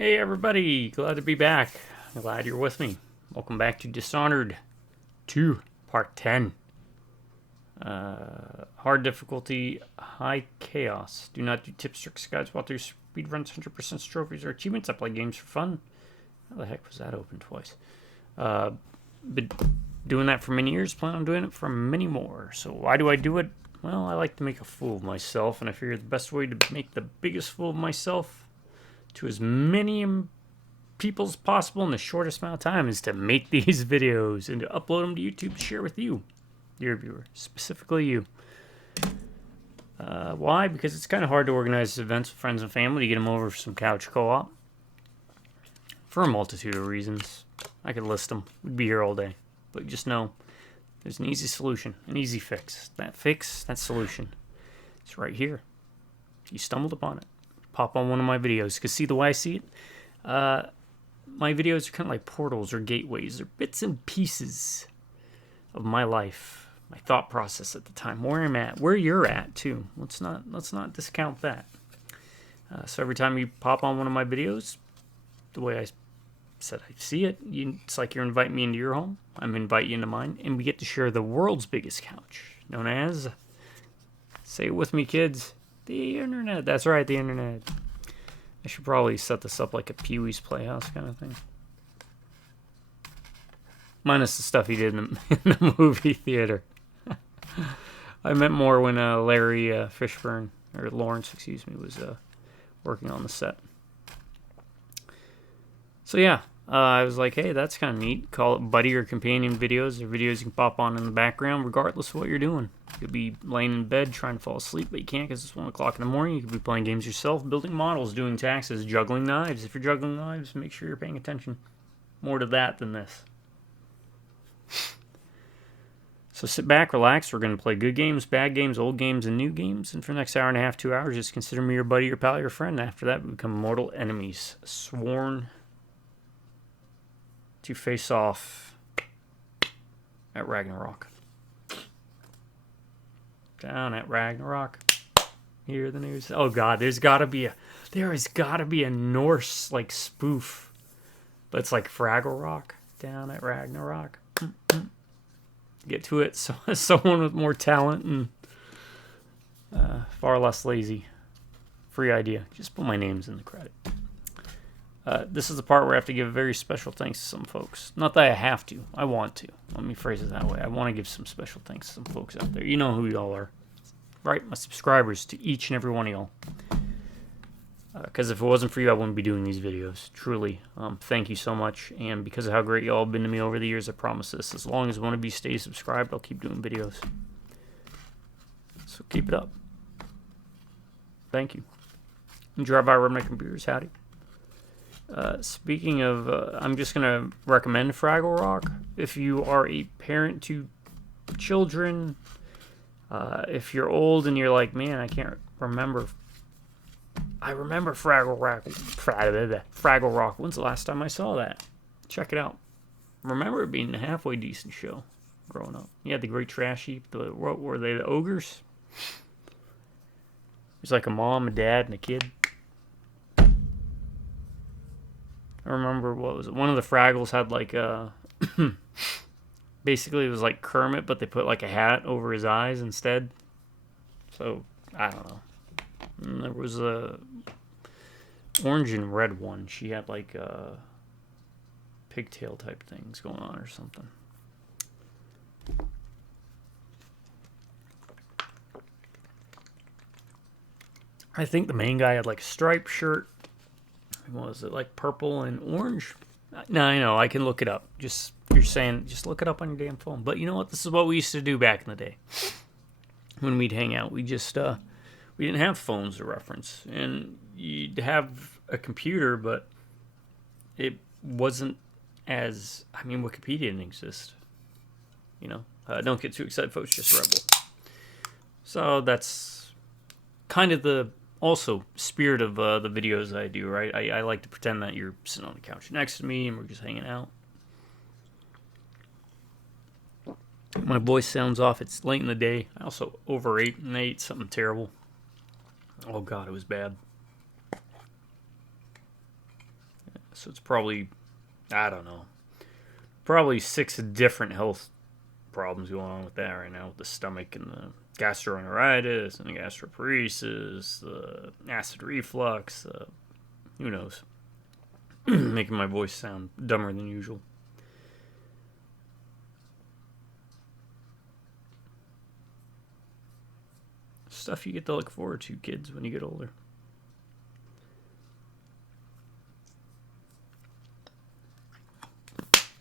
Hey everybody, glad to be back. Glad you're with me. Welcome back to Dishonored 2, Part 10. Hard difficulty, high chaos. Do not do tips, tricks, guides, walkthroughs, speedruns, 100% trophies, or achievements. I play games for fun. How the heck was that open twice? Been doing that for many years, plan on doing it for many more. So why do I do it? Well, I like to make a fool of myself, and I figure the best way to make the biggest fool of myself to as many people as possible in the shortest amount of time is to make these videos and to upload them to YouTube to share with you, dear viewer, specifically you. Why? Because it's kind of hard to organize events with friends and family to get them over for some couch co-op. For a multitude of reasons. I could list them. We'd be here all day. But just know, there's an easy solution, an easy fix. That solution, it's right here. You stumbled upon it. Pop on one of my videos, because see the way I see it? My videos are kind of like portals or gateways. They're bits and pieces of my life, my thought process at the time, where I'm at, where you're at too. Let's not discount that. So every time you pop on one of my videos, the way I said I see it, it's like you're inviting me into your home. I'm inviting you into mine, and we get to share the world's biggest couch, known as, say it with me kids, the internet. That's right, the internet. I should probably set this up like a Pee-wee's Playhouse kind of thing. Minus the stuff he did in the movie theater. I meant more when Larry Fishburne, or Lawrence, excuse me, was working on the set. So yeah, I was like, hey, that's kind of neat. Call it buddy or companion videos, or videos you can pop on in the background regardless of what you're doing. You could be laying in bed trying to fall asleep, but you can't because it's 1 o'clock in the morning. You could be playing games yourself, building models, doing taxes, juggling knives. If you're juggling knives, make sure you're paying attention. More to that than this. So sit back, relax. We're going to play good games, bad games, old games, and new games. And for the next hour and a half, 2 hours, just consider me your buddy, your pal, your friend. After that, we become mortal enemies. Sworn to face off at Ragnarok. Down at Ragnarok. Hear the news. Oh god, there has got to be a Norse like spoof, but it's like Fraggle Rock. Down at Ragnarok. Get to it. So someone with more talent and far less lazy. Free idea. Just put my names in the credit. This is the part where I have to give a very special thanks to some folks. Not that I have to. I want to. Let me phrase it that way. I want to give some special thanks to some folks out there. You know who y'all are. Right? My subscribers, to each and every one of y'all. Because if it wasn't for you, I wouldn't be doing these videos. Truly. Thank you so much. And because of how great y'all have been to me over the years, I promise this. As long as one of you stays subscribed, I'll keep doing videos. So keep it up. Thank you. And drive by my computers. Howdy. Speaking of, I'm just going to recommend Fraggle Rock. If you are a parent to children, if you're old and you're like, man, I can't remember. I remember Fraggle Rock. When's the last time I saw that? Check it out. Remember it being a halfway decent show growing up. You had the Great Trash Heap. What were they, the ogres? There's like a mom, a dad, and a kid. I remember, what was it? One of the Fraggles had like a... basically, it was like Kermit, but they put like a hat over his eyes instead. So, I don't know. And there was a orange and red one. She had like pigtail type things going on or something. I think the main guy had like a striped shirt. What was it, like purple and orange? No, I know, I can look it up. You're saying, just look it up on your damn phone. But you know what? This is what we used to do back in the day. When we'd hang out, we didn't have phones to reference. And you'd have a computer, but it wasn't as, Wikipedia didn't exist. You know? Don't get too excited, folks, just rebel. So that's kind of the also spirit of the videos I do, right? I like to pretend that you're sitting on the couch next to me and we're just hanging out. My voice sounds off. It's late in the day. I also overate and I ate something terrible. Oh god, it was bad. So it's probably, I don't know, probably 6 different health problems going on with that right now, with the stomach and the gastroenteritis and the gastroparesis, the acid reflux, who knows. Making my voice sound dumber than usual. Stuff you get to look forward to, kids, when you get older.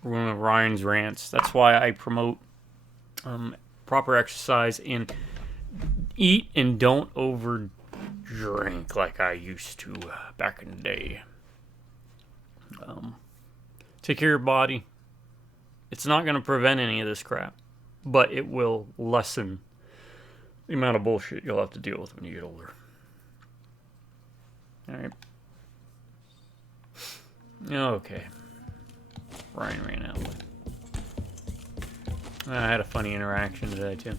One of Ryan's rants. That's why I promote proper exercise and eat and don't over drink like I used to back in the day. Take care of your body. It's not going to prevent any of this crap, but it will lessen the amount of bullshit you'll have to deal with when you get older. Alright. Okay. Ryan ran out. I had a funny interaction today, too.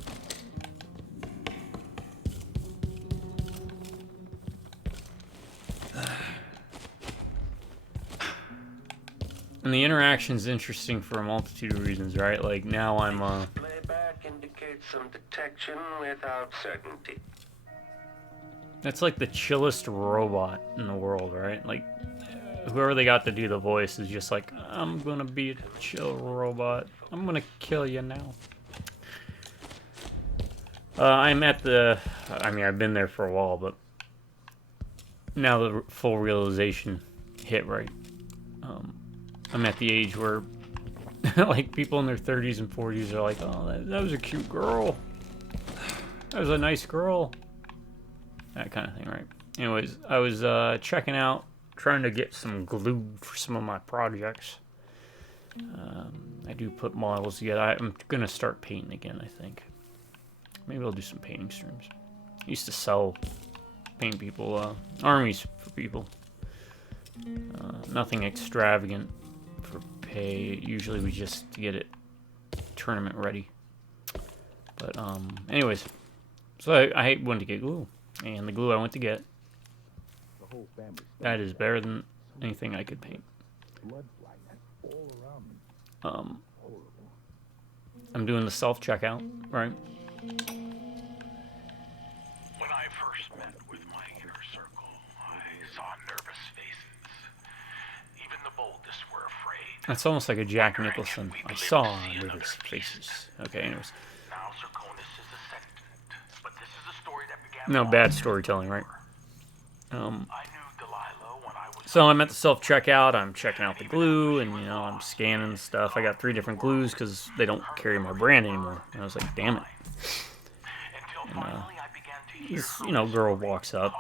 And the interaction's interesting for a multitude of reasons, right? Like, now I'm, Playback indicates some detection without certainty. That's like the chillest robot in the world, right? Like, whoever they got to do the voice is just like, I'm gonna be a chill robot. I'm gonna kill you now. I'm at the... I mean, I've been there for a while, but now the full realization hit, right? I'm at the age where, like, people in their 30s and 40s are like, oh, that was a cute girl. That was a nice girl. That kind of thing, right? Anyways, I was checking out, trying to get some glue for some of my projects. I do put models together. I'm going to start painting again, I think. Maybe I'll do some painting streams. I used to sell, paint people, armies for people. Nothing extravagant for pay. Usually we just get it tournament ready. But, anyways. So I wanted to get glue. And the glue I went to get, that is better than anything I could paint. I'm doing the self-checkout, right? When I first met with my inner circle, I saw nervous faces. Even the boldest were afraid. That's almost like a Jack Nicholson. I saw nervous faces. Okay, anyways. Now Zirconis is ascendant, but this is a story that began. No, bad storytelling, right? I knew Delilah when I was. So I'm at the self-checkout. I'm checking out the glue, and, you know, I'm scanning stuff. I got 3 different glues because they don't carry my brand anymore. And I was like, damn it. And, this, you know, girl walks up.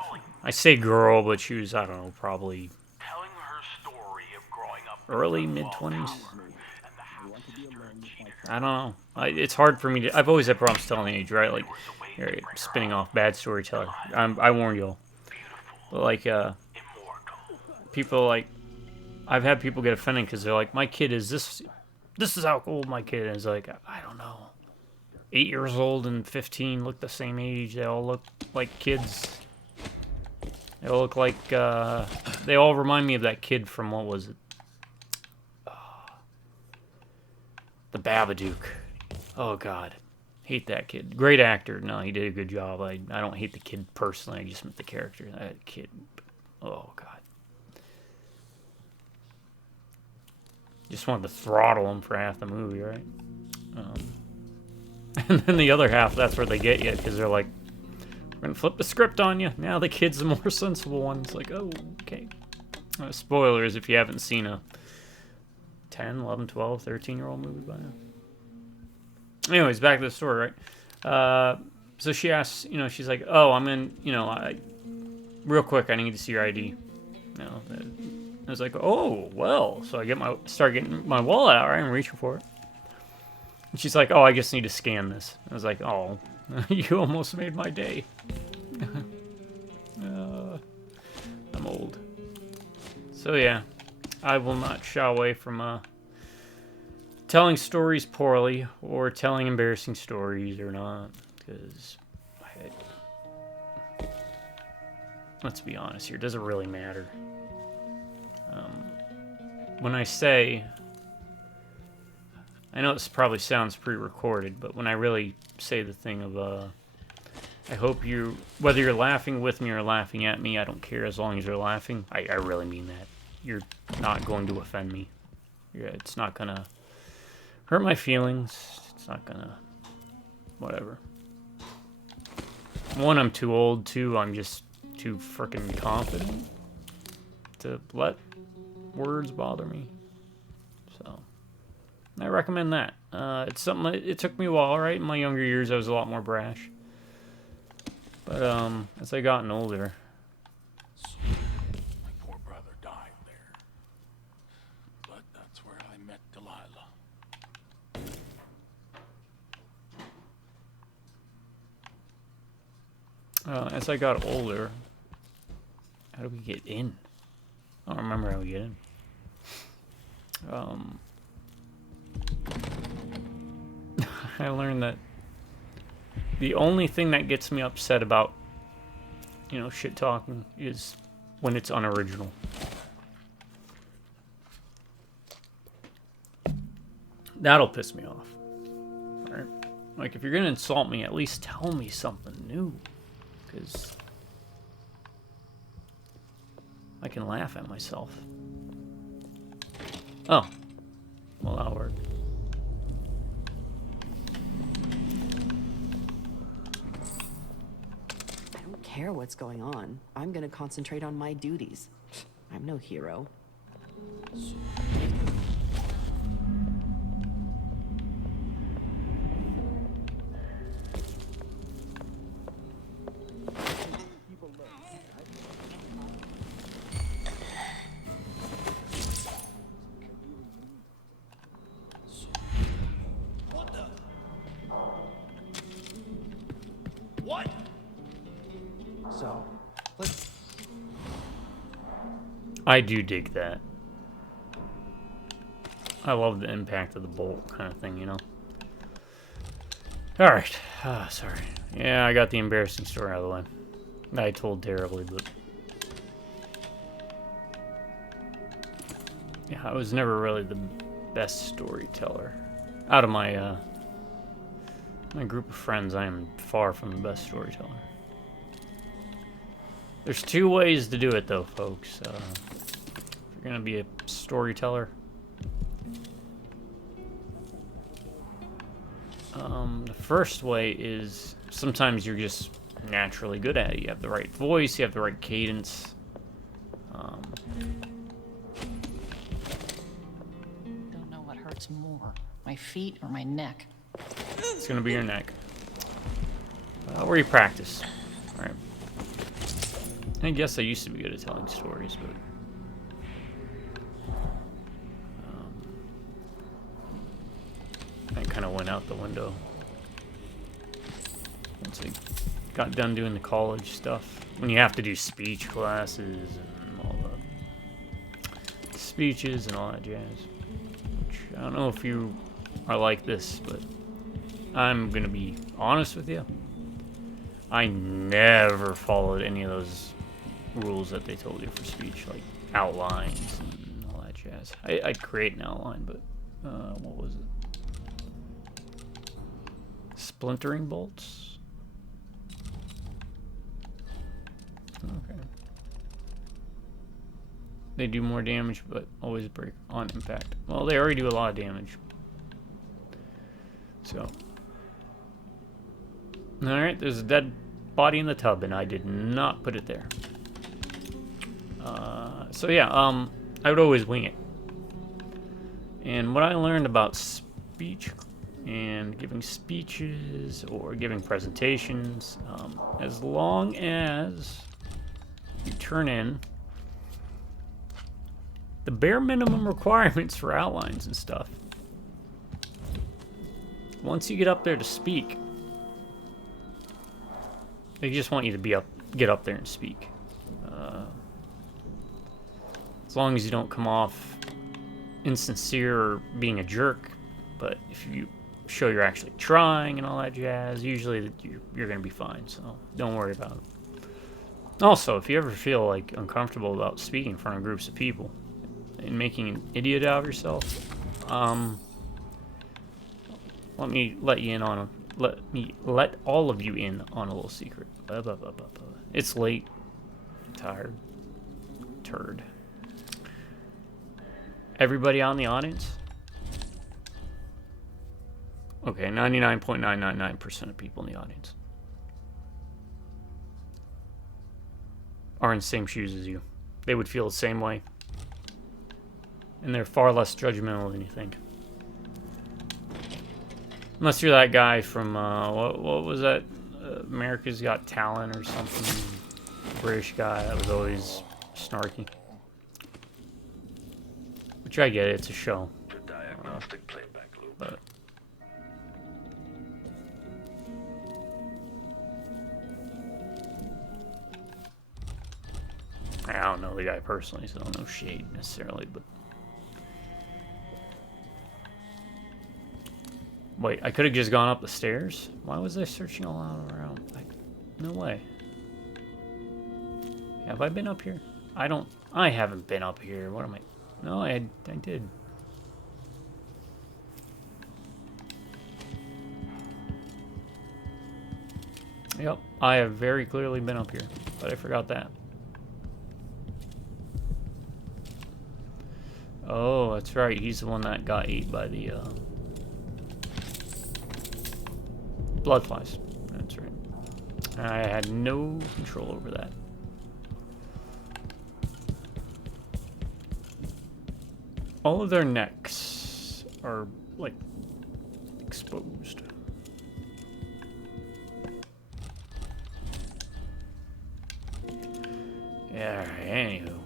I say girl, but she was, I don't know, probably Telling her story of growing up early, mid-20s. I don't know. It's hard for me to... I've always had problems telling age, right? Like, you're spinning off bad storyteller. I warned y'all. But, like, people, like... I've had people get offended because they're like, my kid is this... This is how old my kid is. Like, I don't know. 8 years old and 15 look the same age. They all look like kids. They all look like... they all remind me of that kid from, what was it? The Babadook. Oh, God. Hate that kid. Great actor. No, he did a good job. I don't hate the kid personally. I just meant the character. That kid. Oh, God. Just wanted to throttle him for half the movie, right? And then the other half, that's where they get you, because they're like, we're going to flip the script on you. Now the kid's the more sensible one. It's like, oh, okay. Spoilers if you haven't seen a 10, 11, 12, 13-year-old movie by now. Anyways, back to the story, right? So she asks, you know, she's like, oh, I'm in, you know, real quick, I need to see your ID. You know, I was like, oh, well. So I start getting my wallet out, right? I'm reaching for it. And she's like, oh, I just need to scan this. I was like, oh, you almost made my day. I'm old. So yeah, I will not shy away from telling stories poorly or telling embarrassing stories or not, because let's be honest here, it doesn't really matter. when I say, I know this probably sounds pre-recorded, but when I really say the thing of, I hope you, whether you're laughing with me or laughing at me, I don't care as long as you're laughing. I really mean that. You're not going to offend me. Yeah, it's not gonna hurt my feelings. It's not gonna, whatever. One, I'm too old. Two, I'm just too freaking confident to let words bother me. So, I recommend that. It's something that, it took me a while, right? In my younger years, I was a lot more brash. But, as I gotten older... My poor brother died there. But that's where I met Delilah. As I got older... How do we get in? I don't remember how we get in. I learned that the only thing that gets me upset about, you know, shit talking is when it's unoriginal. That'll piss me off. Right? Like, if you're gonna insult me, at least tell me something new. Because I can laugh at myself. Oh. Well, that'll work. I don't care what's going on. I'm gonna concentrate on my duties. I'm no hero. So, let's... I do dig that. I love the impact of the bolt kind of thing, you know? Alright. Sorry. Yeah, I got the embarrassing story out of the way. I told terribly, but... Yeah, I was never really the best storyteller. Out of my, my group of friends, I am far from the best storyteller. There's two ways to do it, though, folks. If you're gonna be a storyteller, the first way is sometimes you're just naturally good at it. You have the right voice, you have the right cadence. Don't know what hurts more, my feet or my neck. It's gonna be your neck. Where you practice. All right. I guess I used to be good at telling stories, but that kind of went out the window once I got done doing the college stuff. When you have to do speech classes and all the speeches and all that jazz. Which, I don't know if you are like this, but I'm gonna be honest with you. I never followed any of those rules that they told you for speech, like outlines and all that jazz. I'd create an outline, but what was it? Splintering bolts? Okay. They do more damage, but always break on impact. Well, they already do a lot of damage. So. Alright, there's a dead body in the tub, and I did not put it there. So yeah, I would always wing it. And what I learned about speech and giving speeches or giving presentations, as long as you turn in the bare minimum requirements for outlines and stuff. Once you get up there to speak, they just want you to get up there and speak. As long as you don't come off insincere or being a jerk, but if you show you're actually trying and all that jazz, usually you're going to be fine, so don't worry about it. Also, if you ever feel like uncomfortable about speaking in front of groups of people, in making an idiot out of yourself, let me let you in on let all of you in on a little secret. It's late. Tired. Turd. Everybody out in the audience? Okay, 99.999% of people in the audience are in the same shoes as you. They would feel the same way. And they're far less judgmental than you think. Unless you're that guy from, what was that? America's Got Talent or something. British guy that was always snarky. Which I get it, it's a show. Diagnostic playback loop. But I don't know the guy personally, so no shade necessarily, but wait, I could have just gone up the stairs? Why was I searching all out around? No way. Have I been up here? I haven't been up here. What am I? No, I did. Yep, I have very clearly been up here, but I forgot that. Oh, that's right. He's the one that got ate by the blood flies. That's right. I had no control over that. All of their necks are, like, exposed. Yeah, anywho.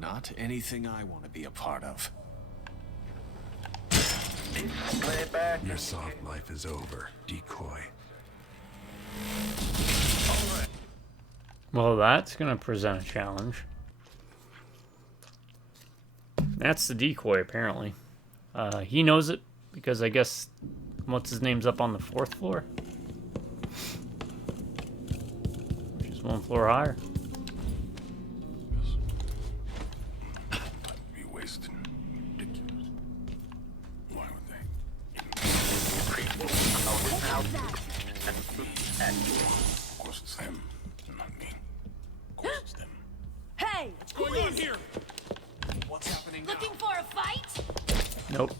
Not anything I want to be a part of. Your soft life is over, decoy. Well, that's gonna present a challenge. That's the decoy, apparently. He knows it because I guess what's his name's up on the 4th floor, which is 1 floor higher. Of course it's them, not me. Of course it's them. Hey! What's going on here? What's happening now? Looking for a fight? Nope.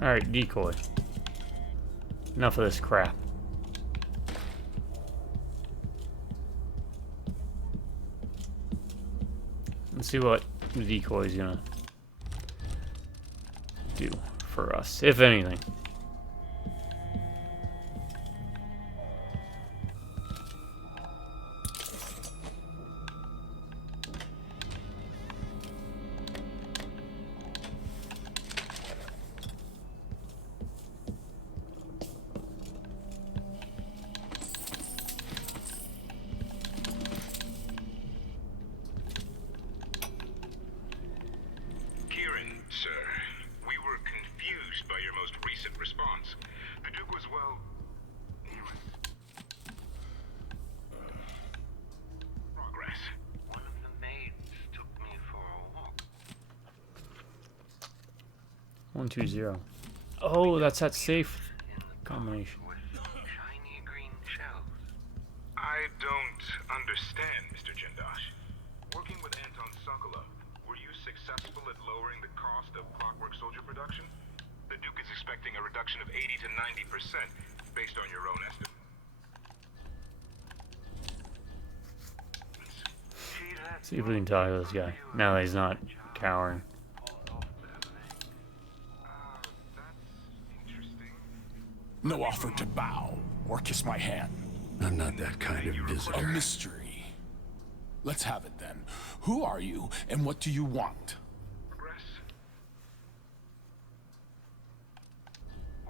Alright, decoy. Enough of this crap. Let's see what the decoy is gonna do for us, if anything. Progress. One of the maids took me for a walk. 120. Oh, that's that safe combination. With shiny green shells. I don't understand, Mr. Jindosh. Working with Anton Sokolov, were you successful at lowering the cost of Clockwork Soldier production? The Duke is expecting a reduction of 80 to 90% based on your own estimate. See if we can talk to this guy. Now that he's not cowering. No offer to bow or kiss my hand. I'm not that kind of A visitor. mystery. Let's have it then. Who are you, and what do you want? Progress.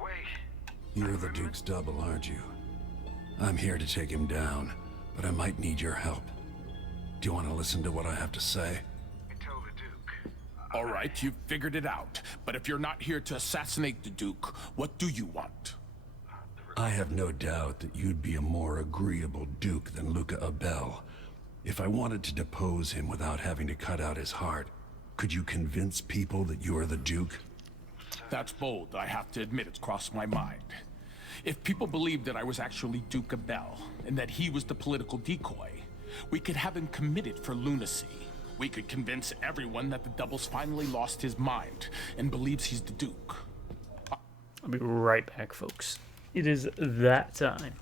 Wait. You're the Duke's double, aren't you? I'm here to take him down, but I might need your help. Do you want to listen to what I have to say? Tell the Duke. All right, you've figured it out. But if you're not here to assassinate the Duke, what do you want? I have no doubt that you'd be a more agreeable Duke than Luca Abel. If I wanted to depose him without having to cut out his heart, could you convince people that you are the Duke? That's bold. I have to admit it's crossed my mind. If people believed that I was actually Duke Abel, and that he was the political decoy, we could have him committed for lunacy. We could convince everyone that the Double's finally lost his mind, and believes he's the Duke. I'll be right back, folks. It is that time.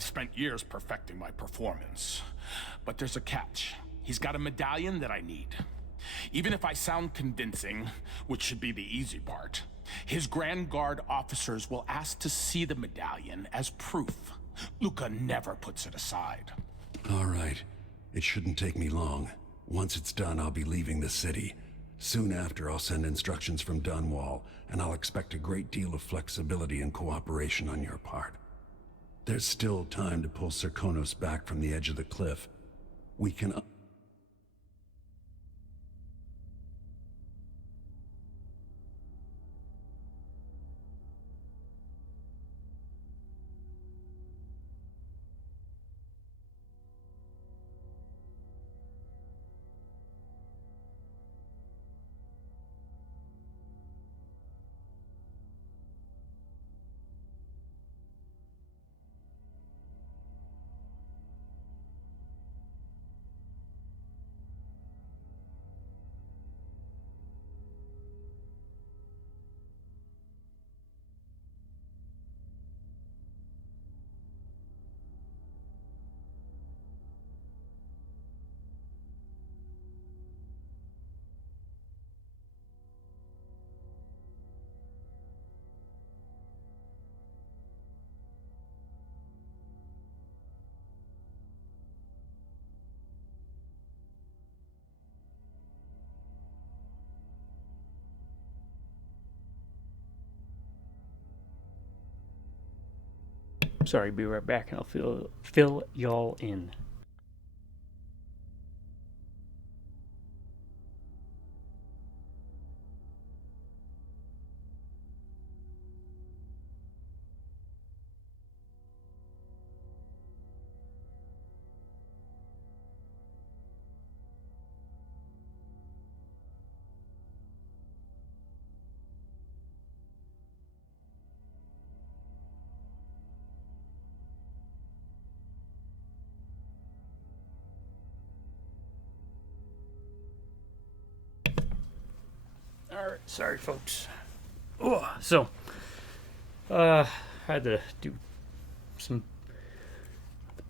I've spent years perfecting my performance. But there's a catch. He's got a medallion that I need. Even if I sound convincing, which should be the easy part, his Grand Guard officers will ask to see the medallion as proof. Luca never puts it aside. All right. It shouldn't take me long. Once it's done, I'll be leaving the city. Soon after, I'll send instructions from Dunwall, and I'll expect a great deal of flexibility and cooperation on your part. There's still time to pull Serkonos back from the edge of the cliff. We can... Sorry, be right back, and I'll fill y'all in. Alright, sorry folks. So, I had to do some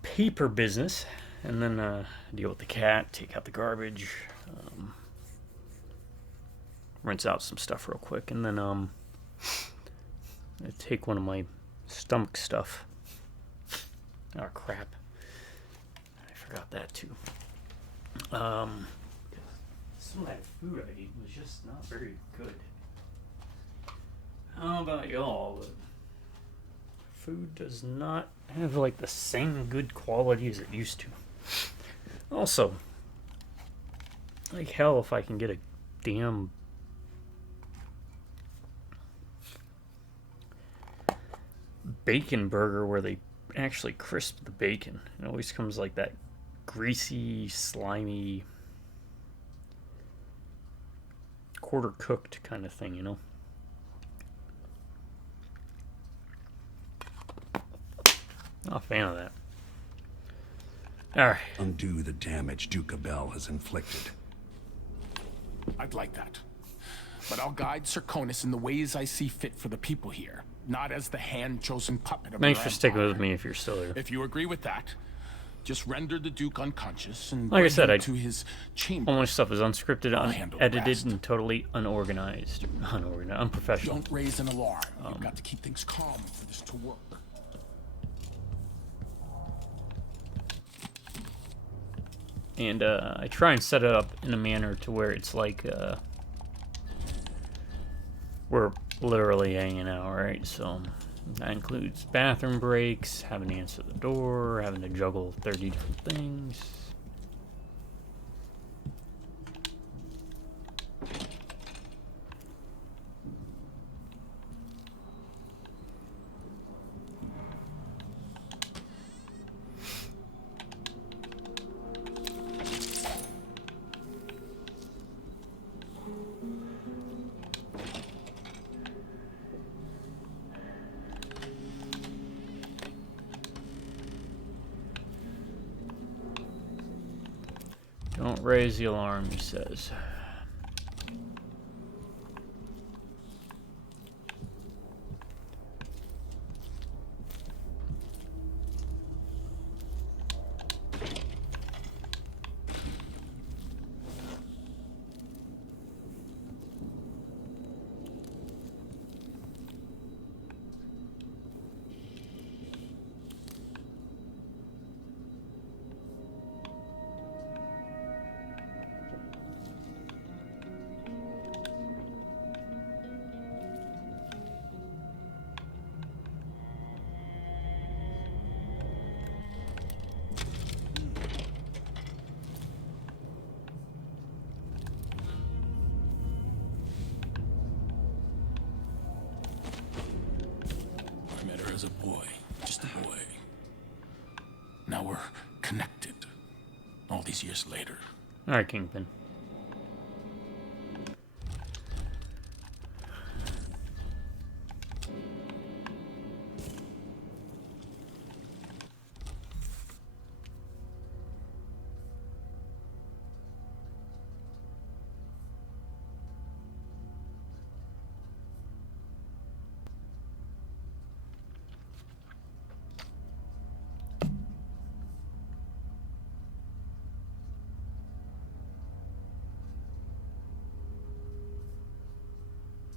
paper business, and then deal with the cat, take out the garbage, rinse out some stuff real quick, and then I take one of my stomach stuff. Oh crap. I forgot that too. Some of that food I ate was just not very good. I don't know about y'all, but food does not have like the same good quality as it used to. Also, like hell if I can get a damn bacon burger where they actually crisp the bacon. It always comes like that greasy, slimy, quarter cooked kind of thing, you know? Not a fan of that. Alright. Undo the damage Duke Abel has inflicted. I'd like that. But I'll guide Serkonos in the ways I see fit for the people here, not as the hand-chosen puppet of Thanks your for sticking empire. with me if you're still here. If you agree with that, just render the Duke unconscious and Like I bring said, him I- to his chamber. All my stuff is unscripted, I'll handle the unedited, rest. and totally unorganized. Unprofessional. Don't raise an alarm. You've got to keep things calm for this to work. And I try and set it up in a manner to where it's like we're literally hanging out, right? So that includes bathroom breaks, having to answer the door, having to juggle 30 different things. Don't raise the alarm, he says. was a boy, just a boy. Now we're connected, all these years later. Alright, Kingpin.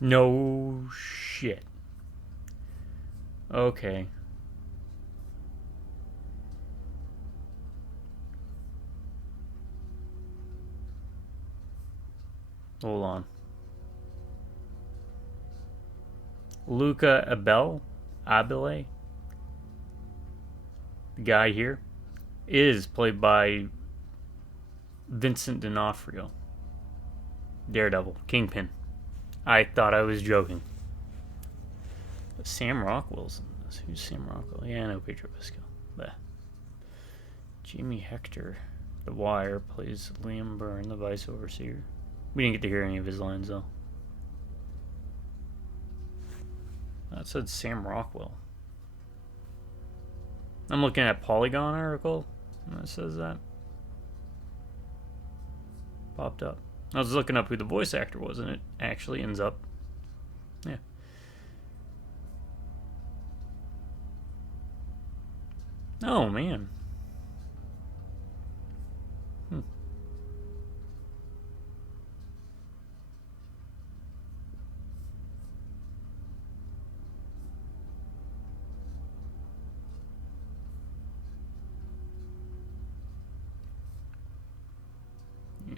No shit. Okay. Hold on. Luca Abele, the guy here, is played by Vincent D'Onofrio. Daredevil, Kingpin. I thought I was joking. But Sam Rockwell's in this. Who's Sam Rockwell? Yeah, I know Pedro Pascal. Bleh. Jamie Hector, The Wire, plays Liam Byrne, the Vice Overseer. We didn't get to hear any of his lines, though. That said Sam Rockwell. I'm looking at Polygon article, and it says that. Popped up. I was looking up who the voice actor was, and it actually ends up. Yeah. Oh, man.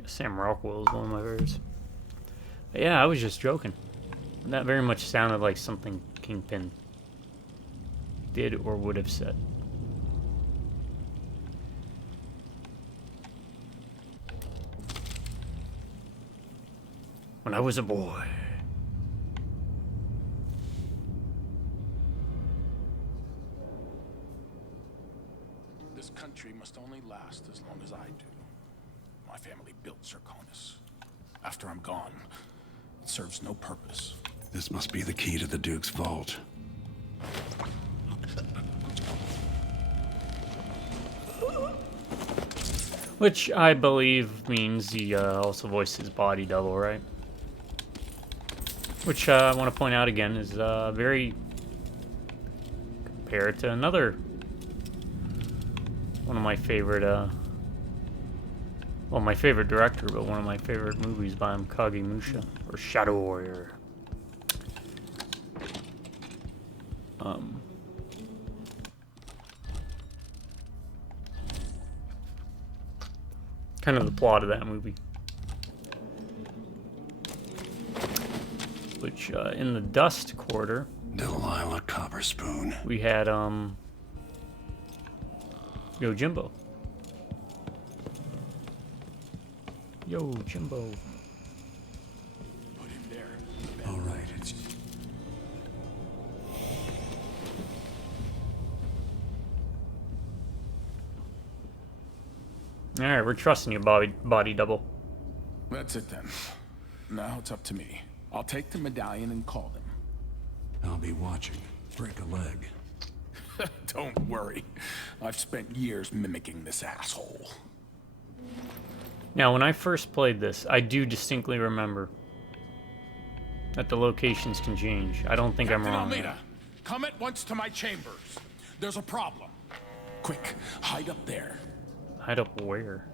Sam Rockwell is one of my favorites. But yeah, I was just joking. That very much sounded like something Kingpin did or would have said. When I was a boy. This country must only last as long as I do. My family built Zirconis. After I'm gone, it serves no purpose. This must be the key to the Duke's vault. Which I believe means he also voiced his body double, right? Which I want to point out again is very compared to another one of my favorite, well, my favorite director, but one of my favorite movies by him, Kagemusha, or Shadow Warrior. Kind of the plot of that movie. Which, in the Dust Quarter, Delilah Copperspoon. we had, Yo Jimbo. Yo Jimbo. Put him there. All right, it's... Alright, we're trusting you, body double. That's it then. Now it's up to me. I'll take the medallion and call them. I'll be watching. Break a leg. Don't worry. I've spent years mimicking this asshole. Now, when I first played this, I do distinctly remember that the locations can change. I don't think I'm Captain wrong. Almeida, come at once to my chambers. There's a problem. Quick, hide up there. Hide up where?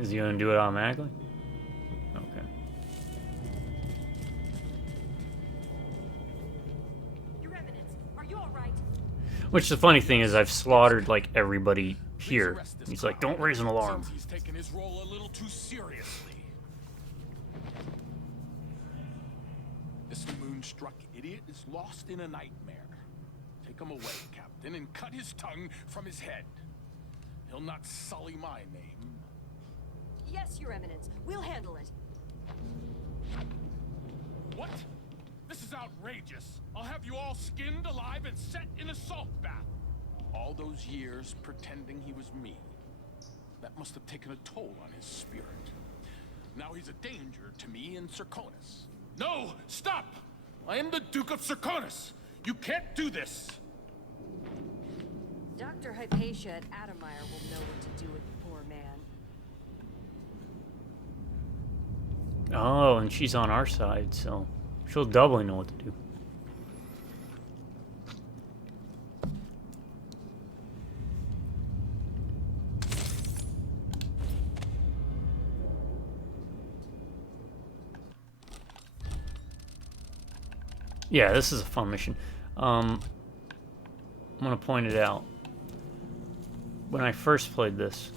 Is he gonna do it automatically? Okay. Your Eminence, are you all right? Which the funny thing is, I've slaughtered like everybody Please here. arrest this He's like, clown. don't raise an alarm. Seems he's taken his role a little too seriously. This moonstruck idiot is lost in a nightmare. Take him away, Captain, and cut his tongue from his head. He'll not sully my name. Yes, Your Eminence. We'll handle it. What? This is outrageous. I'll have you all skinned alive and set in a salt bath. All those years pretending he was me. That must have taken a toll on his spirit. Now he's a danger to me and Serkonis. No! Stop! I am the Duke of Serkonis! You can't do this! Dr. Hypatia at Adamire will know what to do with the poor man. Oh, and she's on our side, so she'll doubly know what to do. Yeah, this is a fun mission. I'm gonna point it out. When I first played this,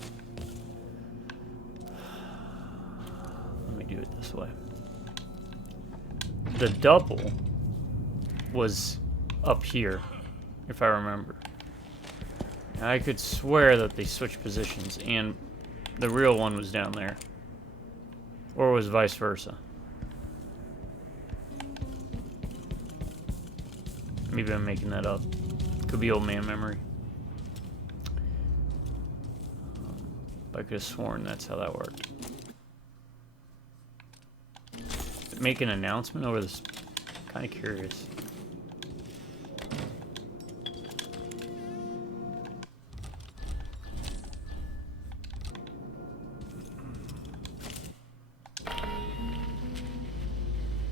let me do it this way. The double was up here, if I remember. I could swear that they switched positions, and the real one was down there. Or it was vice versa. Maybe I'm making that up. Could be old man memory. I could have sworn that's how that worked. Make an announcement over this. Kind of curious.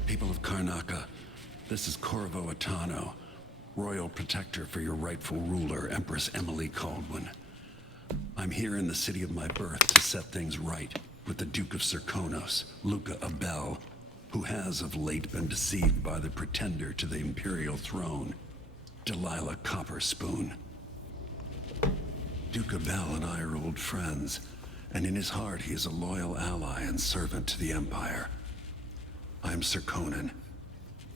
People of Karnaca, this is Corvo Atano, Royal Protector for your rightful ruler, Empress Emily Caldwin. I'm here in the city of my birth to set things right with the Duke of Serkonos, Loco Abel, who has of late been deceived by the pretender to the imperial throne, Delilah Copperspoon. Duke Abel and I are old friends, and in his heart he is a loyal ally and servant to the Empire. I'm Serkonan,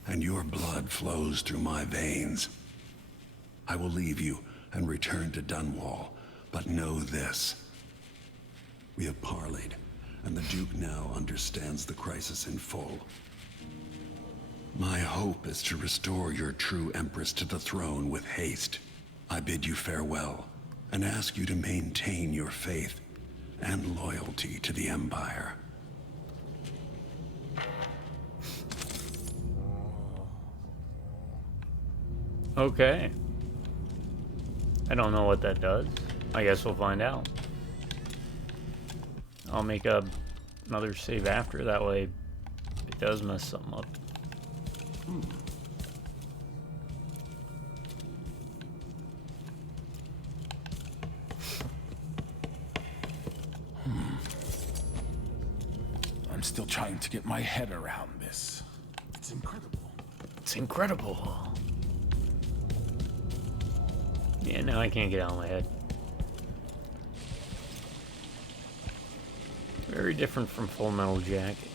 and your blood flows through my veins. I will leave you and return to Dunwall, but know this. We have parleyed, and the Duke now understands the crisis in full. My hope is to restore your true Empress to the throne with haste. I bid you farewell, and ask you to maintain your faith and loyalty to the Empire. Okay. I don't know what that does. I guess we'll find out. I'll make another save after, that way it does mess something up. I'm still trying to get my head around this. It's incredible. It's incredible. Yeah, no, I can't get out of my head. Very different from Full Metal Jacket.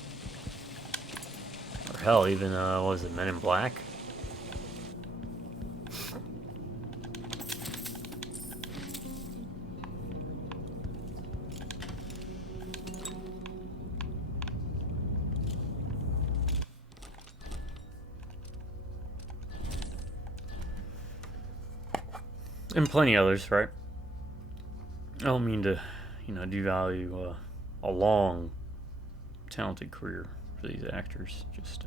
Or hell, even, what was it, Men in Black? And plenty others, right? I don't mean to, devalue a long, talented career for these actors. Just,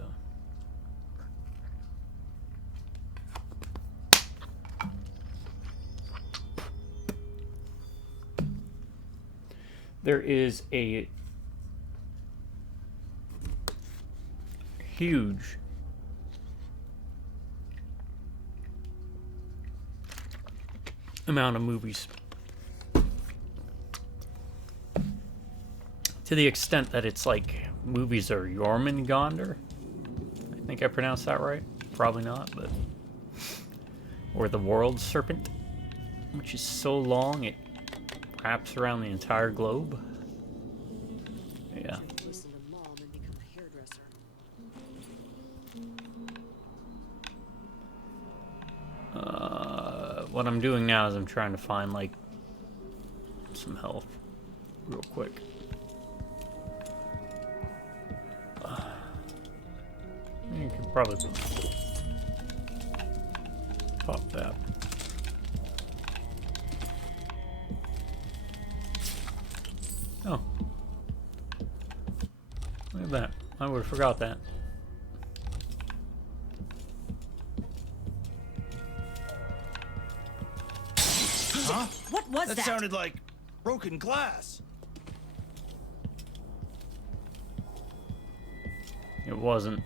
there is a huge amount of movies, to the extent that it's like movies are Jormungandr. I think I pronounced that right. Probably not, but or the World Serpent, which is so long it wraps around the entire globe. Yeah. Listen to Mom and become a hairdresser. What I'm doing now is I'm trying to find like some health real quick. You could probably Pop that. Oh. Look at that. I would have forgot that. Huh? What was that? That sounded like broken glass. It wasn't.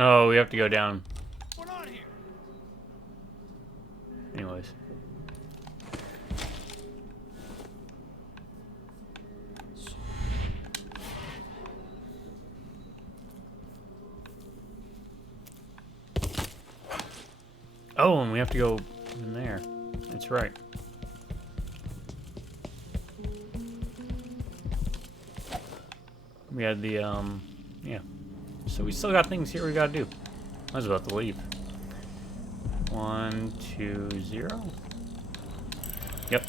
Oh, we have to go down. What's on here? Anyways. Oh, and we have to go in there. That's right. We had the, yeah. So we still got things here we gotta do. I was about to leave. 1, 2, 0. Yep.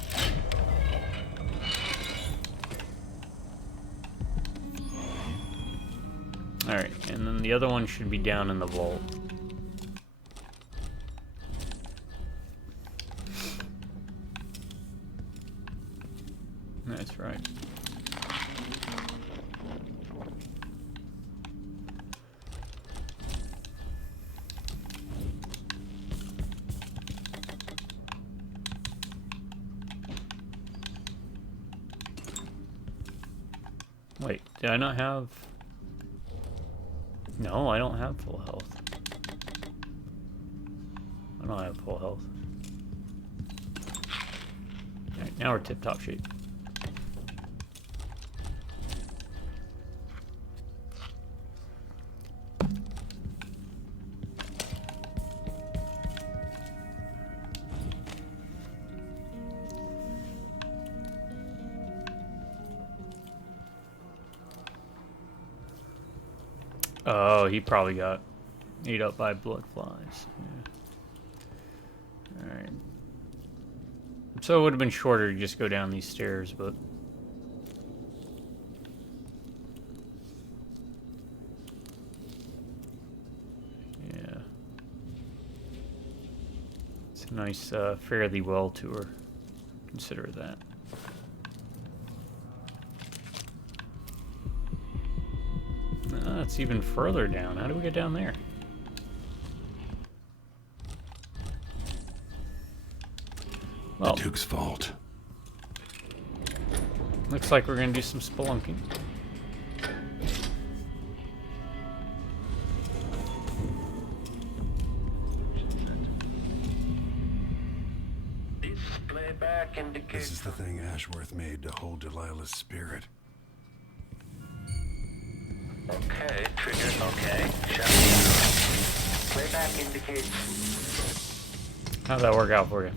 Alright, and then the other one should be down in the vault. That's right. Wait, did I not have... No, I don't have full health. I don't have full health. Alright, now we're tip-top shape. Oh, he probably got ate up by blood flies. Yeah. Alright. So it would have been shorter to just go down these stairs, but... Yeah. It's a nice, fairly well tour. Consider that. It's even further down. How do we get down there? Well, The Duke's vault. looks like we're gonna do some spelunking. This is the thing Ashworth made to hold Delilah's spirit. Okay, trigger, okay. Playback indicates... How'd that work out for you?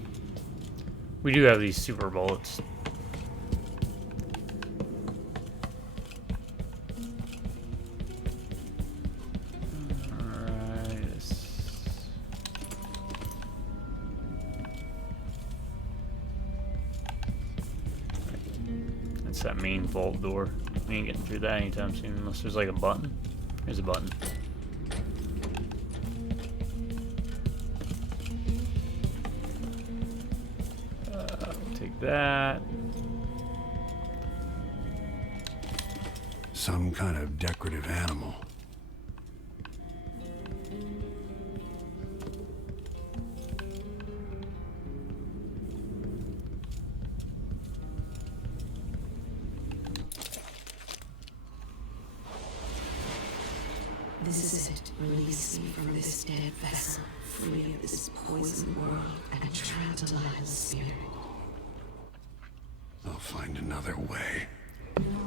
We do have these super bullets. Alright. That's that main vault door. We ain't getting through that anytime soon unless there's like a button. There's a button. We'll take that. Some kind of decorative animal. This is it. Release me from this dead vessel, free of this poisoned world, and trap Delilah's spirit. I'll find another way. No,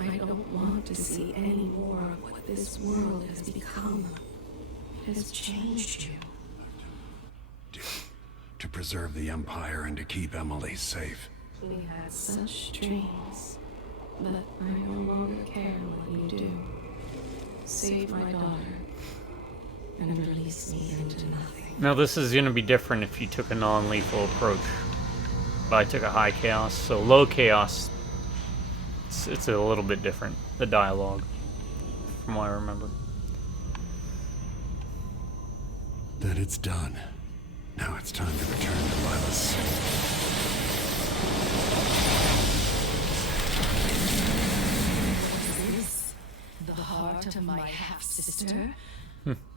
I don't want to see any more of what this world has become. It has changed you. To preserve the Empire and to keep Emily safe. We had such dreams, but I no longer care what you do. Save my daughter, and release me into nothing. Now this is going to be different if you took a non-lethal approach. But I took a high chaos, so low chaos, it's a little bit different, the dialogue, from what I remember. Then it's done. Now it's time to return to Lila's. Is this the heart of my half-sister?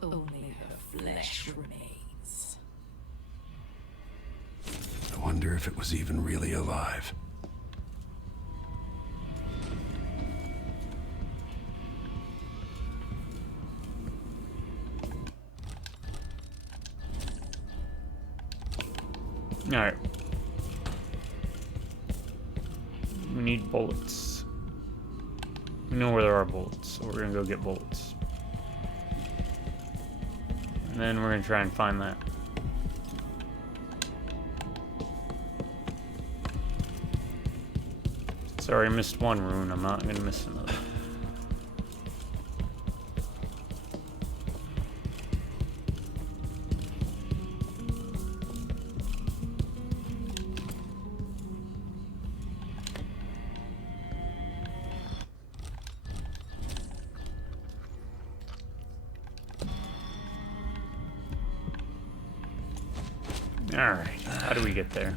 Only her flesh remains. I wonder if it was even really alive. Alright. We need bullets. We know where there are bullets, so we're gonna go get bullets. And then we're gonna try and find that. Sorry, I missed one rune. I'm not gonna miss another. Alright, how do we get there?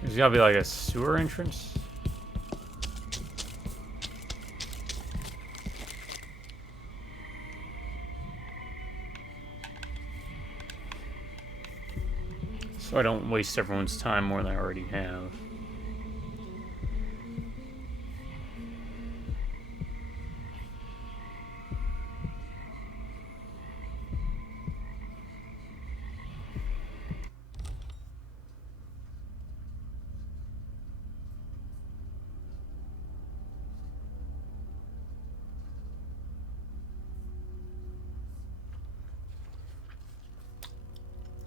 There's gotta be like a sewer entrance. So I don't waste everyone's time more than I already have.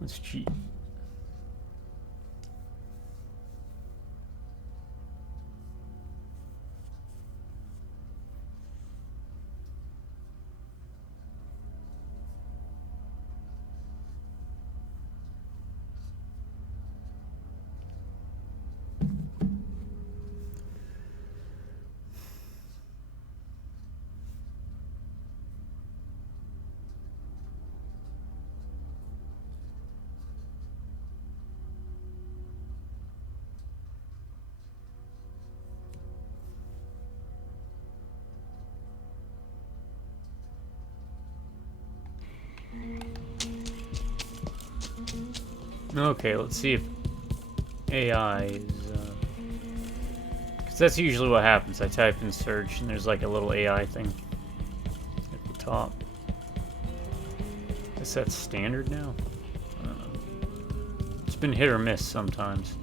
Let's cheat. Okay, let's see if AI is, because that's usually what happens. I type in search and there's like a little AI thing at the top. Guess that's standard now? I don't know. It's been hit or miss sometimes.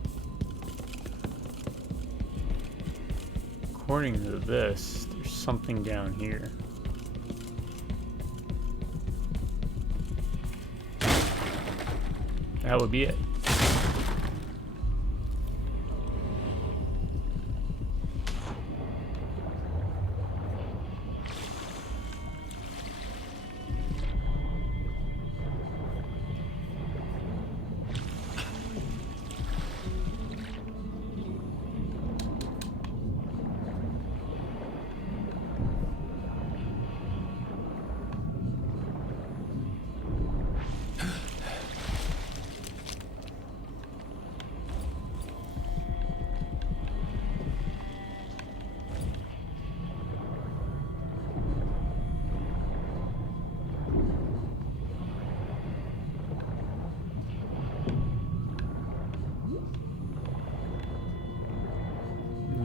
According to this, there's something down here. That would be it.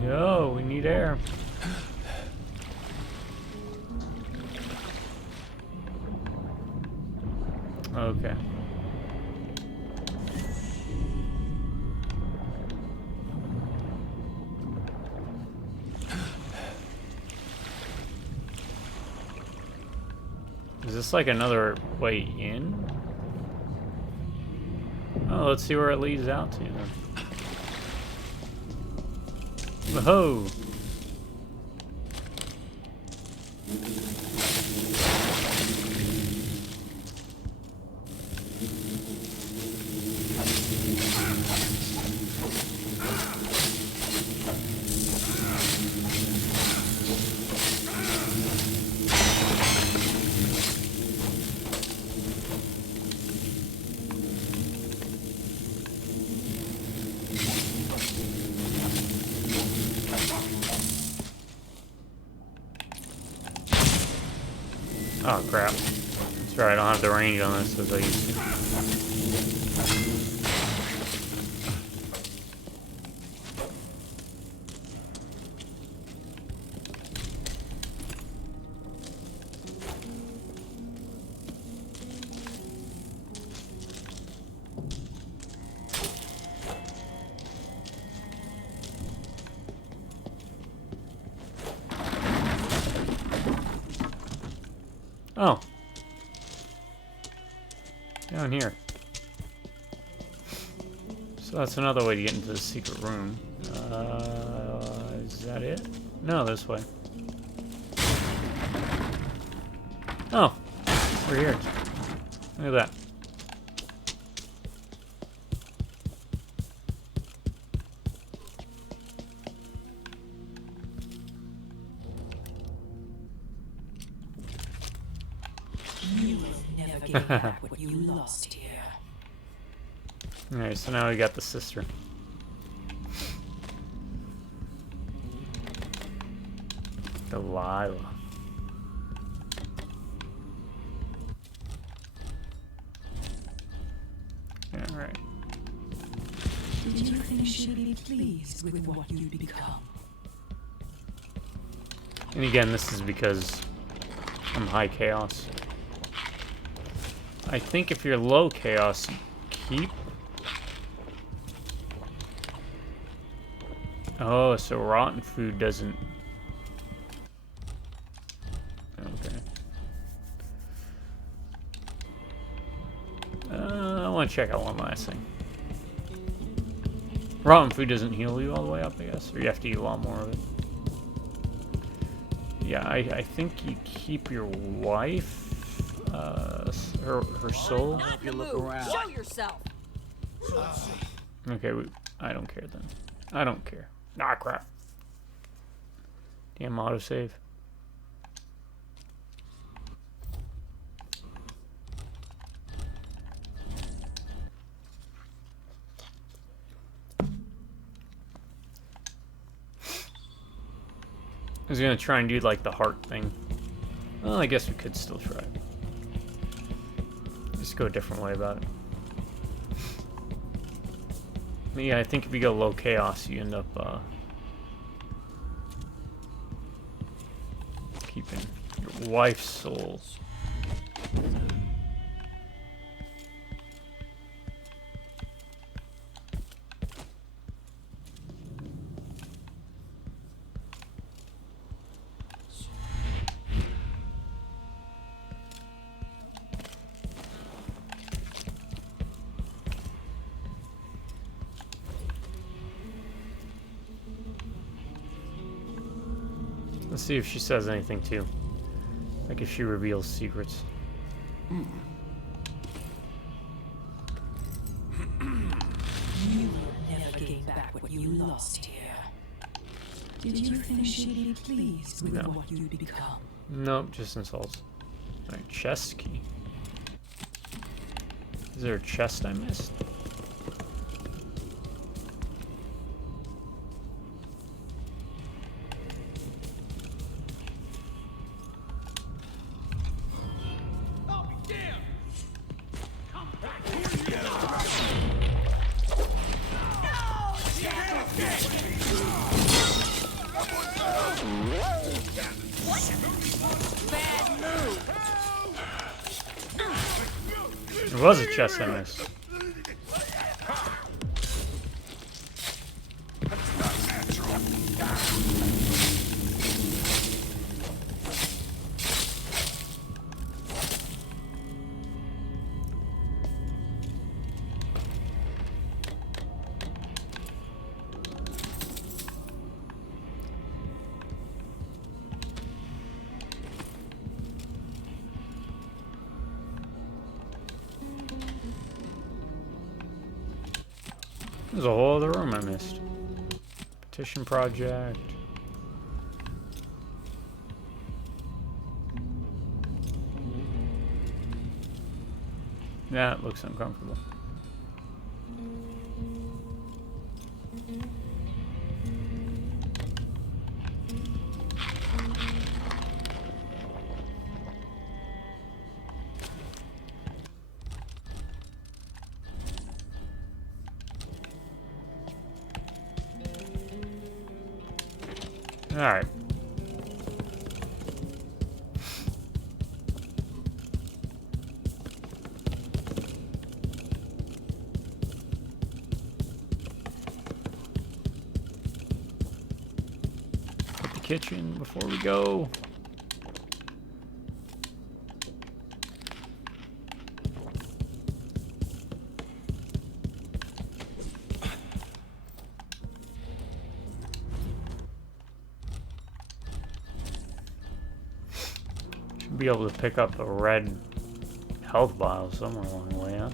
No, we need air. Okay. Is this like another way in? Oh, let's see where it leads out to then. Whoa. Oh crap. That's right, I don't have the range on this as I used to. Oh. Down here. So that's another way to get into the secret room. Is that it? No, this way. Oh. We're here. Look at that. You will never get back what you lost here. Alright, so now we got the sister. Delilah. Alright. Did you think she'd be pleased with what you'd become? And again, this is because I'm high chaos. I think if you're low chaos, you keep. Oh, so rotten food doesn't. Okay. I want to check out one last thing. Rotten food doesn't heal you all the way up, I guess, or you have to eat a lot more of it. Yeah, I think you keep your wife, her soul. Not the move. Show yourself. Okay, I don't care then. I don't care. Ah, crap. Damn autosave. I was gonna try and do like the heart thing. Well, I guess we could still try it. Just go a different way about it. But yeah, I think if you go low chaos, you end up keeping your wife's souls. Let's see if she says anything too. Like if she reveals secrets. You will never gain back what you lost here. Did you think she'd be pleased with what you'd become? Nope, just insults. Alright, chest key. Is there a chest I missed? There was a chest I missed. There's a whole other room I missed. Petition project. That looks uncomfortable. All right. Hit the kitchen before we go. Be able to pick up a red health vial somewhere along the way, huh?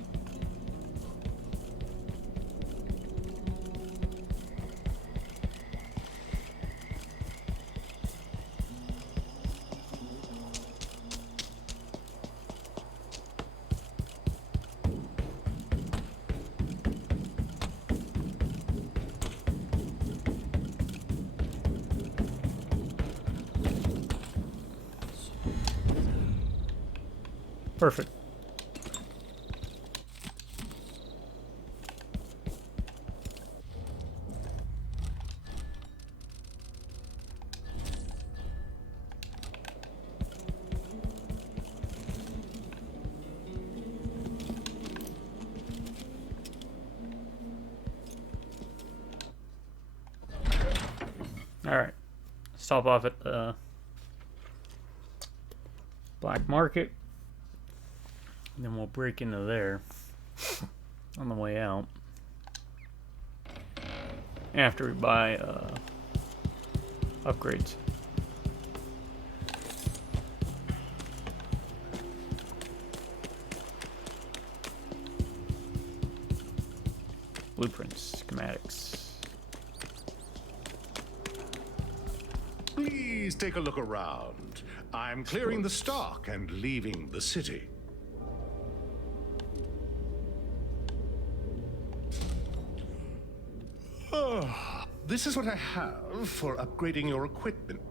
Perfect. All right. Stop off at the black market. And then we'll break into there on the way out. After we buy upgrades. Blueprints, schematics. Please take a look around. I'm clearing the stock and leaving the city. This is what I have for upgrading your equipment.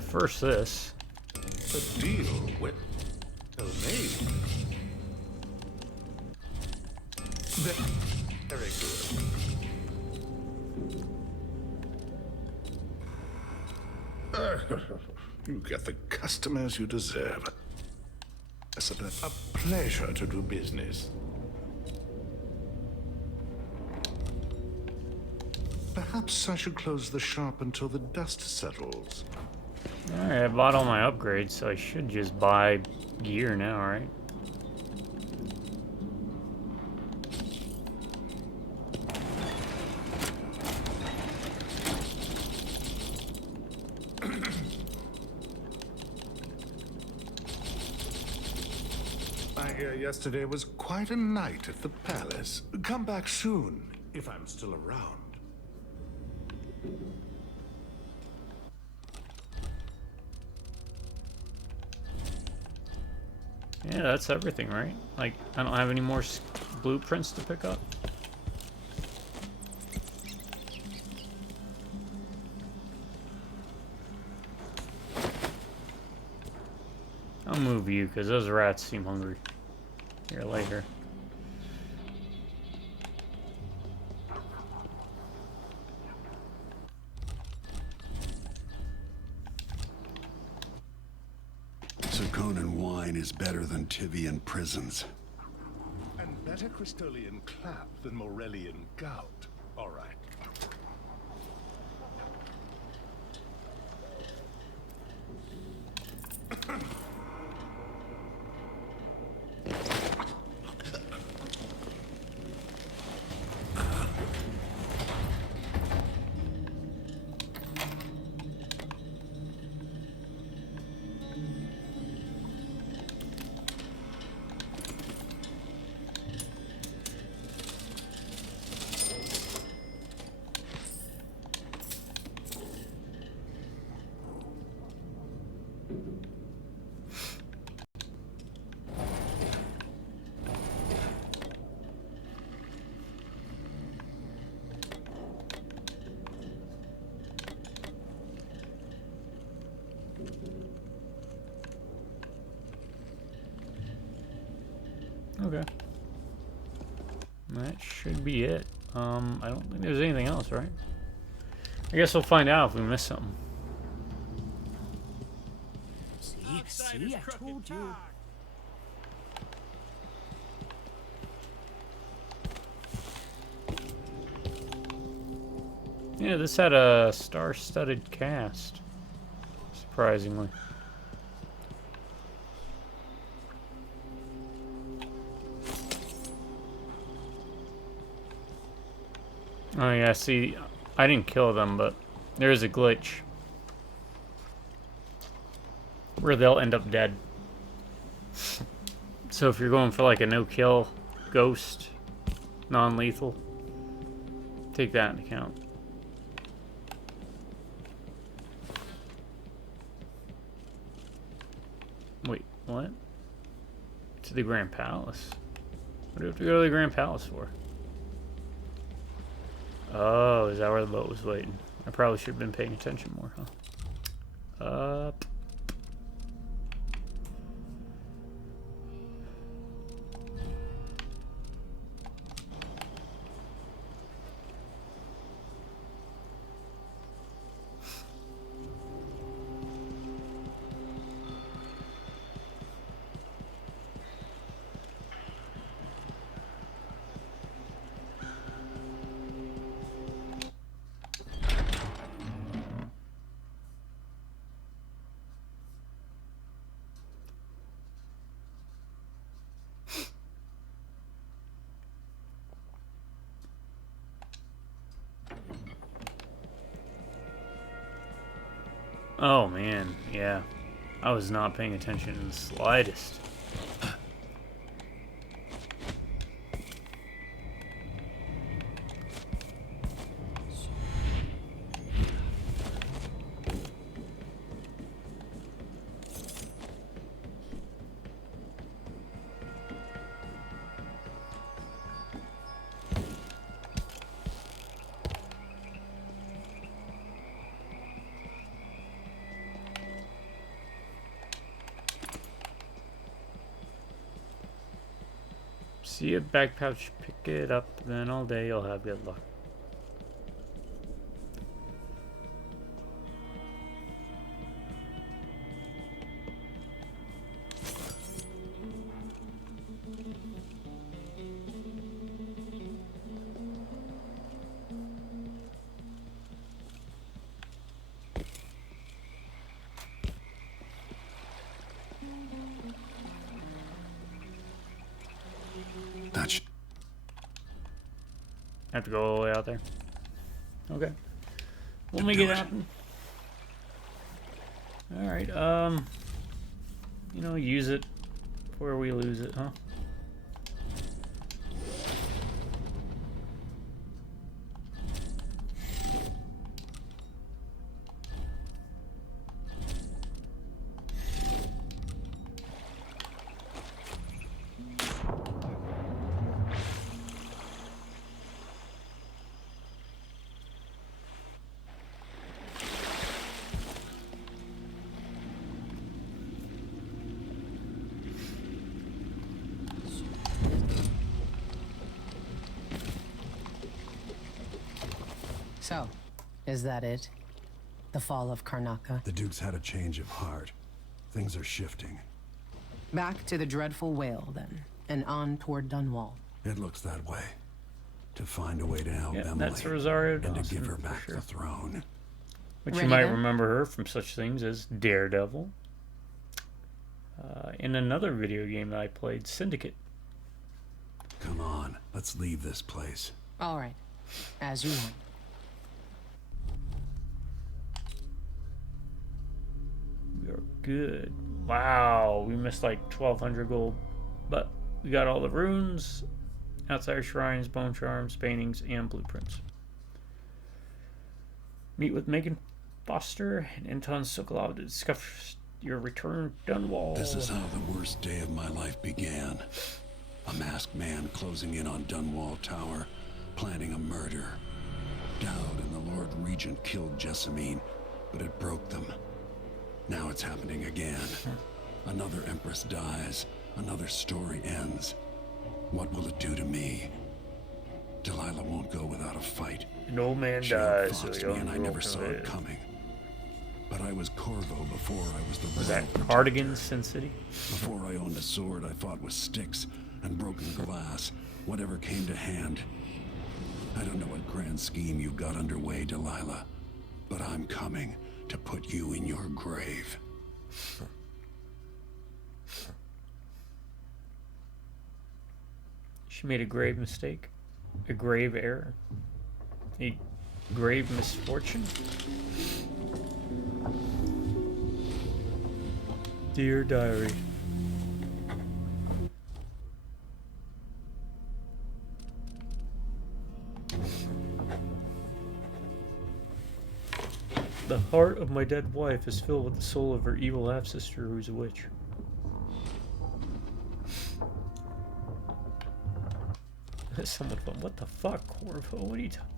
First this. A deal with made. Very good. You get the customers you deserve. It's a pleasure to do business. Perhaps I should close the shop until the dust settles. Alright, I bought all my upgrades, so I should just buy gear now, right? I hear yesterday was quite a night at the palace. Come back soon, if I'm still around. Yeah, that's everything, right? Like, I don't have any more blueprints to pick up. I'll move you, because those rats seem hungry. Here, later. Zirconin wine is better than Tivian prisons. And better Crystolian clap than Morellian gout. All right. Okay. That should be it. I don't think there's anything else, right? I guess we'll find out if we miss something. See, I told you. Yeah, this had a star-studded cast. Surprisingly. Oh yeah, see, I didn't kill them, but there is a glitch where they'll end up dead. So if you're going for like a no-kill ghost, non-lethal, take that into account. Wait, what? To the Grand Palace? What do we have to go to the Grand Palace for? Oh, is that where the boat was waiting? I probably should have been paying attention more, huh? Up. Oh man, yeah. I was not paying attention in the slightest. See a bag pouch, pick it up, then all day you'll have good luck. Have to go all the way out there. Okay. We'll make it happen. Alright, you know, use it before we lose it, huh? So, is that it? The fall of Karnaca? The Duke's had a change of heart. Things are shifting. Back to the dreadful whale, then, and on toward Dunwall. It looks that way. To find a way to help Emily, that's Rosario and to Dawson, give her for back sure. the throne. Which Ready you might then? remember her from such things as Daredevil. In another video game that I played, Syndicate. Come on, let's leave this place. All right, as you want. We are good. Wow, we missed like 1,200 gold, but we got all the runes, outsider shrines, bone charms, paintings, and blueprints. Meet with Megan Foster and Anton Sokolov to discuss your return to Dunwall. This is how the worst day of my life began. A masked man closing in on Dunwall Tower, planning a murder. Dowd and the Lord Regent killed Jessamine, but it broke them. Now it's happening again. Another Empress dies, another story ends. What will it do to me? Delilah won't go without a fight. An old man She dies, so outfoxed the me young and I girl never can saw live. it coming. But I was Corvo before I was the Was that royal Cardigan's protector. Sin City? Before I owned a sword, I fought with sticks and broken glass, whatever came to hand. I don't know what grand scheme you've got underway, Delilah, but I'm coming to put you in your grave. She made a grave mistake, a grave error, a grave misfortune. Dear diary. The heart of my dead wife is filled with the soul of her evil half-sister who's a witch. Someone from what the fuck, Corvo? What are you talking?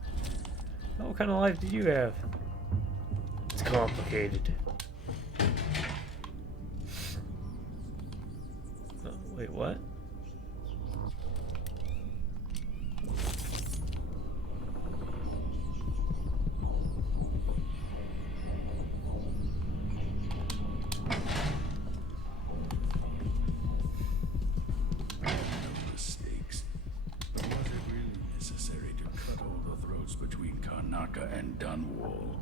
What kind of life did you have? It's complicated. Oh, wait, what? Mistakes. But was it really necessary to cut all the throats between Karnaca and Dunwall?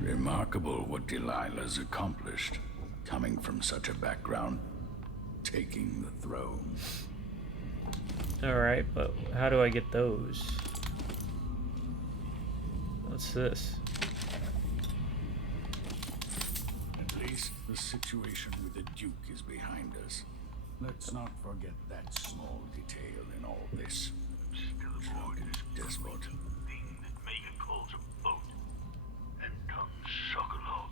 Remarkable what Delilah's accomplished, coming from such a background, taking the throne. Alright, but how do I get those? What's this? At least the situation with the Duke is behind us. Let's not forget that small detail in all this. Still aboard this despot. thing that Megan calls a boat. And Sokolov,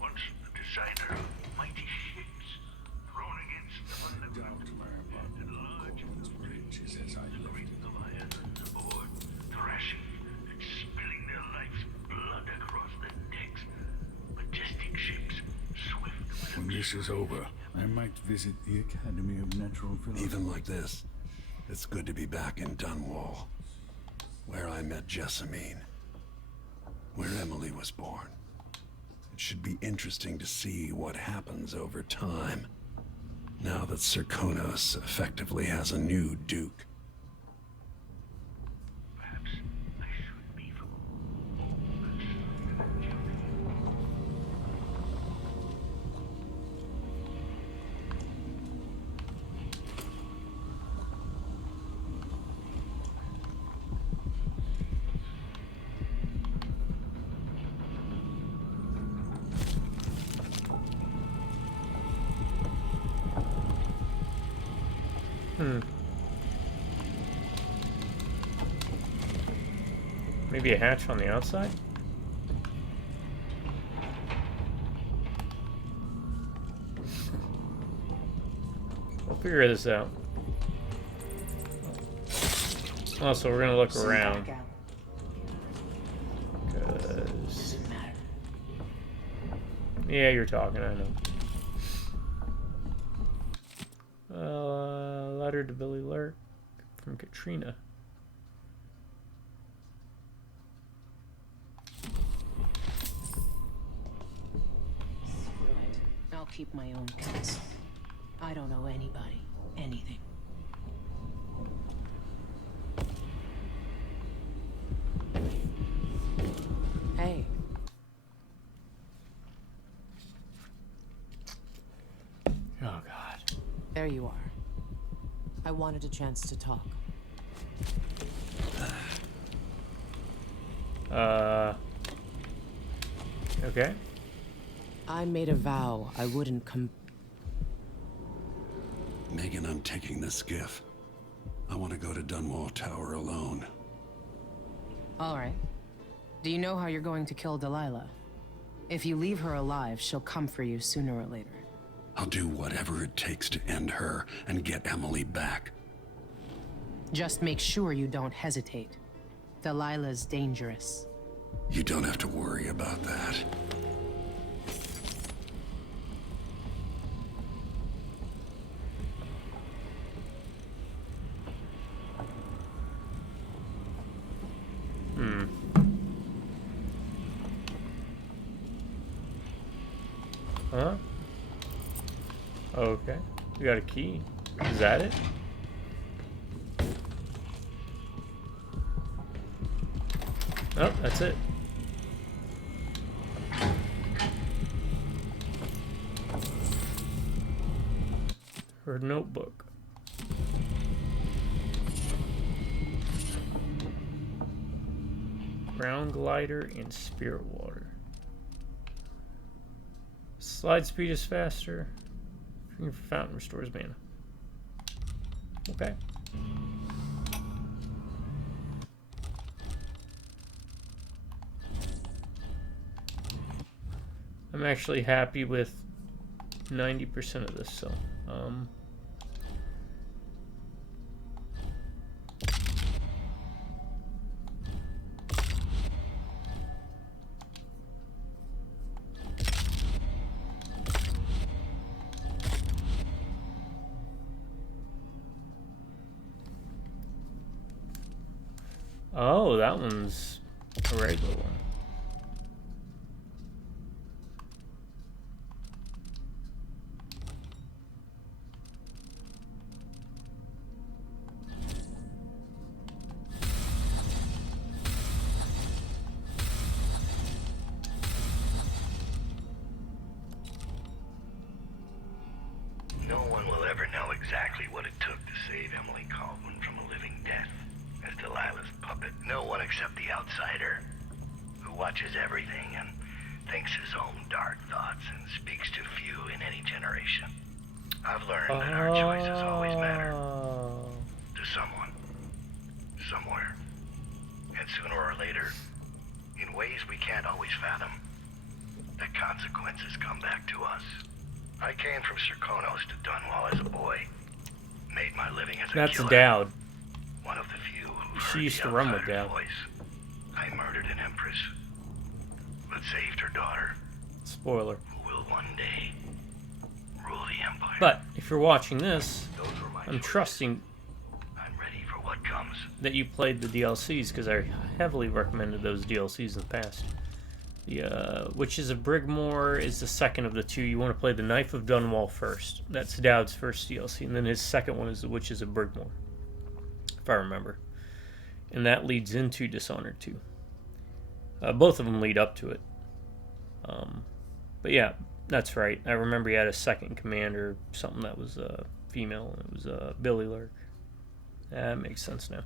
once the designer of mighty ships, thrown against the fundamental and large bridges as I great Leviathans aboard, thrashing and spilling their life's blood across the decks. Majestic ships, swift with When this is over, I might visit the Academy of Natural Philosophy. Even like this, it's good to be back in Dunwall, where I met Jessamine, where Emily was born. It should be interesting to see what happens over time, now that Serkonos effectively has a new Duke. perhaps I should be for Maybe a hatch on the outside? We'll figure this out. Oh, so we're gonna look around. 'Cause... Yeah, you're talking, I know. Letter to Billy Lurk from Katrina. I'll keep my own counsel. I don't owe anybody anything. Hey. Oh, God. There you are. I wanted a chance to talk. Okay. I made a vow I wouldn't come. Megan, I'm taking this skiff. I want to go to Dunwall Tower alone. All right. Do you know how you're going to kill Delilah? If you leave her alive, she'll come for you sooner or later. I'll do whatever it takes to end her and get Emily back. Just make sure you don't hesitate. Delilah's dangerous. You don't have to worry about that. Huh? Okay. We got a key. Is that it? Oh, that's it. Her notebook. Ground glider and spirit water. Slide speed is faster. Fountain restores mana. Okay. I'm actually happy with 90% of this, so oh, that one's a regular one. No one will ever know exactly what it took to save Emily Caldwell from a living death as Delilah's puppet. No one except the outsider, who watches everything and thinks his own dark thoughts and speaks to few in any generation. I've learned that our choices always matter. To someone. Somewhere. And sooner or later, in ways we can't always fathom, the consequences come back to us. I came from Serkonos to Dunwall as a boy. Made my living as a That's killer. Dowd. One of the few who She heard used the to run with outsider's Dowd. voice. I murdered an empress, but saved her daughter, Spoiler. who will one day rule the empire. But if you're watching this, I'm choices. trusting I'm ready for what comes. that you played the DLCs because I heavily recommended those DLCs in the past. The Witches of Brigmore is the second of the two. You want to play the Knife of Dunwall first. That's Dowd's first DLC, and then his second one is the Witches of Brigmore, if I remember. And that leads into Dishonored 2. Both of them lead up to it. But yeah, that's right. I remember he had a second commander, something that was female, and it was Billy Lurk. That makes sense now.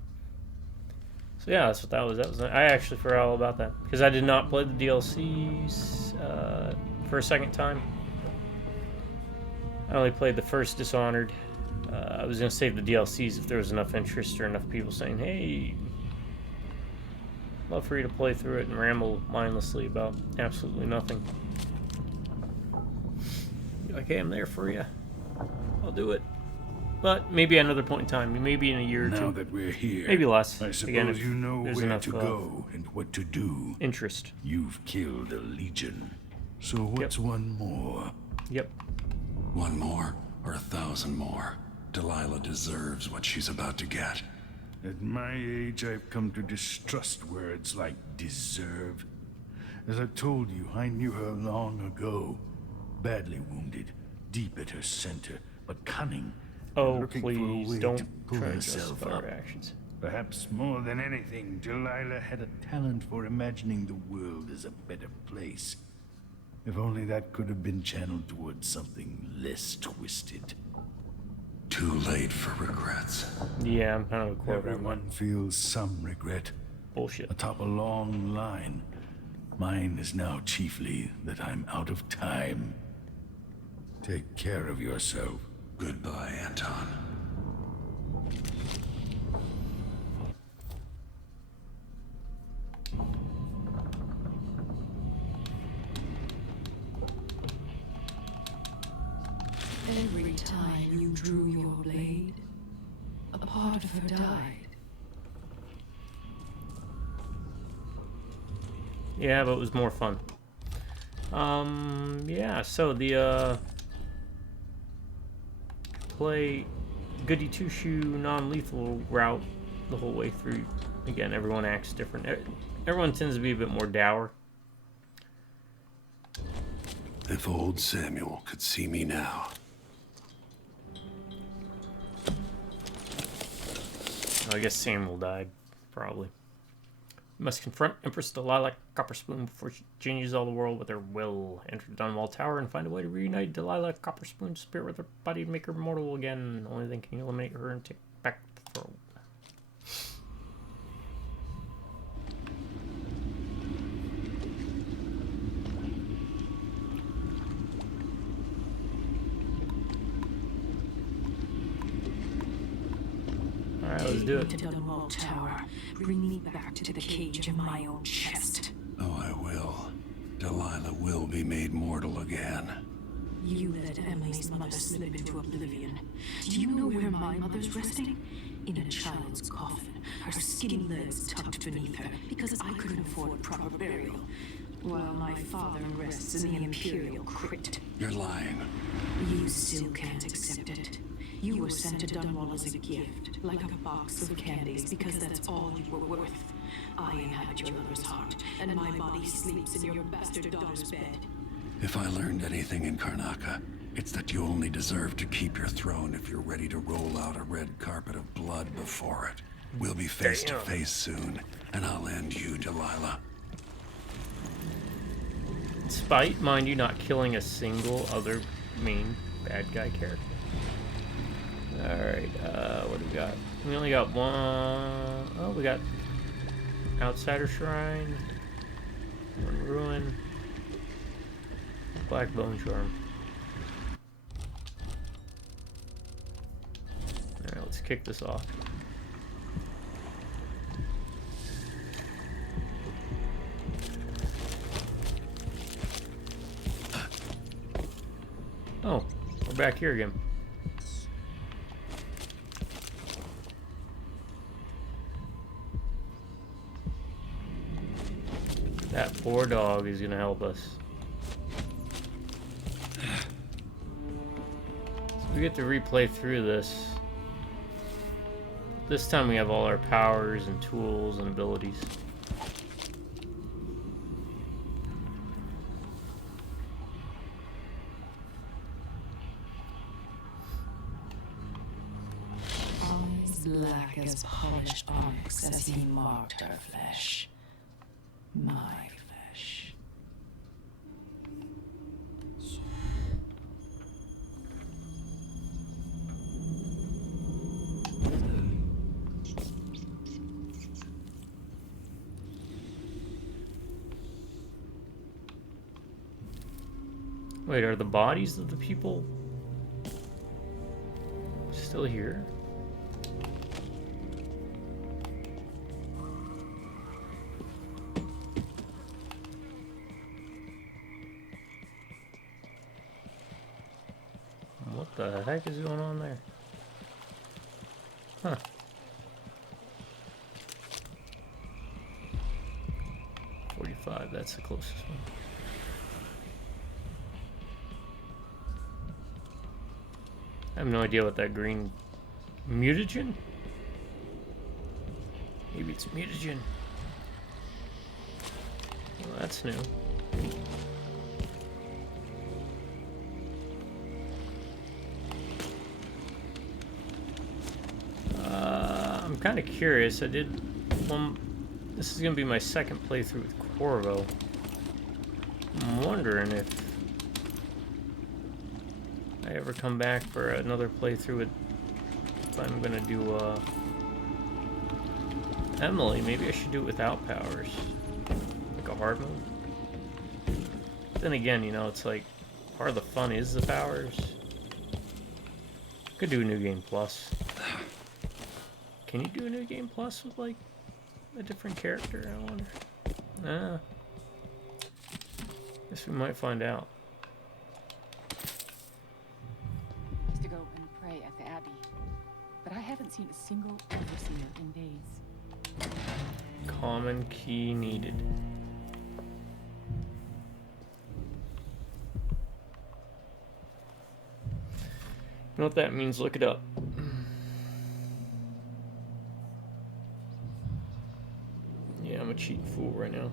So yeah, that's what that was. I actually forgot all about that because I did not play the DLCs for a second time. I only played the first Dishonored. I was gonna save the DLCs if there was enough interest or enough people saying, "Hey, love for you to play through it and ramble mindlessly about absolutely nothing." Be like, hey, I'm there for you. I'll do it. But maybe at another point in time, maybe in a year or two. Now that we're here, maybe less. I suppose Again, if you know there's where enough, to go and what to do. Interest. You've killed a legion. So what's one more? Yep. One more or 1,000 more. Delilah deserves what she's about to get. At my age, I've come to distrust words like deserve. As I told you, I knew her long ago. Badly wounded, deep at her center, but cunning. Oh, looking for a please, way don't to pull try to herself justify up. our actions. Perhaps more than anything, Delilah had a talent for imagining the world as a better place. If only that could have been channeled towards something less twisted. Too late for regrets. Yeah, I'm kind of a quote. Everyone feels some regret. Bullshit. Atop a long line. Mine is now chiefly that I'm out of time. Take care of yourself. Goodbye, Anton. Every time you drew your blade, a part of her died. Yeah, but it was more fun. Yeah, so the, play goody two-shoe non-lethal route the whole way through. Again, everyone acts different. Everyone tends to be a bit more dour. If old Samuel could see me now. I guess Samuel died, probably. You must confront Empress Delilah Copperspoon before she changes all the world with her will. Enter the Dunwall Tower and find a way to reunite Delilah Copperspoon's spirit with her body and make her mortal again. Only then can you eliminate her and take back the throne. Alright, let's do it. To Dunwall Tower. Bring me back to the cage in my own chest. Oh, I will. Delilah will be made mortal again. You let Emily's mother slip into oblivion. Do you know where my mother's resting? In a child's coffin, her skinny legs tucked beneath her, because I couldn't afford proper burial. While my father rests in the Imperial crypt. You're lying. You still can't accept it. You were sent to Dunwall as a gift, like a box of candies, because that's all you were worth. I inhabit your lover's heart, and my body sleeps in your bastard daughter's bed. If I learned anything in Karnaca, it's that you only deserve to keep your throne if you're ready to roll out a red carpet of blood before it. We'll be face to face soon, and I'll end you, Delilah. Despite, mind you, not killing a single other main bad guy character. Alright, what do we got? We only got one. Oh, we got Outsider Shrine, one Ruin, Black Bone Charm. Alright, let's kick this off. Oh, we're back here again. That poor dog is gonna help us. So we get to replay through this. This time we have all our powers and tools and abilities. Black as polished onyx as he marked her flesh. My flesh. Wait, are the bodies of the people still here? What the heck is going on there? Huh. .45, that's the closest one. I have no idea what that green... Mutagen? Maybe it's mutagen. Well, that's new. I'm kind of curious. I did one. This is gonna be my second playthrough with Corvo. I'm wondering if I ever come back for another playthrough with. If I'm gonna do Emily, maybe I should do it without powers, like a hard mode. Then again, you know, it's like part of the fun is the powers. Could do a new game plus. Can you do a new game plus with like a different character? I wonder. Guess we might find out. To go and pray at the Abbey, but I haven't seen a single overseer in days. Common key needed. You know what that means? Look it up. Yeah, I'm a cheating fool right now.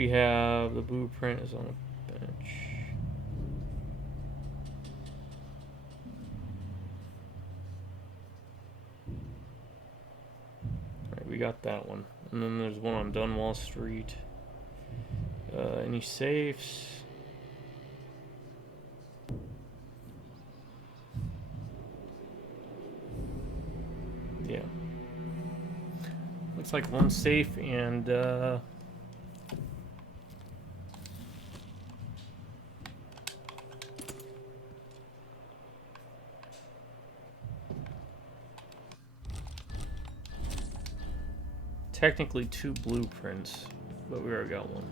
We have the blueprint is on a bench. Alright, we got that one. And then there's one on Dunwall Street. Any safes? Yeah. Looks like one safe and technically 2 blueprints, but we already got one.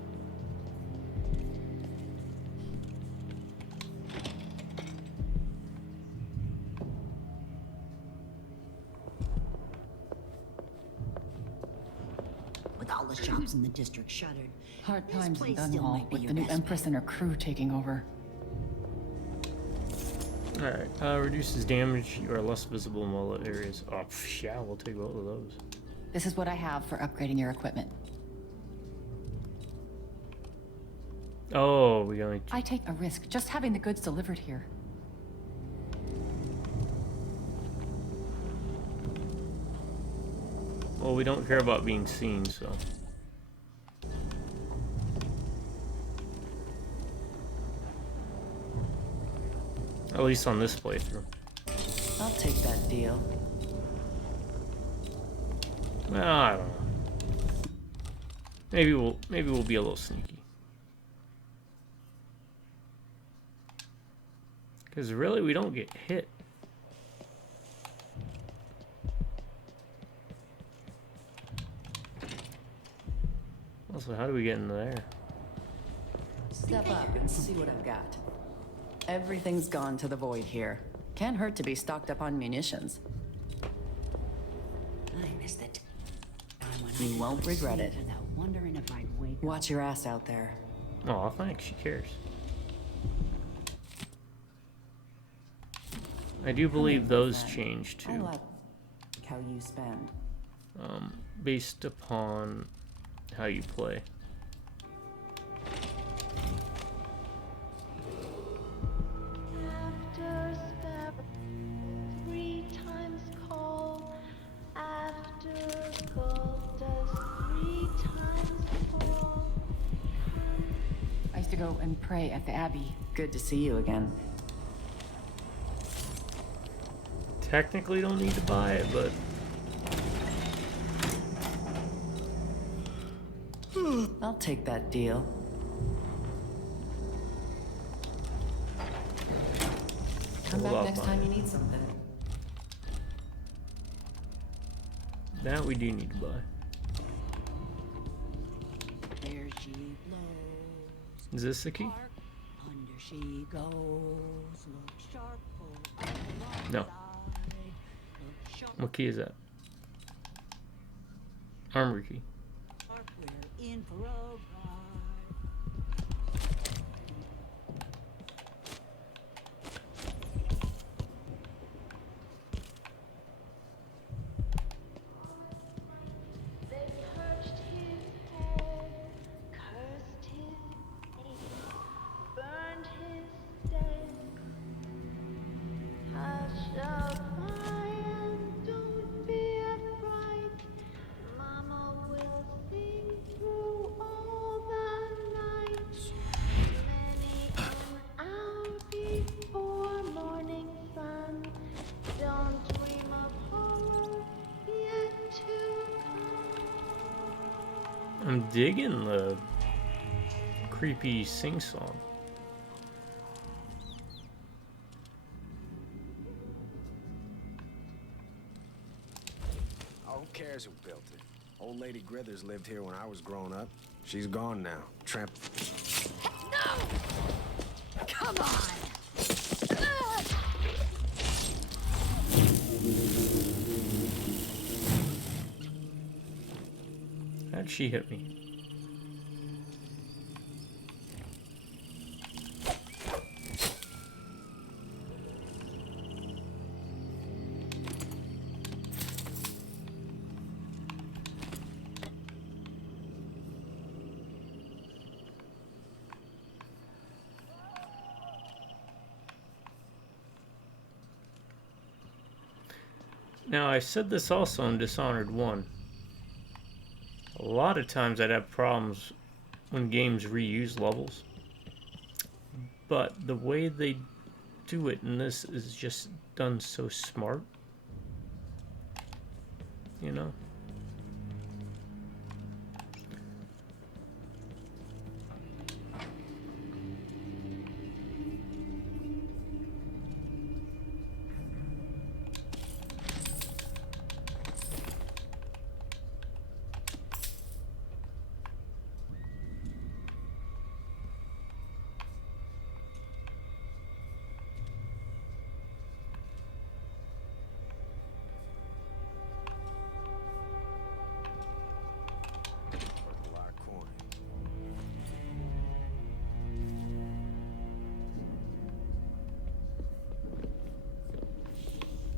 With all the shops in the district shuttered, Hard this times in place still Dunwall might be with your the new best Empress and her crew taking over. Alright, reduces damage. You are less visible in mullet areas. Oh, yeah, we'll take both of those. This is what I have for upgrading your equipment. Oh, we only... I take a risk just having the goods delivered here. Well, we don't care about being seen, so... At least on this playthrough. I'll take that deal. Well, I don't know. Maybe we'll be a little sneaky. Because really, we don't get hit. Also, how do we get into there? Step up and see what I've got. Everything's gone to the void here. Can't hurt to be stocked up on munitions. I missed it. You won't regret it. Without wondering if I'd wake Watch your ass out there. Oh, thanks. She cares. I do believe those change I too. like how you spend. Based upon how you play. After step 3 times call, after gold does 3 times fall. I used to go and pray at the Abbey. Good to see you again. Technically don't need to buy it, but I'll take that deal. Come Hold back off next on time it. you need something. that we do need to buy. There she blows. Is this the key? Under she goes. Look sharp. Pull No. look sharp. What key is that? Armor key. We're in for a ride. They perched his head, cursed his name, burned his stead. Hush up, and don't be afraid. Mama will sing through all the night. Many an hour before morning sun. Don't dream of horror yet to I'm digging the creepy sing-song. Oh, who cares who built it? Old Lady Grithers lived here when I was growing up. She's gone now. Tramp. No! Come on! How'd she hit me? Now, I said this also in Dishonored 1. A lot of times I'd have problems when games reuse levels. But the way they do it in this is just done so smart. You know?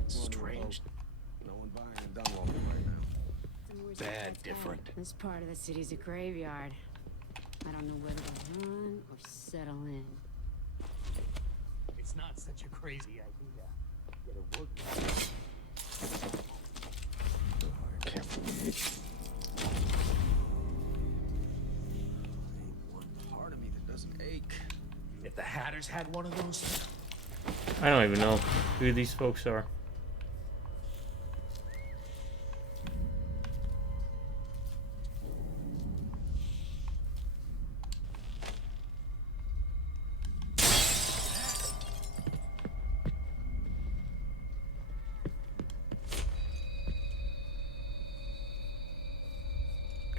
Strange. No one buying a Dunlop right now. Bad different. This part of the city's a graveyard. I don't know whether to run or settle in. It's not such a crazy idea. Get it working. Careful. Ain't one part of me that doesn't ache. If the Hatters had one of those. I don't even know who these folks are.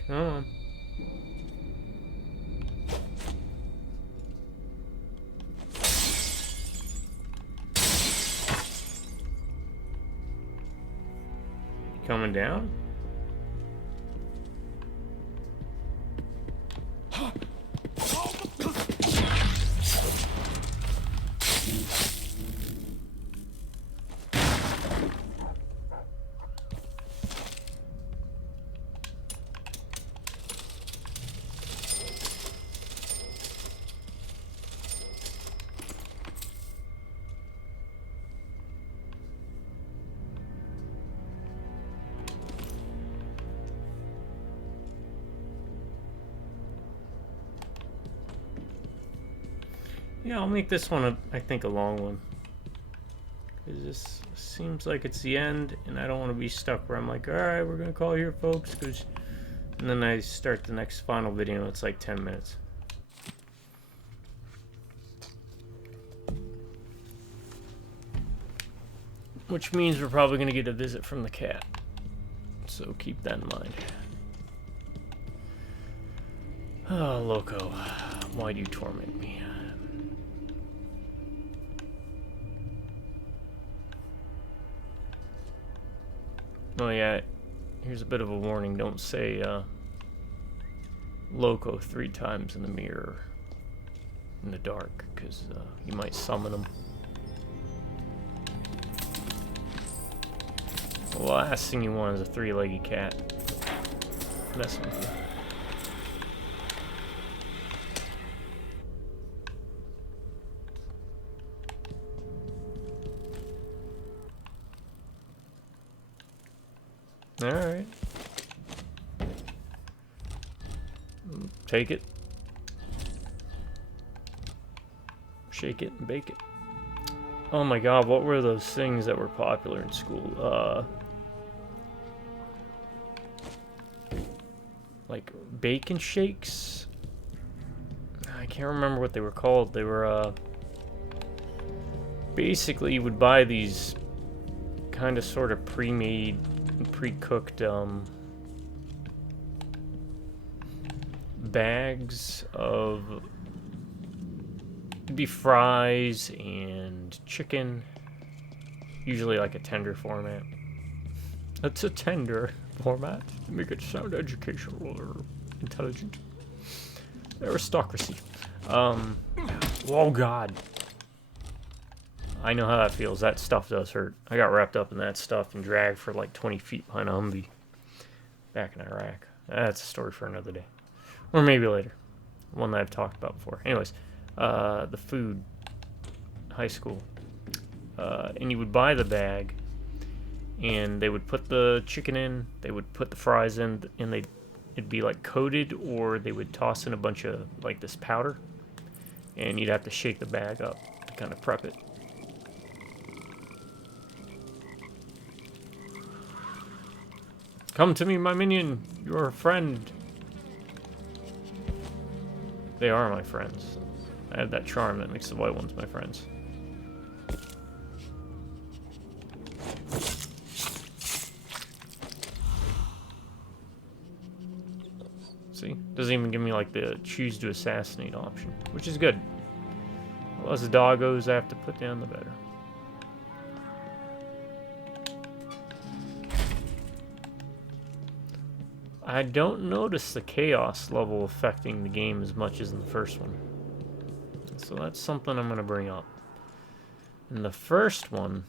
Come on. Coming down? Yeah, I'll make this one, I think, a long one. Because this seems like it's the end, and I don't want to be stuck where I'm like, alright, we're going to call here, folks. And then I start the next final video, it's like 10 minutes. Which means we're probably going to get a visit from the cat. So keep that in mind. Oh, Loco, why do you torment me? Oh yeah, here's a bit of a warning. Don't say Loco 3 times in the mirror in the dark, because you might summon him. The last thing you want is a 3-legged cat messing with you. Alright. Take it. Shake it and bake it. Oh my god, what were those things that were popular in school? Like bacon shakes? I can't remember what they were called. They were, basically you would buy these kind of sort of pre-made, pre-cooked bags of, it'd be fries and chicken, usually like a tender format. It's a tender format to make it sound educational or intelligent. Aristocracy. Oh god. I know how that feels. That stuff does hurt. I got wrapped up in that stuff and dragged for like 20 feet behind a Humvee back in Iraq. That's a story for another day. Or maybe later. One that I've talked about before. Anyways, the food. High school. And you would buy the bag, and they would put the chicken in, they would put the fries in, and it'd be like coated, or they would toss in a bunch of like this powder, and you'd have to shake the bag up to kind of prep it. Come to me, my minion, your friend. They are my friends. I have that charm that makes the white ones my friends. See? Doesn't even give me like the choose to assassinate option, which is good. The less doggos I have to put down, the better. I don't notice the chaos level affecting the game as much as in the first one. So that's something I'm going to bring up. In the first one,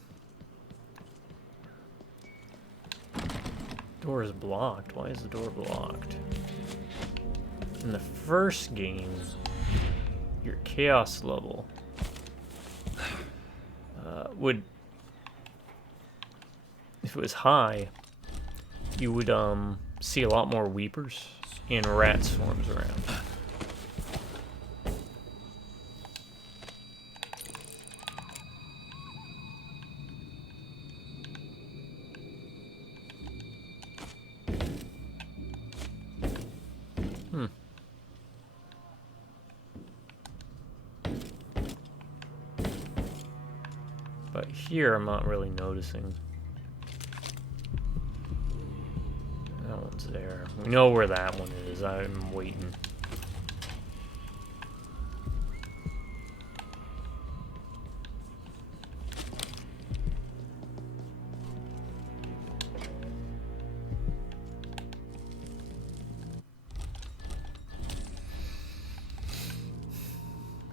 door is blocked. Why is the door blocked? In the first game, your chaos level would, if it was high, you would see a lot more weepers and rat swarms around. But here I'm not really noticing. That one's there. We know where that one is. I'm waiting.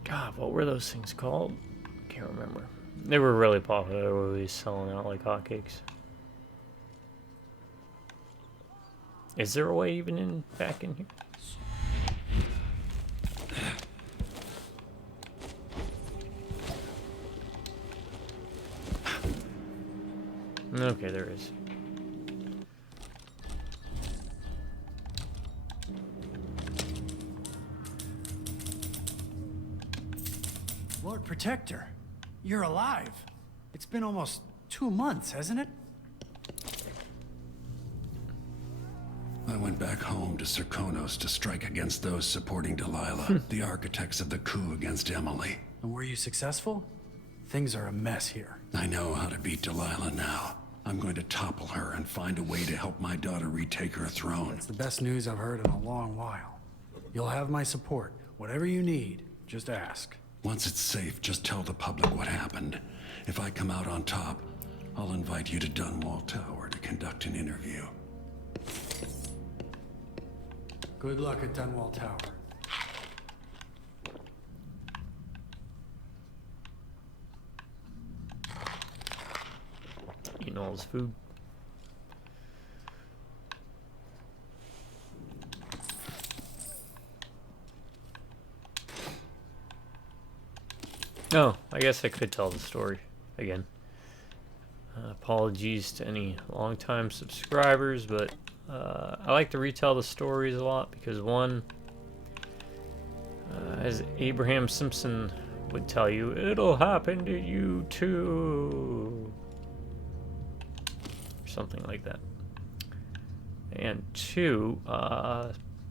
God, what were those things called? Can't remember. They were really popular. They were always selling out like hotcakes. Is there a way even back in here? Okay, there is. Lord Protector, you're alive. It's been almost 2 months, hasn't it? I went back home to Serkonos to strike against those supporting Delilah, the architects of the coup against Emily. And were you successful? Things are a mess here. I know how to beat Delilah now. I'm going to topple her and find a way to help my daughter retake her throne. That's the best news I've heard in a long while. You'll have my support. Whatever you need, just ask. Once it's safe, just tell the public what happened. If I come out on top, I'll invite you to Dunwall Tower to conduct an interview. Good luck at Dunwall Tower. Eating all his food. Oh, I guess I could tell the story again. Apologies to any longtime subscribers, but I like to retell the stories a lot because one, as Abraham Simpson would tell you, it'll happen to you too. Or something like that. And two,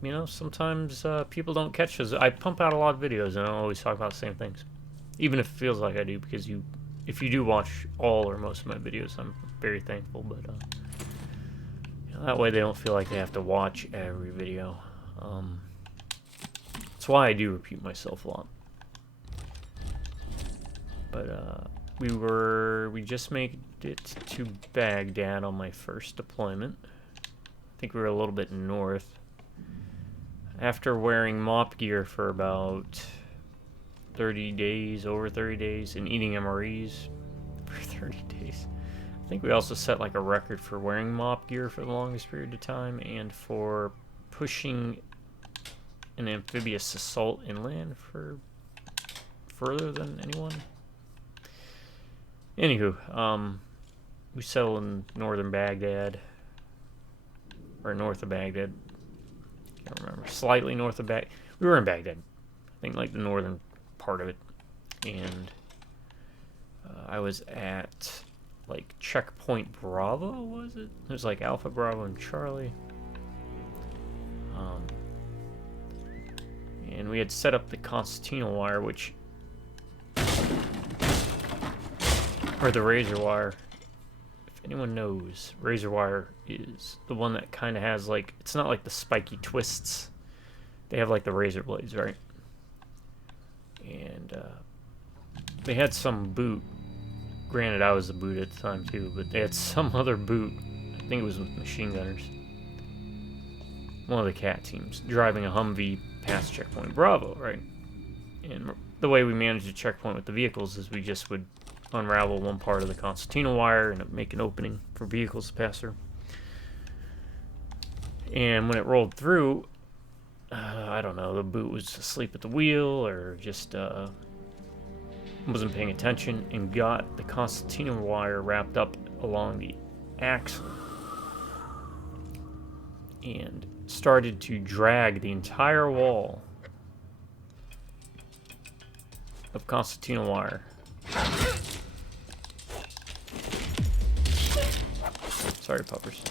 you know, sometimes people don't catch those. I pump out a lot of videos and I don't always talk about the same things. Even if it feels like I do, because if you do watch all or most of my videos, I'm very thankful, but you know, that way they don't feel like they have to watch every video. That's why I do repeat myself a lot. But we just made it to Baghdad on my first deployment. I think we were a little bit north. After wearing mop gear for about 30 days, over 30 days, and eating MREs for 30 days. I think we also set like a record for wearing mop gear for the longest period of time and for pushing an amphibious assault inland for further than anyone. Anywho, we settled in northern Baghdad. Or north of Baghdad. I don't remember. Slightly north of Baghdad. We were in Baghdad. I think like the northern part of it. And I was at like checkpoint Bravo, was it? It was like Alpha, Bravo, and Charlie. And we had set up the concertina wire, which... or the razor wire. If anyone knows, razor wire is the one that kind of has like... it's not like the spiky twists. They have like the razor blades, right? And they had some boot. Granted, I was the boot at the time too, but they had some other boot. I think it was with machine gunners. One of the cat teams driving a Humvee past checkpoint Bravo, right? And the way we managed the checkpoint with the vehicles is we just would unravel one part of the concertina wire and make an opening for vehicles to pass through. And when it rolled through, I don't know, the boot was asleep at the wheel or just wasn't paying attention and got the concertina wire wrapped up along the axle and started to drag the entire wall of concertina wire. Sorry, puppers.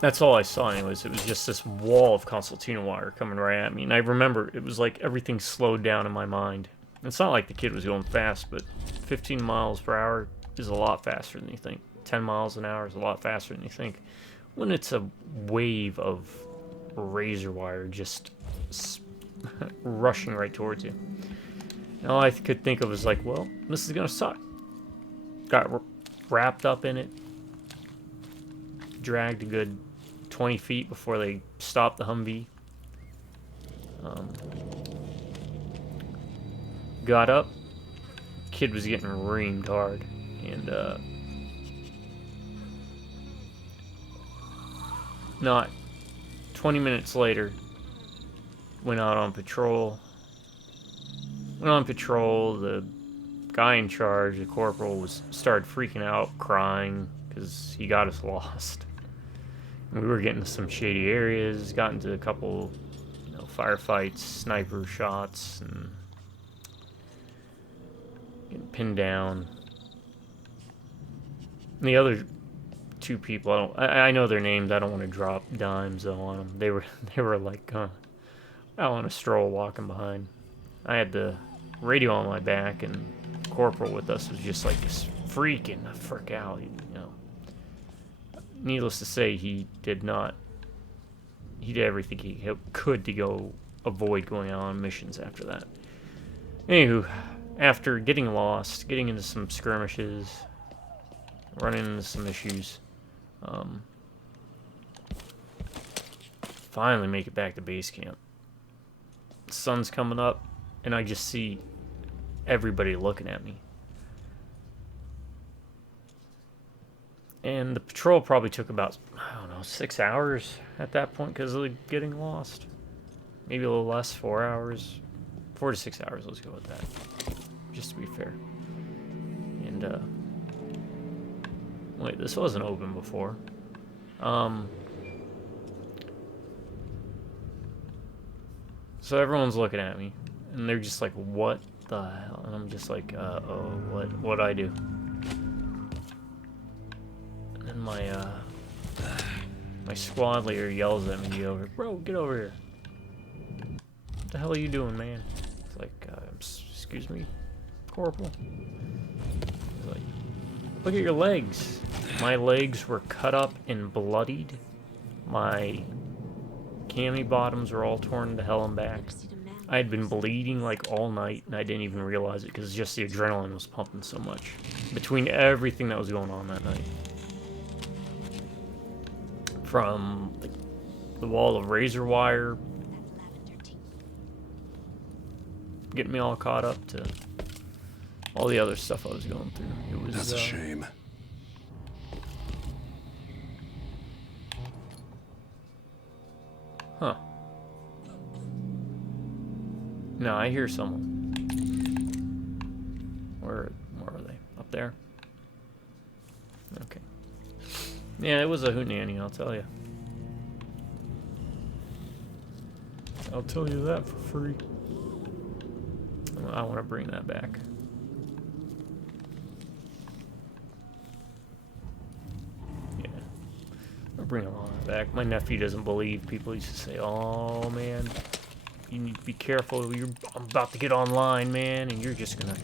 That's all I saw anyways. It was just this wall of concertina wire coming right at me. And I remember it was like everything slowed down in my mind. It's not like the kid was going fast, but 15 miles per hour is a lot faster than you think. 10 miles an hour is a lot faster than you think. When it's a wave of razor wire just rushing right towards you. And all I could think of was like, well, this is gonna suck. Got wrapped up in it. Dragged a good 20 feet before they stopped the Humvee. Got up. Kid was getting reamed hard. And not 20 minutes later, went out on patrol. The guy in charge, the corporal, started freaking out, crying, because he got us lost. And we were getting to some shady areas, got into a couple, firefights, sniper shots, and getting pinned down. And the other two people, I know their names. I don't want to drop dimes though on them. They were like out on a stroll walking behind. I had the radio on my back, and the corporal with us was just like freaking the frick out. Needless to say, he did everything he could to go avoid going on missions after that. Anywho, after getting lost, getting into some skirmishes, running into some issues, finally make it back to base camp. The sun's coming up, and I just see everybody looking at me. And the patrol probably took about, 6 hours at that point because of getting lost. Maybe a little less, 4 hours. 4 to 6 hours, let's go with that. Just to be fair. And, wait, this wasn't open before. So everyone's looking at me, and they're just like, what the hell? And I'm just like, what'd I do? And then my squad leader yells at me, bro, get over here. What the hell are you doing, man? It's like, excuse me, Corporal. He's like, look at your legs. My legs were cut up and bloodied. My cami bottoms were all torn to hell and back. I had been bleeding like all night, and I didn't even realize it because just the adrenaline was pumping so much between everything that was going on that night. From the wall of razor wire getting me all caught up to all the other stuff I was going through. It was That's a shame. Huh. No, I hear someone. Where are they? Up there? Okay. Yeah, it was a hootenanny, I'll tell you. I'll tell you that for free. I want to bring that back. Yeah. I'll bring a lot of that back. My nephew doesn't believe. People used to say, oh, man, you need to be careful. I'm about to get online, man, and you're just going to...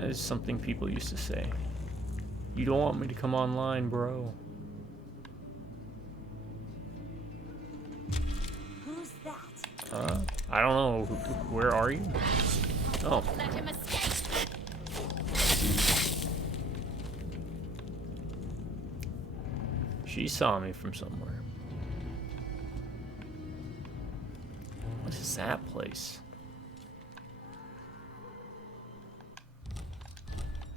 That is something people used to say. You don't want me to come online, bro. Who's that? I don't know. Where are you? Oh. Let him escape. She saw me from somewhere. What is that place?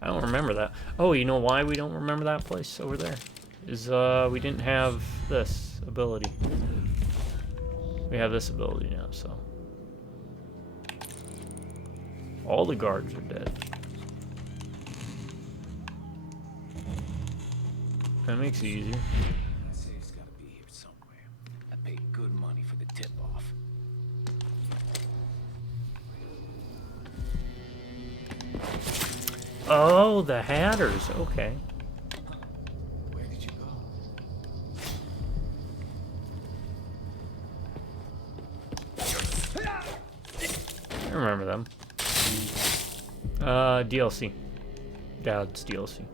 I don't remember that. Oh, you know why we don't remember that place over there? Is we didn't have this ability. We have this ability now, so. All the guards are dead. That makes it easier. That safe's gotta be here somewhere. I paid good money for the tip-off. Oh, the Hatters. Okay. Where did you go? I remember them. DLC. B.A.D's DLC.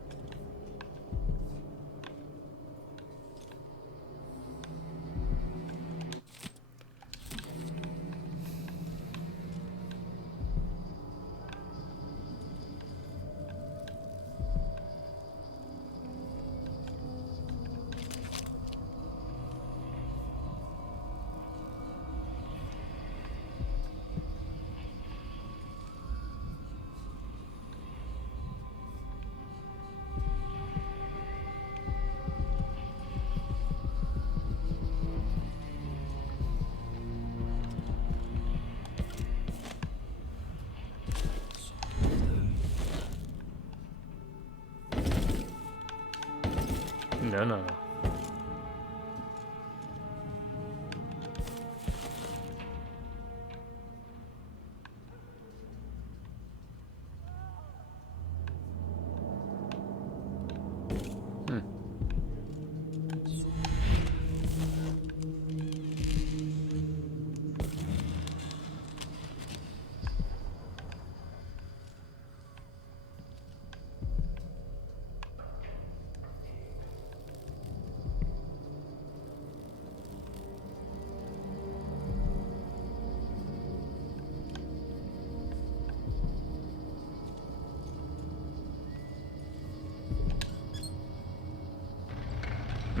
No, no, no.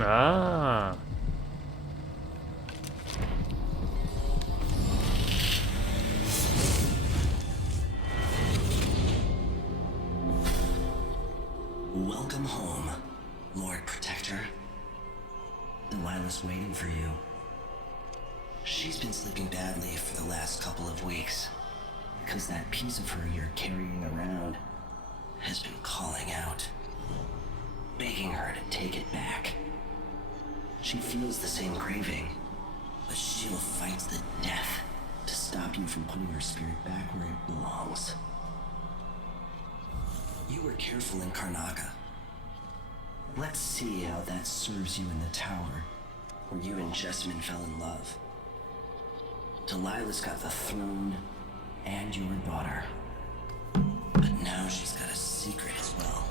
Ah. Welcome home, Lord Protector. Delilah's waiting for you. She's been sleeping badly for the last couple of weeks, because that piece of her you're carrying around has been calling out, begging her to take it back. She feels the same craving, but she'll fight the death to stop you from putting her spirit back where it belongs. You were careful in Karnaga. Let's see how that serves you in the tower, where you and Jessamine fell in love. Delilah's got the throne and your daughter. But now she's got a secret as well.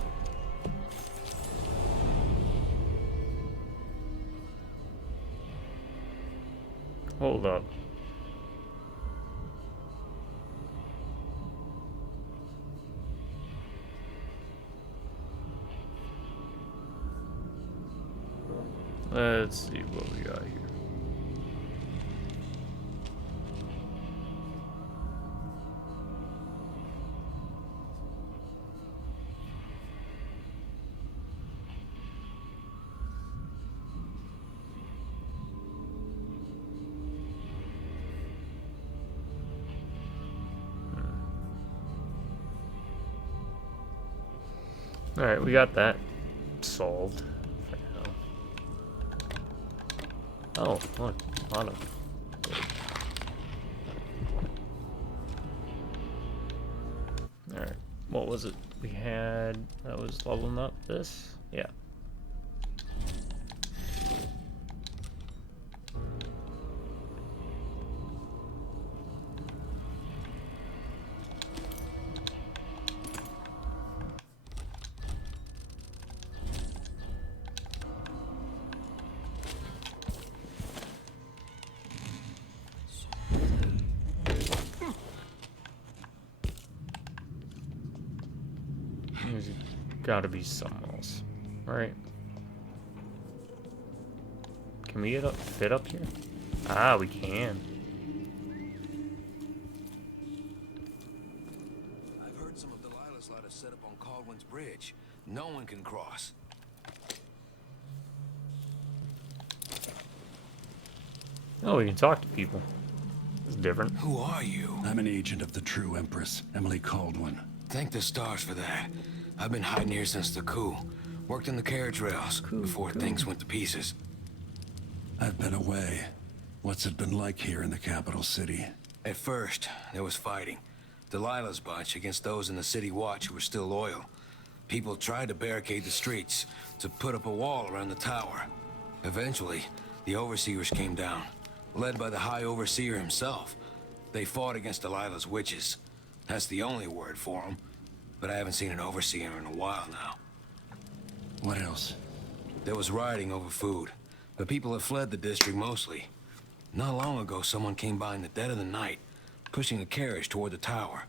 Hold up. Let's see what we got here. Alright, we got that solved. Oh, look, a lot of gold. Alright, what was it we had that was leveling up this? Yeah. There's gotta be something else, right? Can we fit up here? Ah, we can. I've heard some of Delilah's lot is set up on Caldwell's Bridge. No one can cross. Oh, we can talk to people. It's different. Who are you? I'm an agent of the true Empress, Emily Caldwell. Thank the stars for that. I've been hiding here since the coup. Worked in the carriage rails before things went to pieces. I've been away. What's it been like here in the capital city? At first, there was fighting. Delilah's bunch against those in the city watch who were still loyal. People tried to barricade the streets, to put up a wall around the tower. Eventually, the overseers came down, led by the High Overseer himself. They fought against Delilah's witches. That's the only word for them. But I haven't seen an overseer in a while now. What else? There was rioting over food, but people have fled the district mostly. Not long ago, someone came by in the dead of the night, pushing a carriage toward the tower.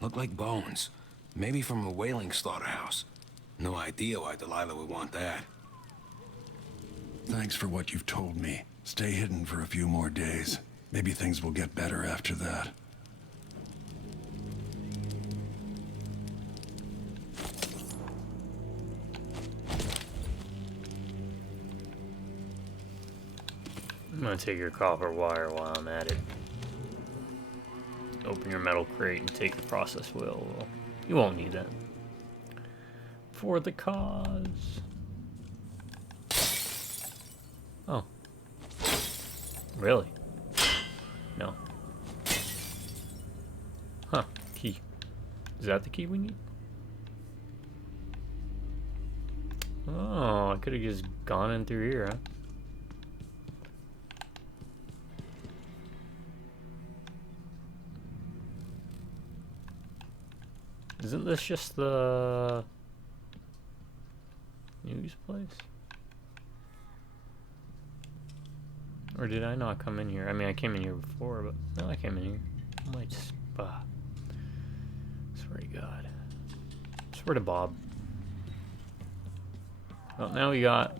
Looked like bones, maybe from a whaling slaughterhouse. No idea why Delilah would want that. Thanks for what you've told me. Stay hidden for a few more days. Maybe things will get better after that. I'm gonna take your copper wire while I'm at it. Open your metal crate and take the process wheel. Well, you won't need that. For the cause. Oh. Really? No. Huh. Key. Is that the key we need? Oh, I could have just gone in through here, huh? Isn't this just the news place? Or did I not come in here? I mean, I came in here before, but no, I came in here. I might just, swear to God. Swear to Bob. Well, now we got,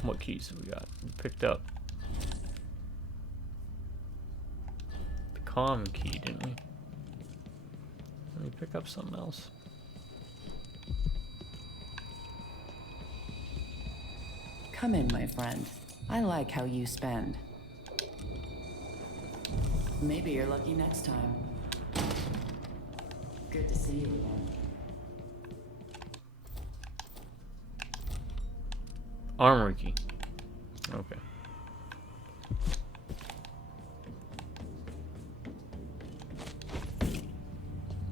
what keys have we got? We picked up the comm key, didn't we? Let me pick up something else. Come in, my friend. I like how you spend. Maybe you're lucky next time. Good to see you again. Armory key. Okay.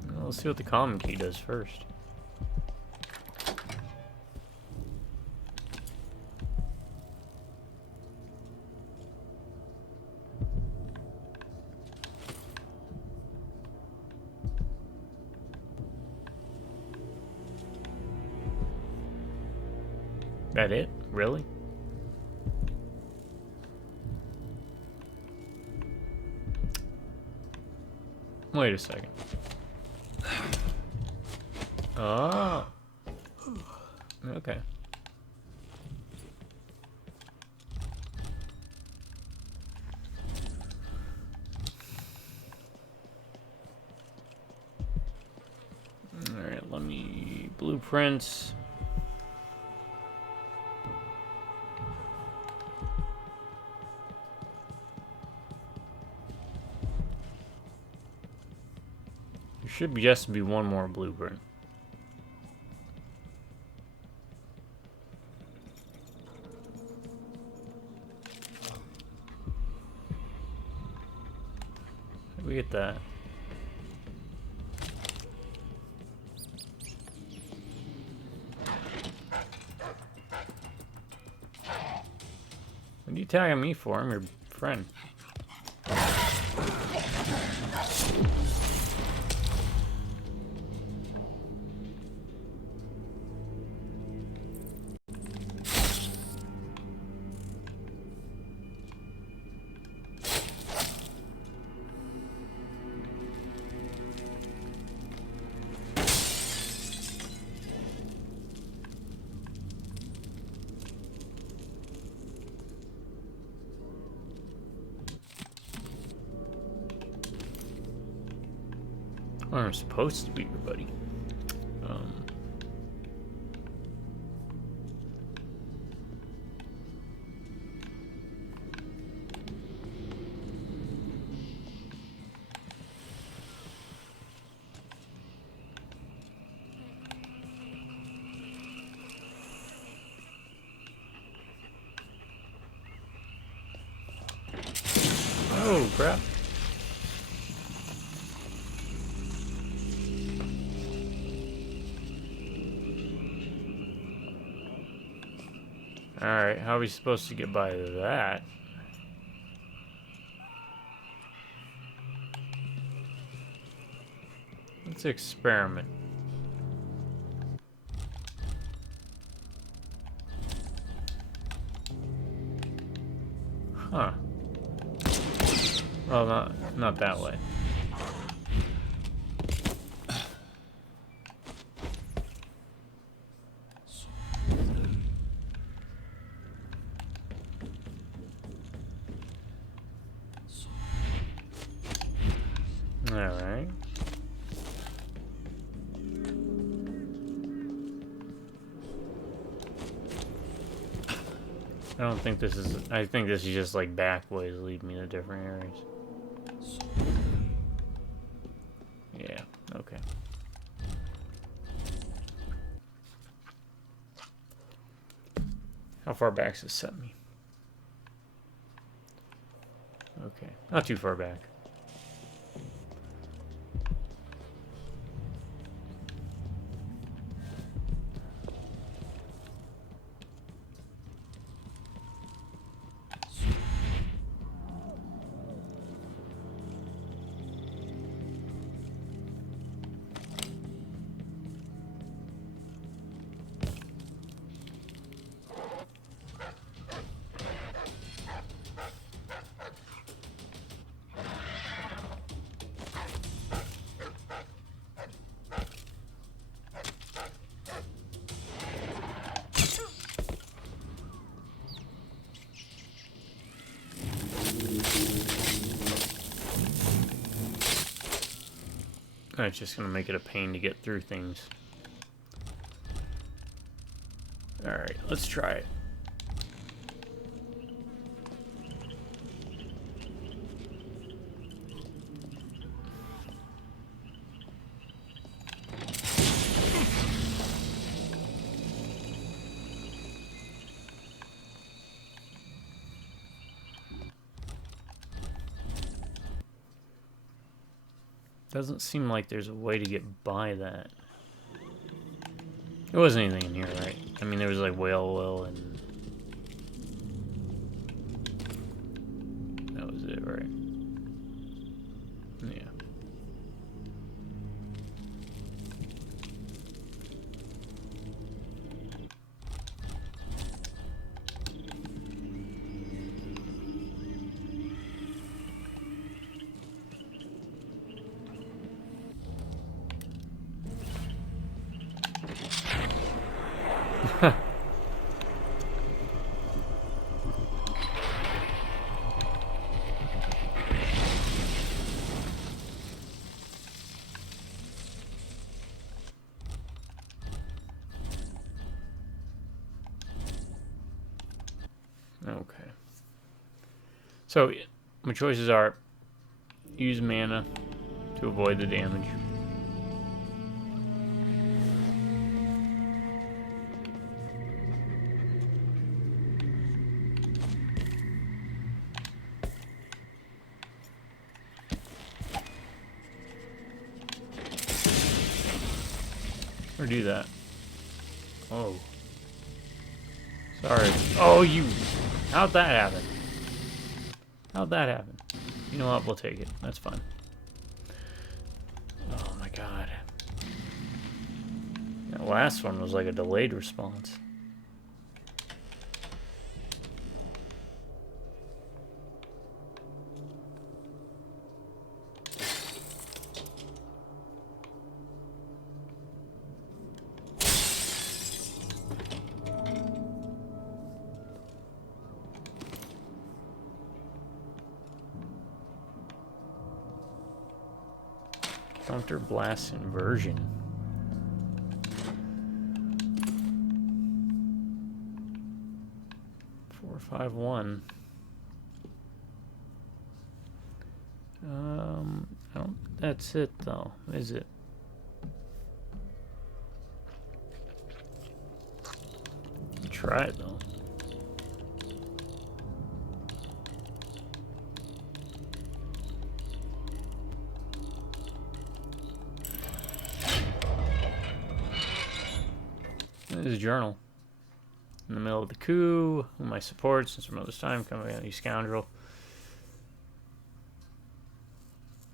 Well, let's see what the common key does first. That it? Really? Wait a second. Oh. Okay. Alright, let me... Blueprints. There should just be one more blueprint. We get that. What are you tagging me for? I'm your friend. Well, I'm supposed to be your buddy. Oh, crap. Alright, how are we supposed to get by that? Let's experiment. Huh. Well, not that way. Alright. I don't think this is... I think this is just like back ways lead me to different areas. Yeah, okay. How far back does it set me? Okay, not too far back. It's just gonna make it a pain to get through things. Alright, let's try it. Doesn't seem like there's a way to get by that. There wasn't anything in here, right? I mean, there was like whale oil and... that was it, right? Yeah. Okay. So, my choices are use mana to avoid the damage. Or do that. Oh. Sorry. Oh, you... How'd that happen? How'd that happen? You know what? We'll take it. That's fine. Oh my god. That last one was like a delayed response. Counter blast inversion. Four, 5, 1. I don't. That's it though, is it? Try it though. This is a journal. In the middle of the coup, who my support since my mother's time, coming at you scoundrel.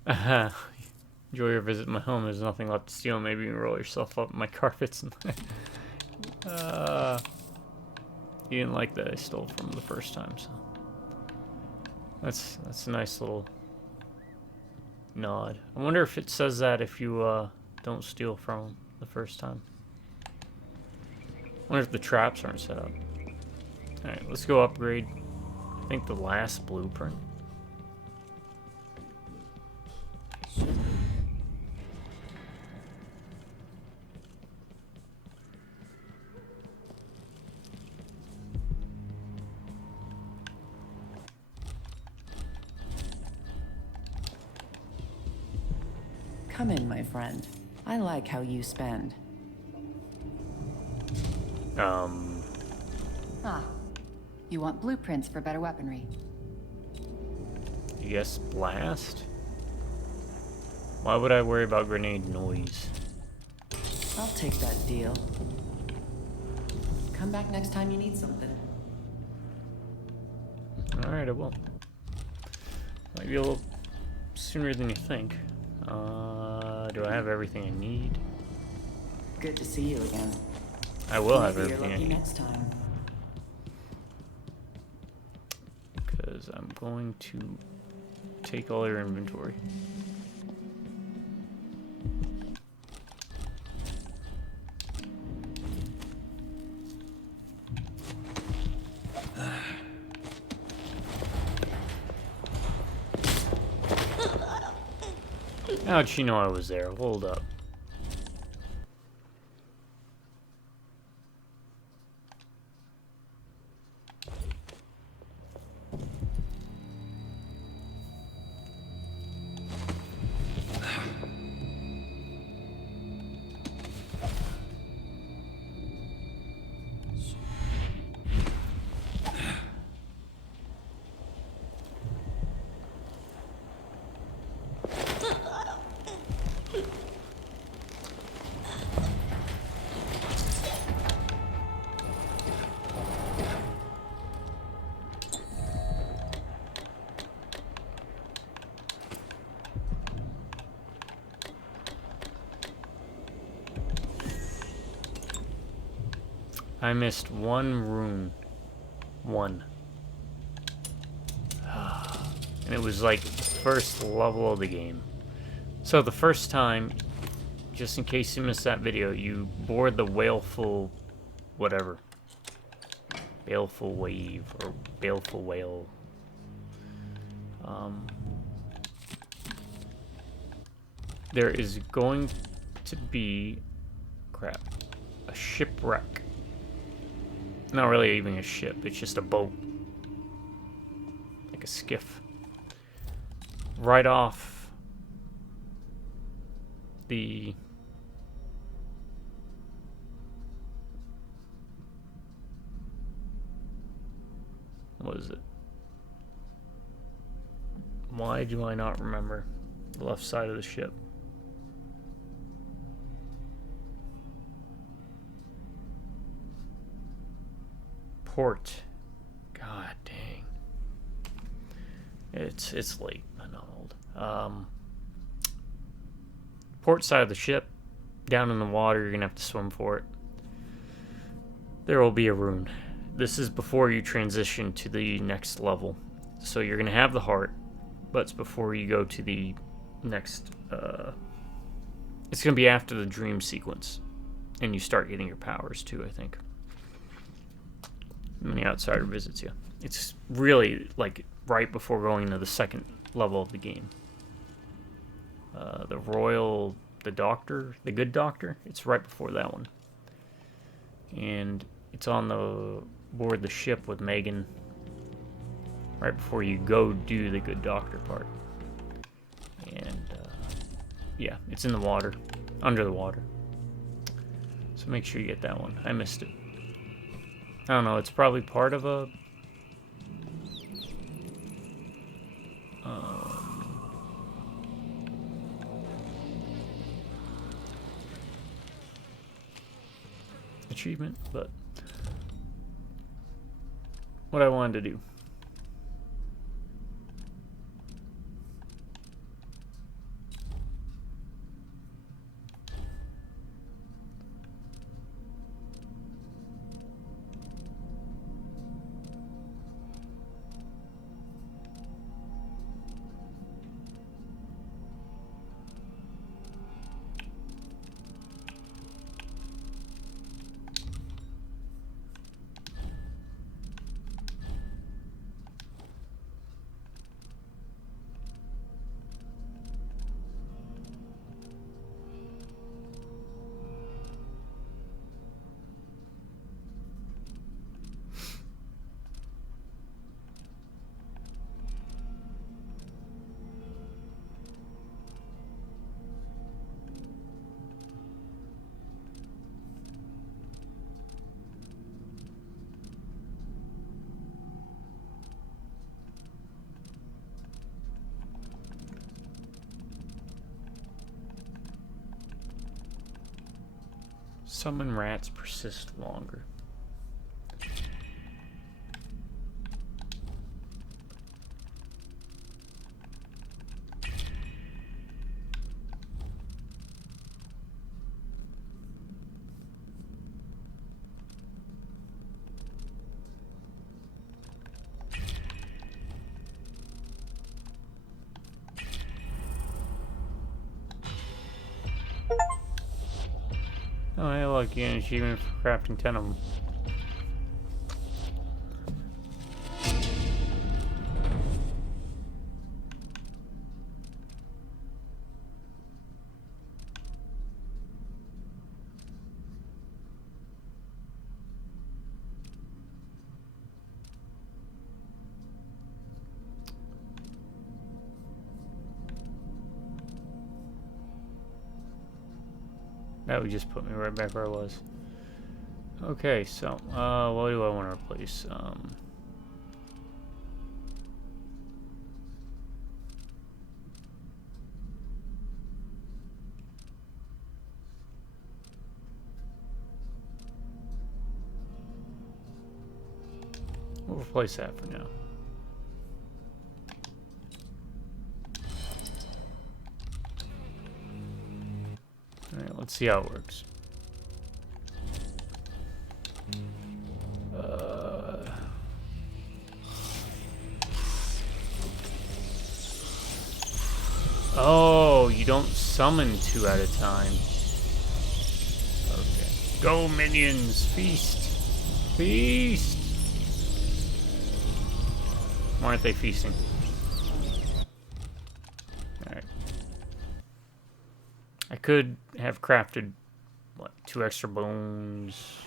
Enjoy your visit to my home. There's nothing left to steal. Maybe you can roll yourself up in my carpets. And you didn't like that I stole from him the first time, so that's a nice little nod. I wonder if it says that if you don't steal from him the first time. I wonder if the traps aren't set up. Alright, let's go upgrade. I think the last blueprint. Come in, my friend. I like how you spend. Ah, you want blueprints for better weaponry. Yes, blast? Why would I worry about grenade noise? I'll take that deal. Come back next time you need something. Alright, I will. Might be a little sooner than you think. Do I have everything I need? Good to see you again. I will have Maybe everything I you're lucky need. next time. Because I'm going to take all your inventory. How'd she know I was there? Hold up. I missed one rune. One. And it was like first level of the game. So the first time, just in case you missed that video, you board the Baleful whatever. Baleful Wave or Baleful Whale. There is going to be a shipwreck. Not really even a ship, it's just a boat. Like a skiff. Right off the... What is it? Why do I not remember the left side of the ship? port. God dang. It's late. I'm not old. Port side of the ship, down in the water, you're gonna have to swim for it. There will be a rune. This is before you transition to the next level. So you're gonna have the heart, but it's before you go to the next, it's gonna be after the dream sequence. And you start getting your powers too, I think. When the outsider visits you. It's really like right before going to the second level of the game. The doctor, the good doctor, it's right before that one. And it's on the board the ship with Megan. Right before you go do the good doctor part. And yeah, it's in the water, under the water. So make sure you get that one. I missed it. I don't know, it's probably part of a achievement, but what I wanted to do. Summon rats persist longer. Oh, hey, look, you get an achievement for crafting 10 of them. That would just put me right back where I was. Okay, so, what do I want to replace? We'll replace that for now. Alright, let's see how it works. Oh, you don't summon 2 at a time. Okay. Go, minions! Feast! Feast! Why aren't they feasting? Alright. I could have crafted, what, 2 extra bones?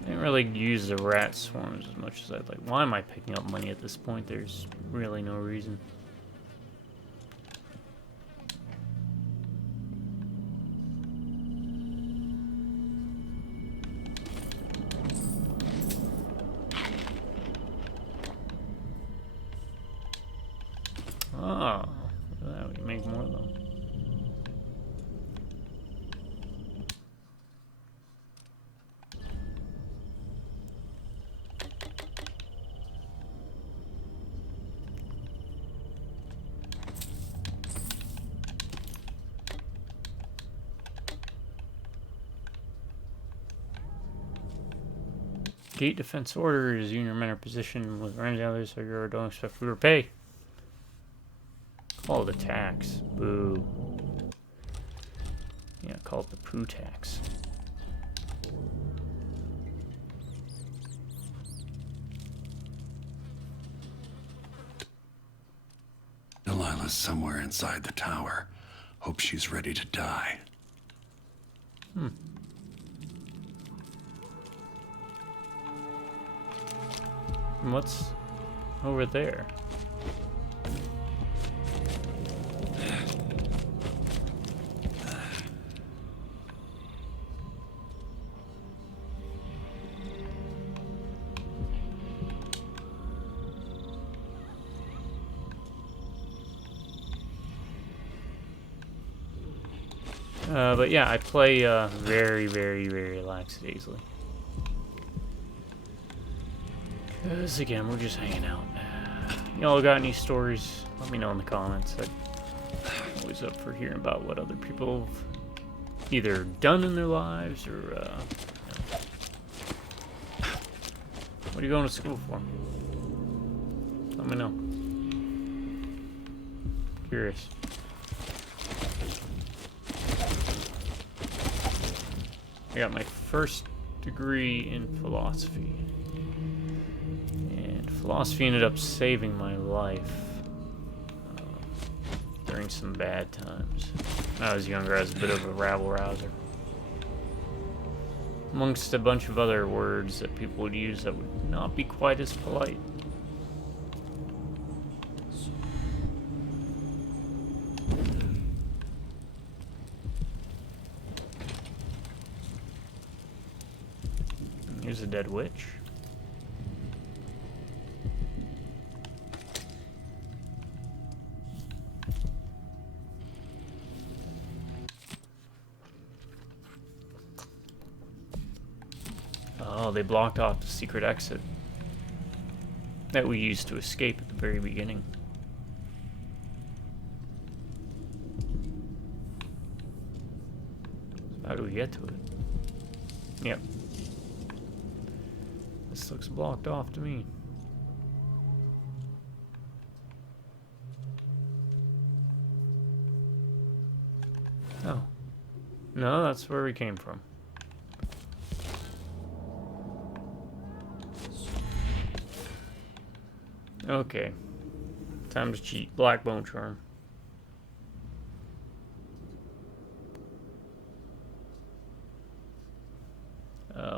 I didn't really use the rat swarms as much as I'd like. Why am I picking up money at this point? There's really no reason. Oh, that we make more of them. Gate defense order is you and your men are positioned with range others, so you don't expect food or pay. Call it a tax. Boo. Yeah, call it the poo tax. Delilah's somewhere inside the tower. Hope she's ready to die. Hmm. And what's over there? But yeah, I play very, very, very lackadaisically. Because again, we're just hanging out. Y'all got any stories? Let me know in the comments. I'm always up for hearing about what other people have either done in their lives or what are you going to school for? Let me know. Curious. I got my first degree in philosophy. And philosophy ended up saving my life during some bad times. When I was younger, I was a bit of a rabble-rouser. Amongst a bunch of other words that people would use that would not be quite as polite. Here's a dead witch. Oh, they blocked off the secret exit that we used to escape at the very beginning. So how do we get to it? Yep. This looks blocked off to me. Oh. No, that's where we came from. Okay. Time to cheat. Black bone charm.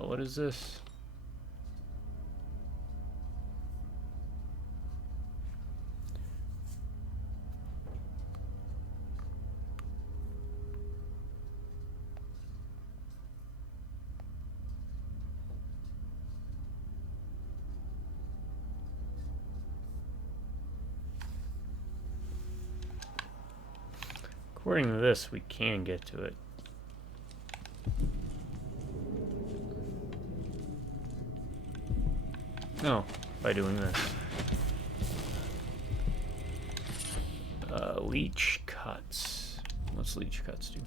What is this? According to this, we can get to it. No, by doing this. Leech cuts. What's leech cuts do?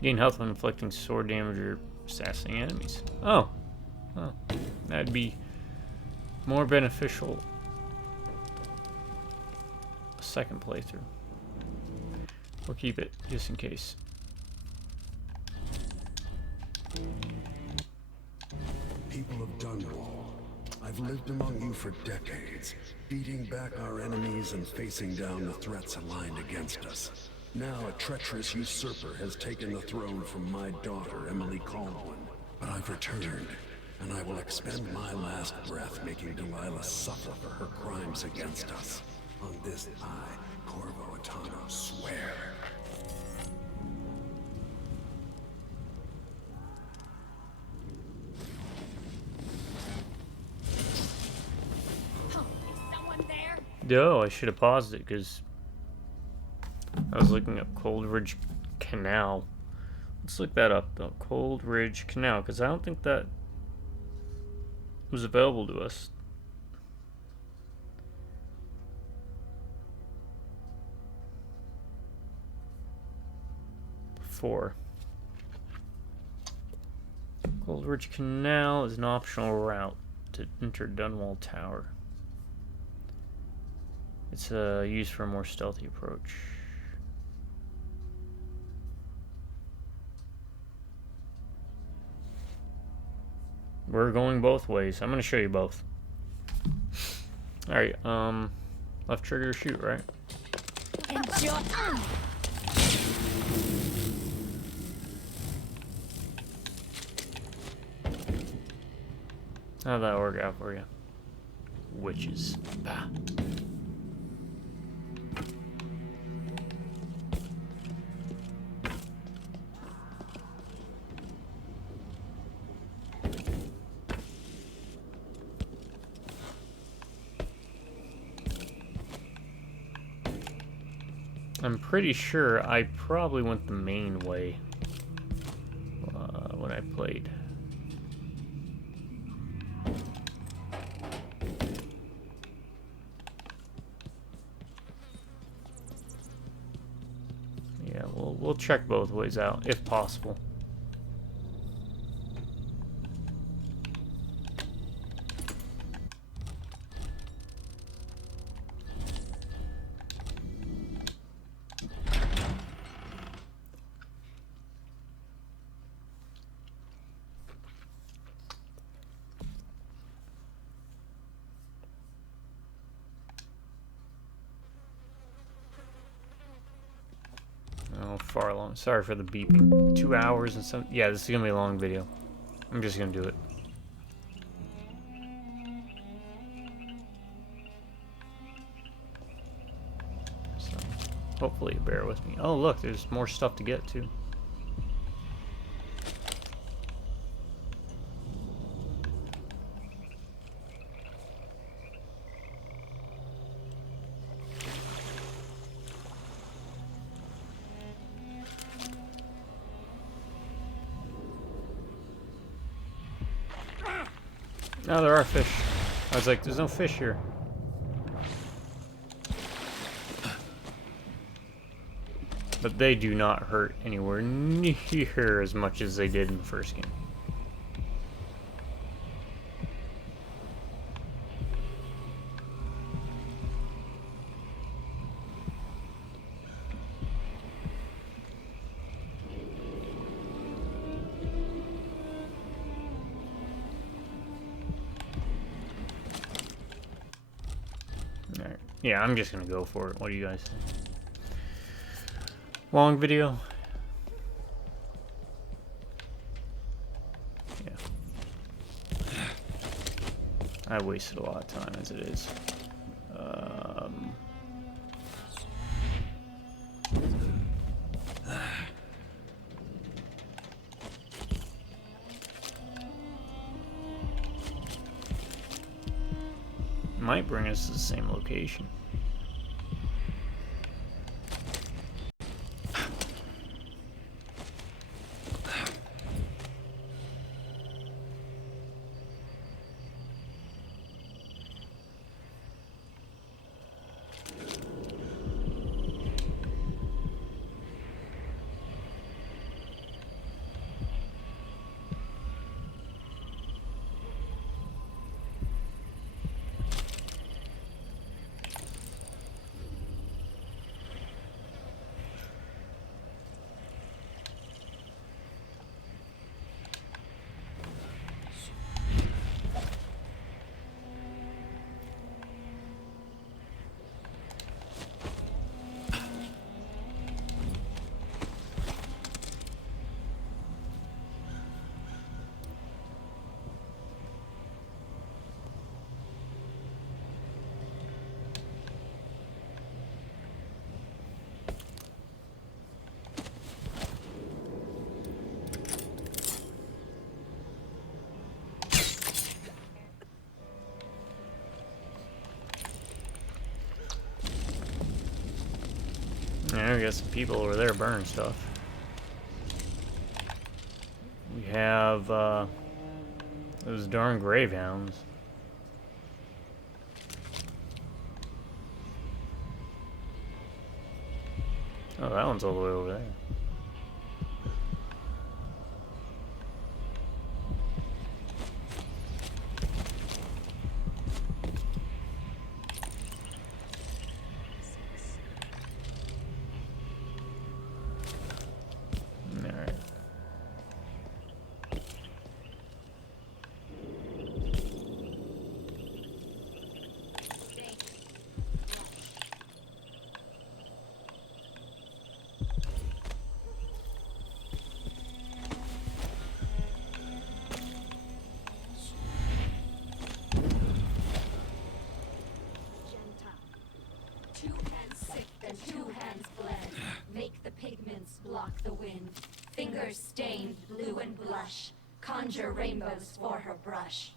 Gain health when inflicting sword damage or assassinating enemies. Oh. Oh. That'd be more beneficial a second playthrough. Or keep it, just in case. People of Dunwall, I've lived among you for decades, beating back our enemies and facing down the threats aligned against us. Now a treacherous usurper has taken the throne from my daughter, Emily Caldwin. But I've returned, and I will expend my last breath making Delilah suffer for her crimes against us. On this I, Corvo Atano, swear. Oh, I should have paused it because I was looking up Cold Ridge Canal. Let's look that up, though. Cold Ridge Canal, because I don't think that was available to us. Before. Cold Ridge Canal is an optional route to enter Dunwall Tower. It's used for a more stealthy approach. We're going both ways. I'm going to show you both. Alright, left trigger shoot, right? Enjoy. How'd that work out for you? Witches. Bah. I'm pretty sure I probably went the main way when I played. Yeah, we'll check both ways out if possible. Oh, far along. Sorry for the beeping. 2 hours and some. Yeah, this is gonna be a long video. I'm just gonna do it. So, hopefully, bear with me. Oh, look, there's more stuff to get to. No, there are fish. I was like, there's no fish here. But they do not hurt anywhere near as much as they did in the first game. Alright. Yeah, I'm just gonna go for it. What do you guys think? Long video? Yeah. I wasted a lot of time as it is. Might bring us to the same location. Yeah, we got some people over there burning stuff. We have those darn gravehounds. Oh, that one's all the way over there. Alright. Two hands sift and two hands blend. Make the pigments block the wind. Fingers stained blue and blush. Conjure rainbows for her brush.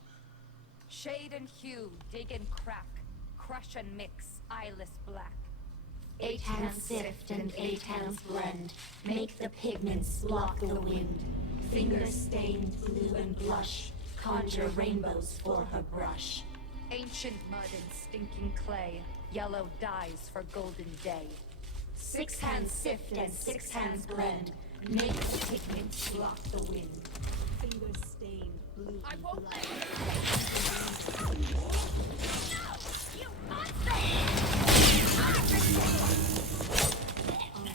Shade and hue, dig and crack. Crush and mix, eyeless black. 8 hands sift and 8 hands blend. Make the pigments block the wind. Fingers stained blue and blush. Conjure rainbows for her brush. Ancient mud and stinking clay. Yellow dyes for golden day. 6 hands sift and 6 hands blend. Make the pigments block the wind. Fingers stained blue and blush. You monster!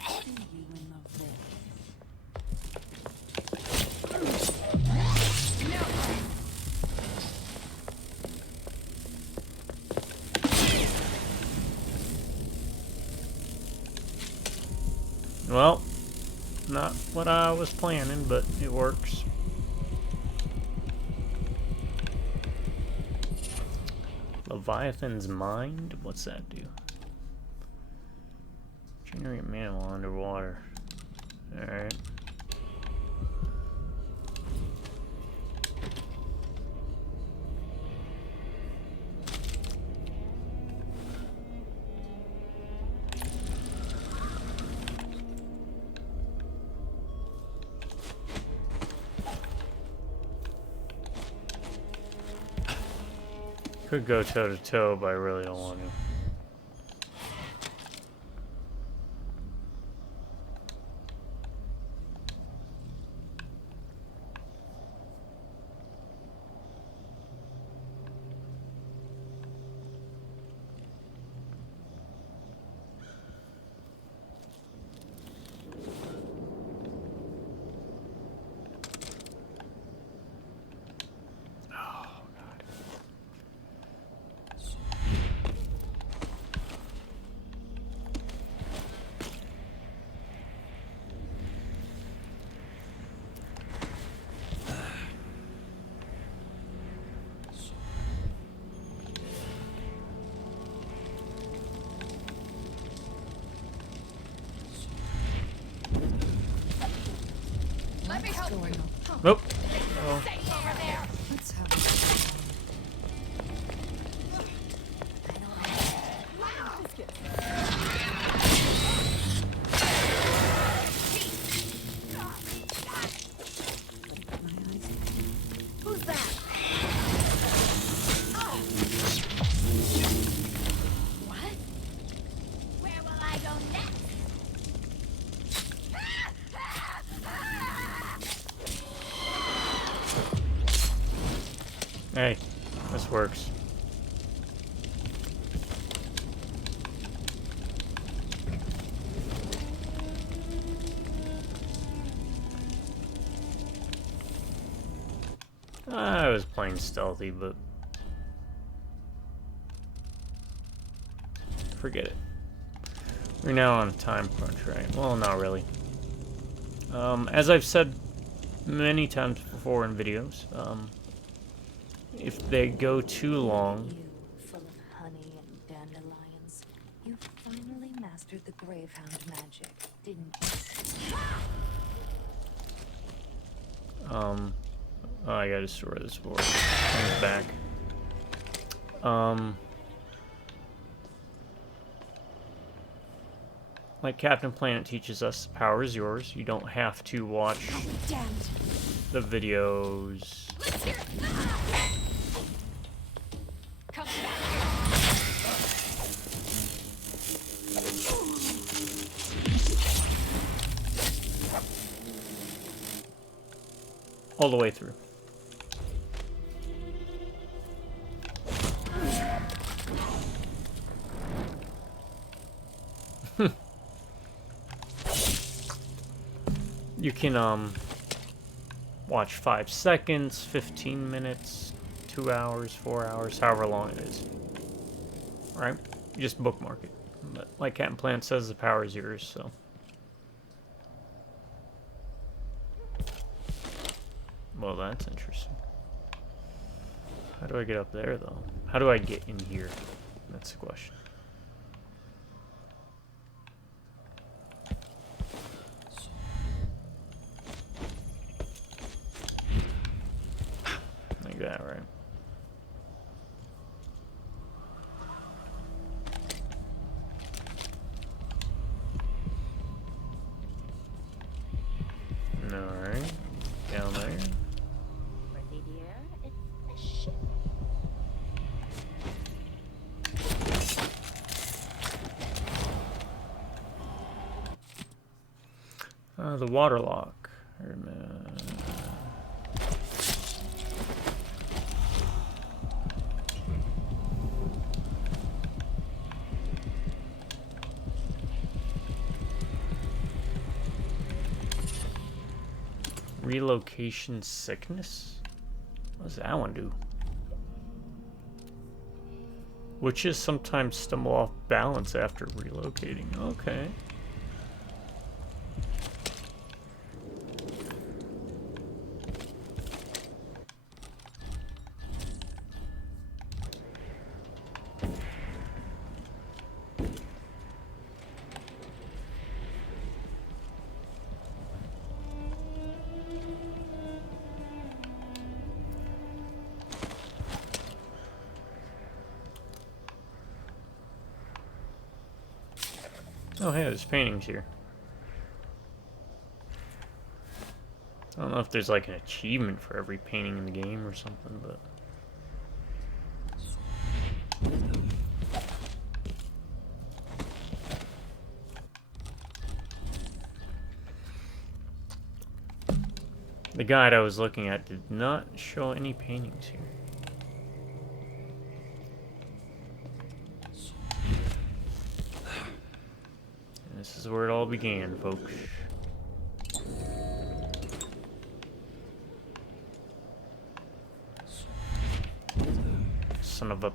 I'll see you in the Well, not what I was planning, but it works. Leviathan's Mind? What's that do? Generate mana while underwater. Alright. Could go toe to toe, but I really don't want to. Let me help you. Nope. Oh. Stay over there. Let's have a Who's that? What? Where will I go next? Hey, this works. I was playing stealthy, but forget it. We're now on a time crunch, right? Well, not really. As I've said many times before in videos, if they go too long, Full of honey and dandelions, you finally mastered the gravehound magic, didn't you? oh, I gotta destroy this board. Comes back. Like Captain Planet teaches us, the power is yours. You don't have to watch the videos. All the way through. You can watch 5 seconds, 15 minutes, 2 hours, 4 hours, however long it is. Right? You just bookmark it. But like Captain Planet says, the power is yours, so. Well, that's interesting. How do I get up there, though? How do I get in here? That's the question. Like that, right? Alright. Down there. The water lock. Relocation sickness? What does that one do? Witches sometimes stumble off balance after relocating. Okay. Oh, hey, there's paintings here. I don't know if there's like an achievement for every painting in the game or something, but... The guide I was looking at did not show any paintings here. This is where it all began, folks. Son of a...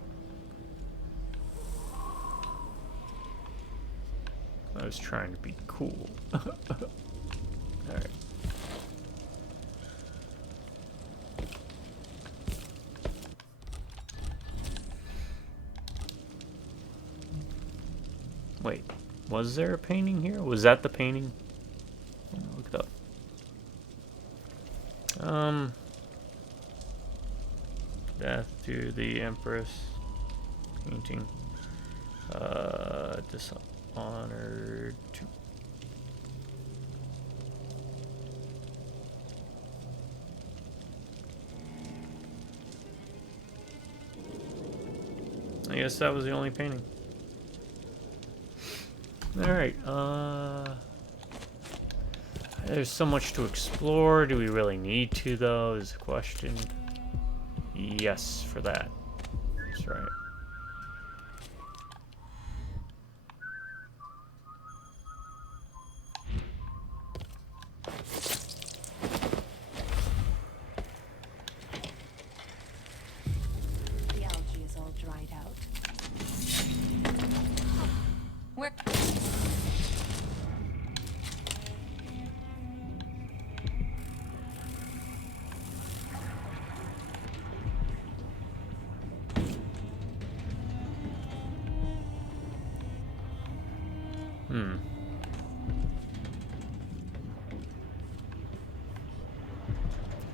I was trying to be cool. Alright. Wait. Was there a painting here? Was that the painting? Look it up. Death to the Empress. Painting. Dishonored 2. I guess that was the only painting. Alright, there's so much to explore. Do we really need to, though, is the question. Yes, for that. That's right. The algae is all dried out. Where?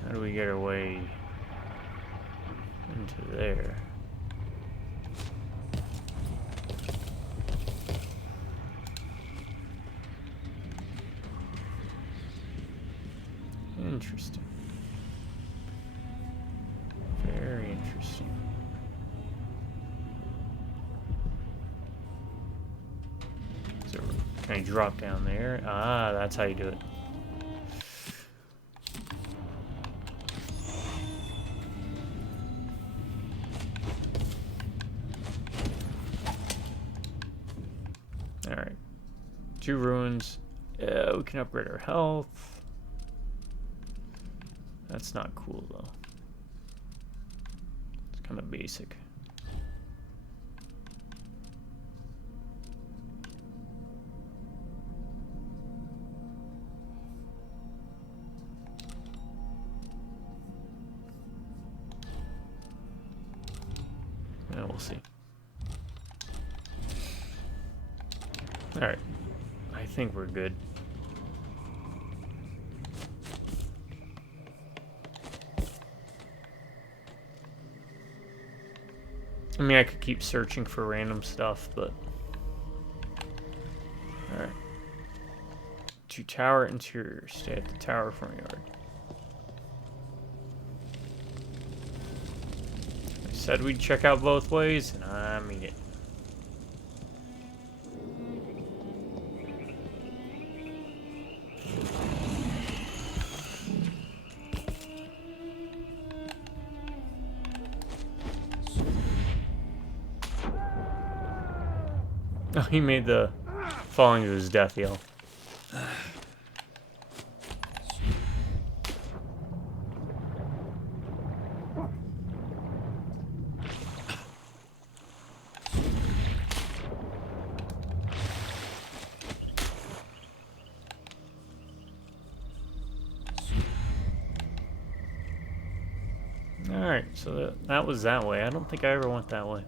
How do we get our way into there? Interesting. Very interesting. So can I drop down there? Ah, that's how you do it. Alright. 2 ruins. We can upgrade our health. That's not cool though. It's kind of basic. Yeah, we'll see. Alright. I think we're good. I mean, I could keep searching for random stuff, but... Alright. To tower interior. Stay at the tower front yard. I said we'd check out both ways, and I mean it. Oh, he made the falling to his death yell. Alright, so that was that way. I don't think I ever went that way.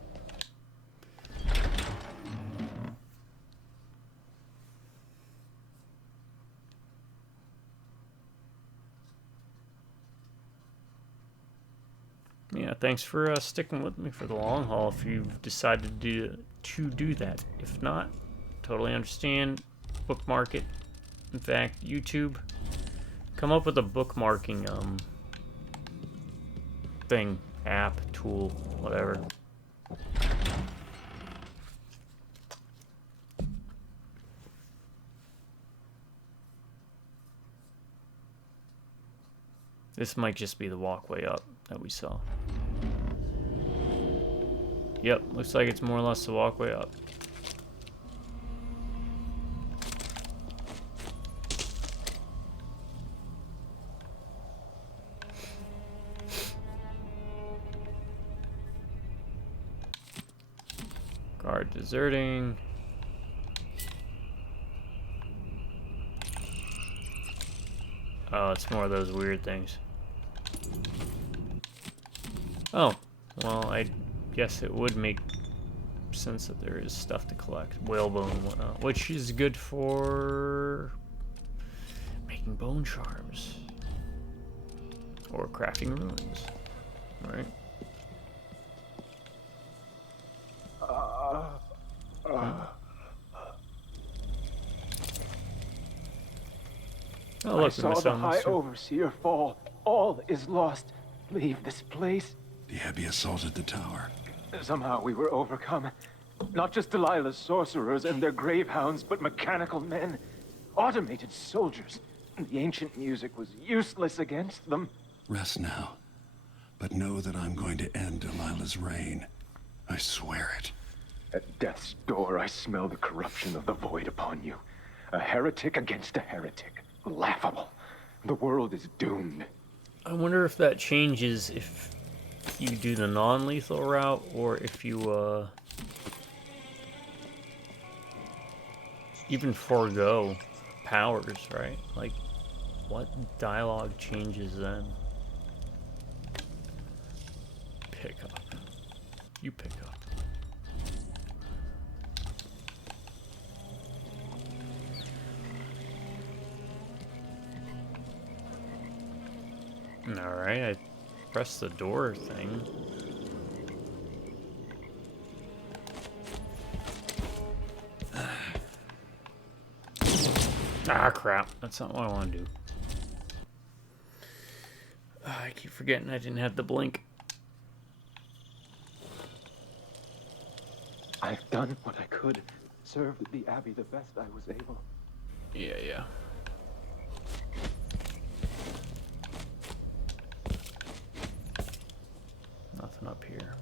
Yeah, thanks for sticking with me for the long haul if you've decided to do that. If not, totally understand. Bookmark it. In fact, YouTube, come up with a bookmarking thing, app, tool, whatever. This might just be the walkway up that we saw. Yep, looks like it's more or less the walkway up. Guard deserting. Oh, it's more of those weird things. Oh, well, I guess it would make sense that there is stuff to collect. Whalebone and whatnot, which is good for making bone charms. Or crafting ruins, right? Oh, look, I saw the High Overseer fall. All is lost. Leave this place. The Abbey assaulted the tower. Somehow we were overcome. Not just Delilah's sorcerers and their gravehounds, but mechanical men. Automated soldiers. The ancient music was useless against them. Rest now. But know that I'm going to end Delilah's reign. I swear it. At death's door, I smell the corruption of the void upon you. A heretic against a heretic. Laughable. The world is doomed. I wonder if that changes if you do the non-lethal route or if you even forego powers, right? Like, what dialogue changes then? Pick up. You pick up. Alright, I pressed the door thing. Ah, crap. That's not what I want to do. I keep forgetting I didn't have the blink. I've done what I could. Served the Abbey the best I was able. Yeah, yeah. Nothing up here.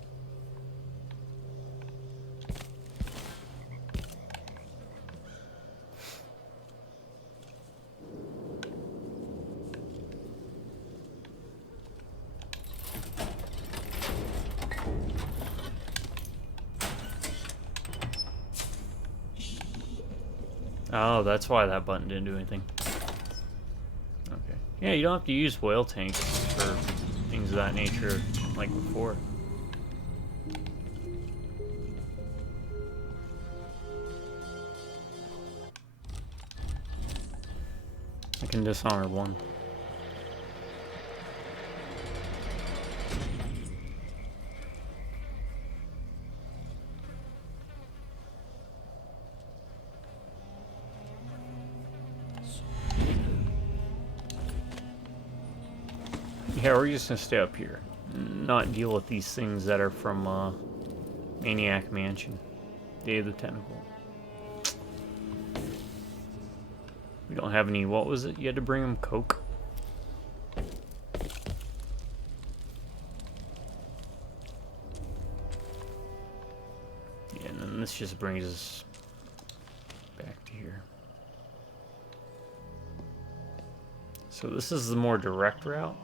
Oh, that's why that button didn't do anything. Okay. Yeah, you don't have to use whale tanks for things of that nature like before. Like in Dishonored 1. Yeah, we're just gonna stay up here. Not deal with these things that are from Maniac Mansion. Day of the Tentacle. We don't have any, what was it? You had to bring them Coke? Yeah, and then this just brings us back to here. So this is the more direct route.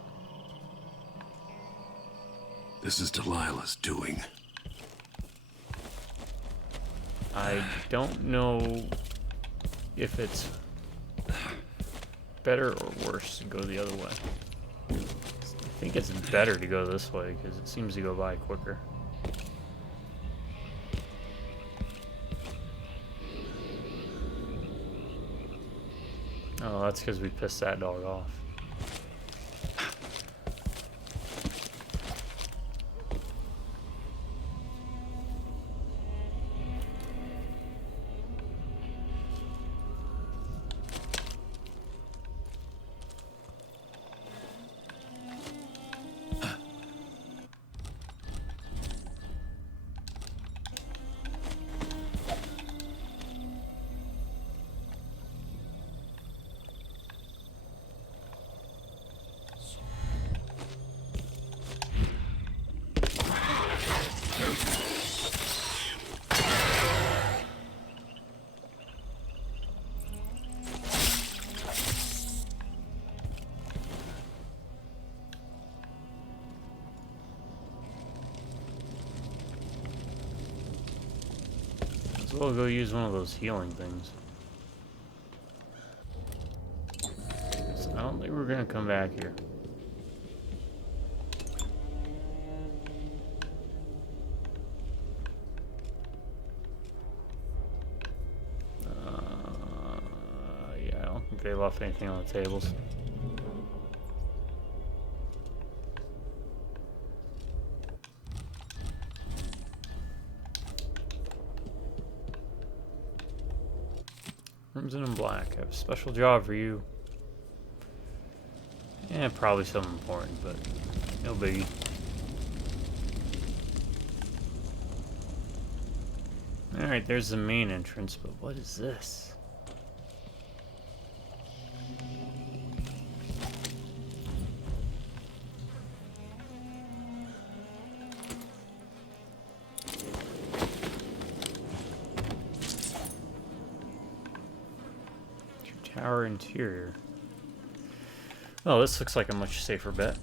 This is Delilah's doing. I don't know if it's better or worse to go the other way. I think it's better to go this way because it seems to go by quicker. Oh, that's because we pissed that dog off. We'll go use one of those healing things. So I don't think we're gonna come back here. Yeah, I don't think they left anything on the tables. Crimson and Black. I have a special job for you. Yeah, probably something important, but no biggie. Alright, there's the main entrance, but what is this? Tower interior. Oh, this looks like a much safer bet.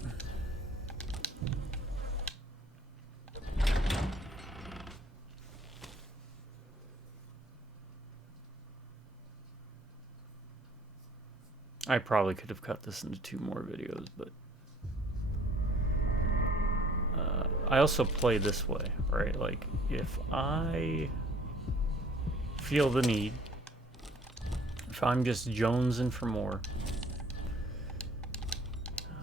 I probably could have cut this into 2 more videos, but I also play this way, right? Like, if I feel the need, if I'm just jonesing for more,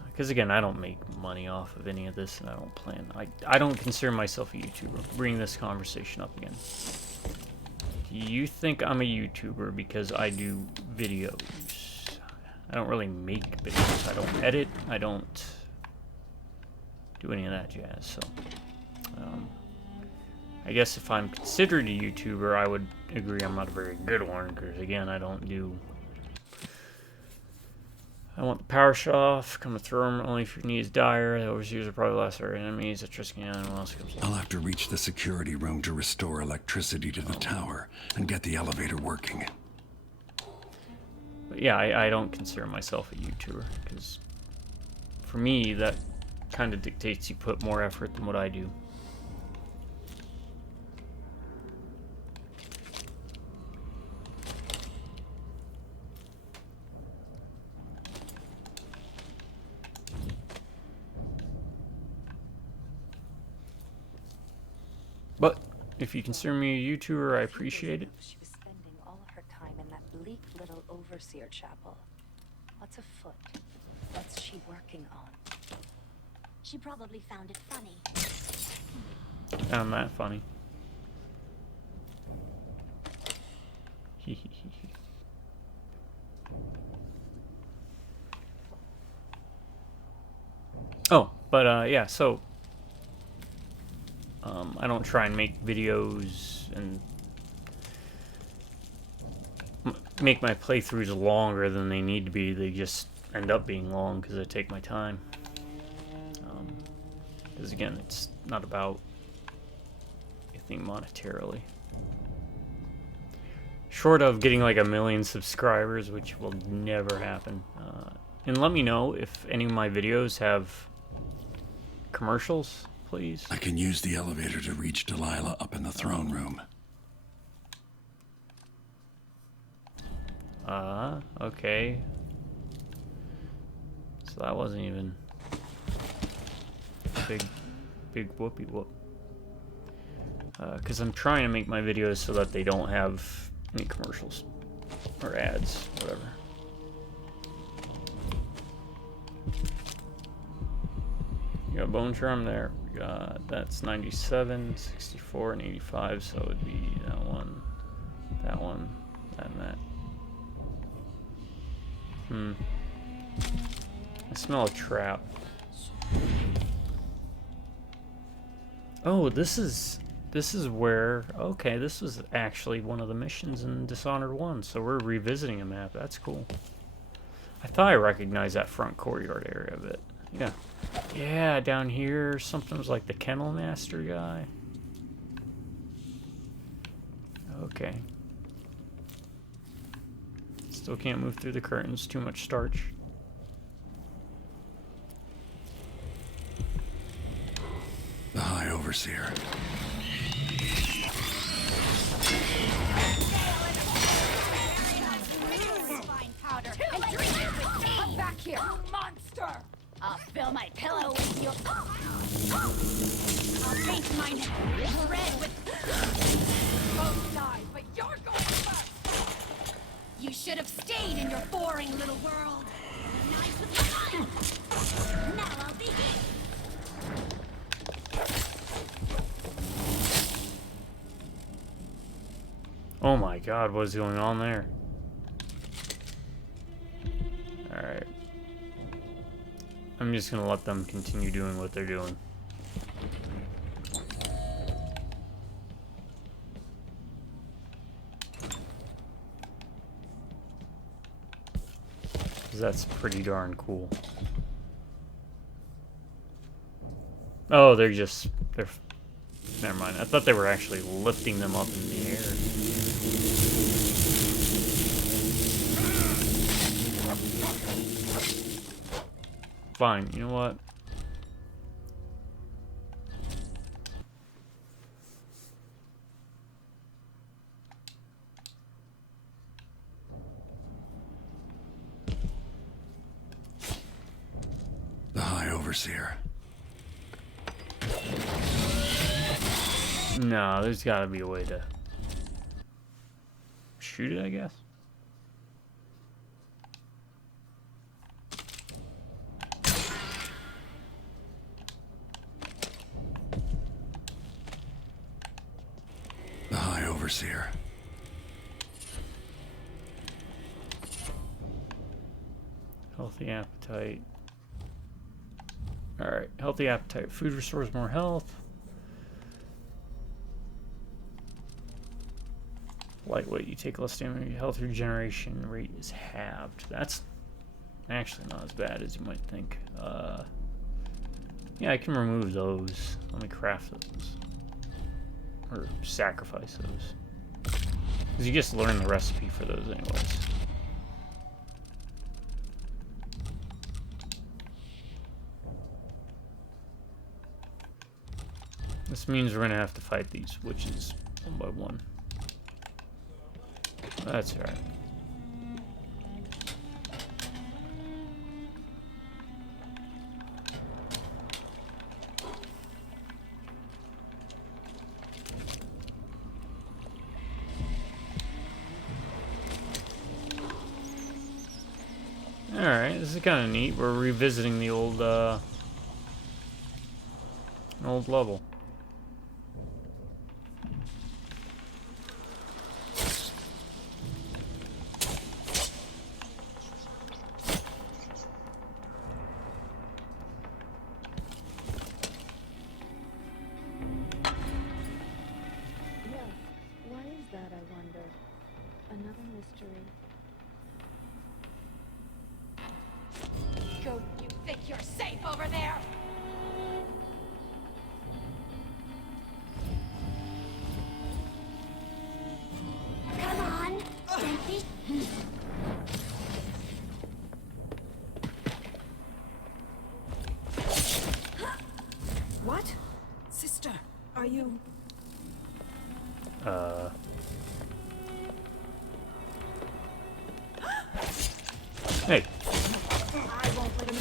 because again, I don't make money off of any of this, and I don't plan. I don't consider myself a YouTuber. Bring this conversation up again. Do you think I'm a YouTuber because I do videos? I don't really make videos. I don't edit. I don't do any of that jazz. So, I guess if I'm considered a YouTuber, I would agree I'm not a very good one, because again, I don't do... I want the power shut off, come to throw them only if your need is dire. The overseers are probably less our enemies. Electricity and anyone else comes I'll have to reach the security room to restore electricity to the tower and get the elevator working. But yeah, I don't consider myself a YouTuber, because for me, that kind of dictates you put more effort than what I do. But if you consider me a YouTuber, I appreciate it. She was spending all of her time in that bleak little overseer chapel. What's afoot? What's she working on? She probably found it funny. Found that funny. Oh, but yeah, so I don't try and make videos and make my playthroughs longer than they need to be. They just end up being long because I take my time. Because again, it's not about anything monetarily. Short of getting like 1 million subscribers, which will never happen. And let me know if any of my videos have commercials, please. I can use the elevator to reach Delilah up in the throne room. Okay. So that wasn't even big whoopee whoop. Because I'm trying to make my videos so that they don't have any commercials or ads, whatever. You got bone charm there. We got, that's 97, 64, and 85, so it would be that one, that, and that. I smell a trap. Oh, this is where, okay, this was actually one of the missions in Dishonored 1, so we're revisiting a map. That's cool. I thought I recognized that front courtyard area a bit. Yeah. Yeah, down here, something was like the Kennel Master guy. Okay. Still can't move through the curtains, too much starch. The High Overseer. Come back here, monster! I'll fill my pillow with your... I'll paint mine red with... Both die, but you're going first! You should have stayed in your boring little world. Nice with my mind. Now I'll begin. Oh my god, what is going on there? Alright. I'm just gonna let them continue doing what they're doing. Because that's pretty darn cool. Oh, they're never mind. I thought they were actually lifting them up in the air. Fine, you know what? The High Overseer. No, there's gotta be a way to shoot it, I guess. The High Overseer. Healthy appetite. Alright, healthy appetite. Food restores more health. Lightweight, you take less damage. Your health regeneration rate is halved. That's actually not as bad as you might think. Yeah, I can remove those. Let me craft those. Or sacrifice those. Because you just learn the recipe for those anyways. This means we're going to have to fight these witches one by one. That's alright. Alright, this is kind of neat. We're revisiting the old level. What? Sister, are you... Hey. I won't let him...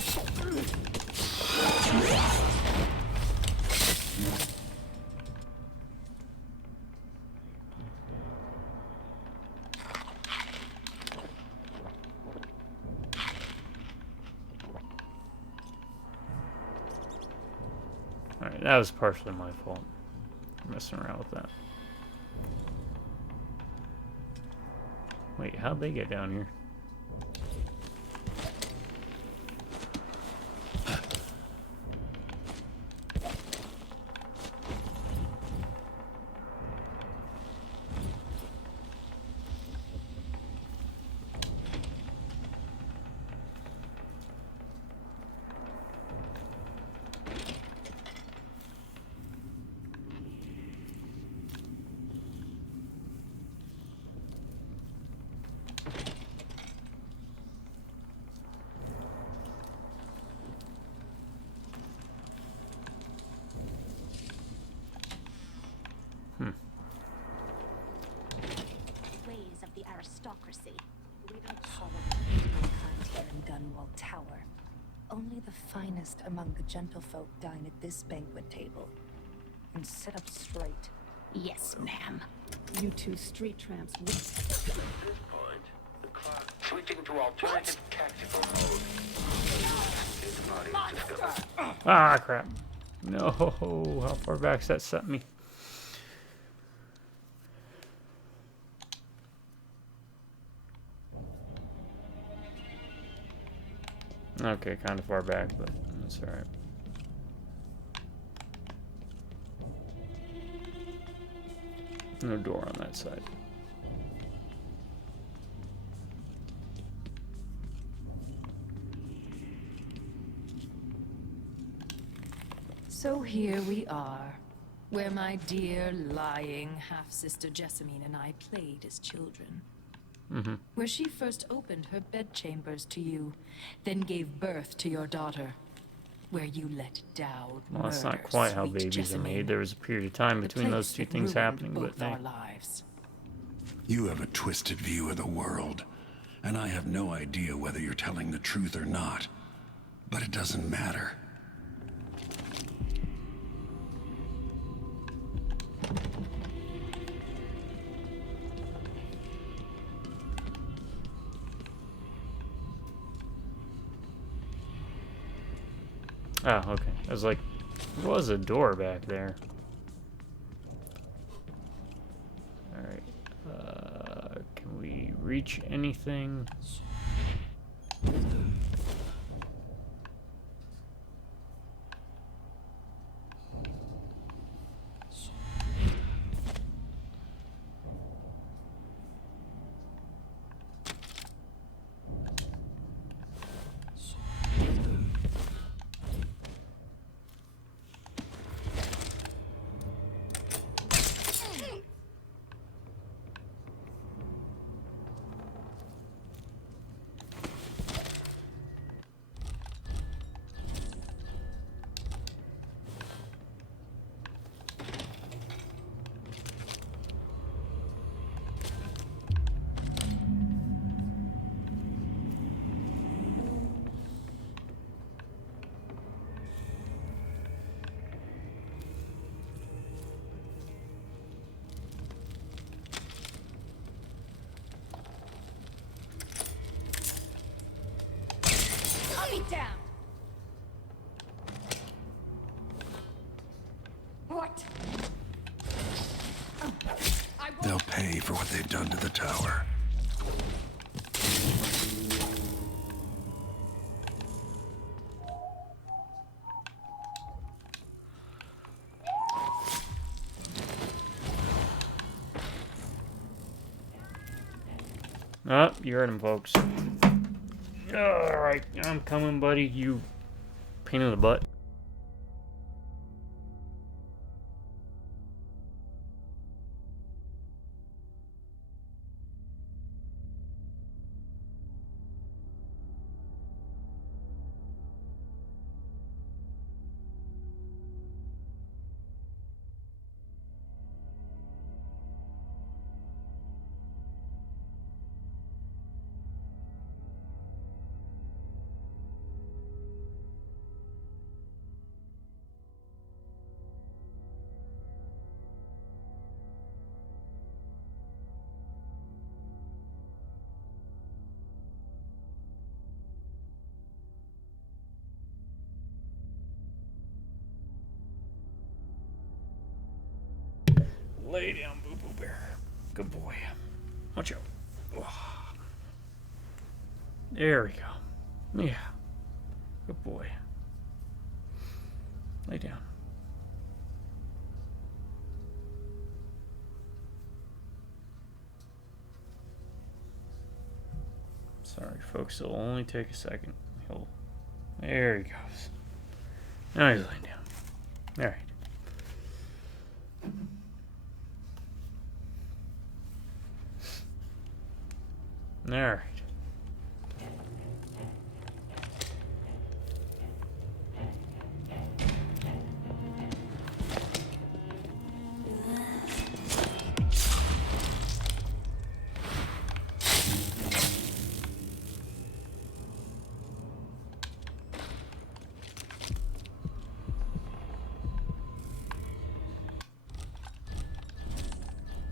Alright, that was partially my fault. Messing around with that. Wait, how'd they get down here? Ways of the aristocracy. We don't tolerate mankind here in Gunwall Tower. Only the finest among the gentlefolk dine at this banquet table. And sit up straight. Yes, ma'am. You two street tramps... At this point, the clock switching to alternative tactical mode. His body is discovered. Ah, crap. No, how far back's that set me? Okay, kind of far back, but that's alright. No door on that side. So here we are, where my dear, lying half-sister Jessamine and I played as children. Where she first opened her bedchambers to you, then gave birth to your daughter. Where you let Dowd Well, that's murder not quite how sweet babies are Jessamine. made. There was a period of time The between those place two that things ruined happening, but both our hey. lives. You have a twisted view of the world, and I have no idea whether you're telling the truth or not. But it doesn't matter. Oh, okay. I was like, there was a door back there. Alright. Can we reach anything? damned! What? They'll pay for what they've done to the tower. Oh, you heard him, folks. Alright, I'm coming, buddy. You pain in the butt. Lay down, Boo Boo Bear. Good boy. Watch out. Oh. There we go. Yeah. Good boy. Lay down. Sorry, folks. It'll only take a second. There he goes. Now he's laying down. All right. All right.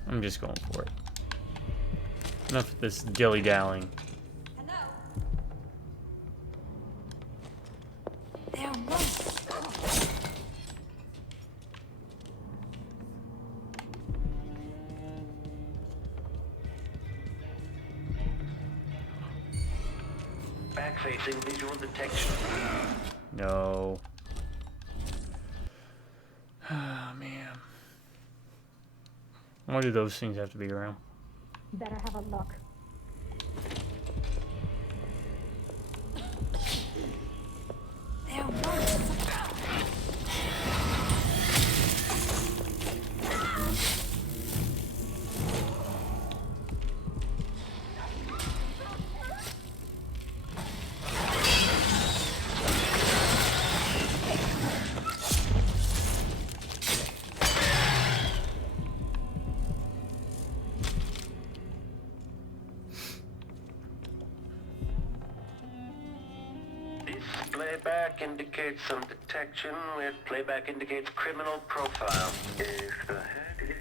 I'm just going for it. Enough of this dilly-dallying. There was. Back-facing visual detection. No. Oh, man. Why do those things have to be around? Better have a look. There was. Playback indicates some detection, where playback indicates criminal profile. If the head is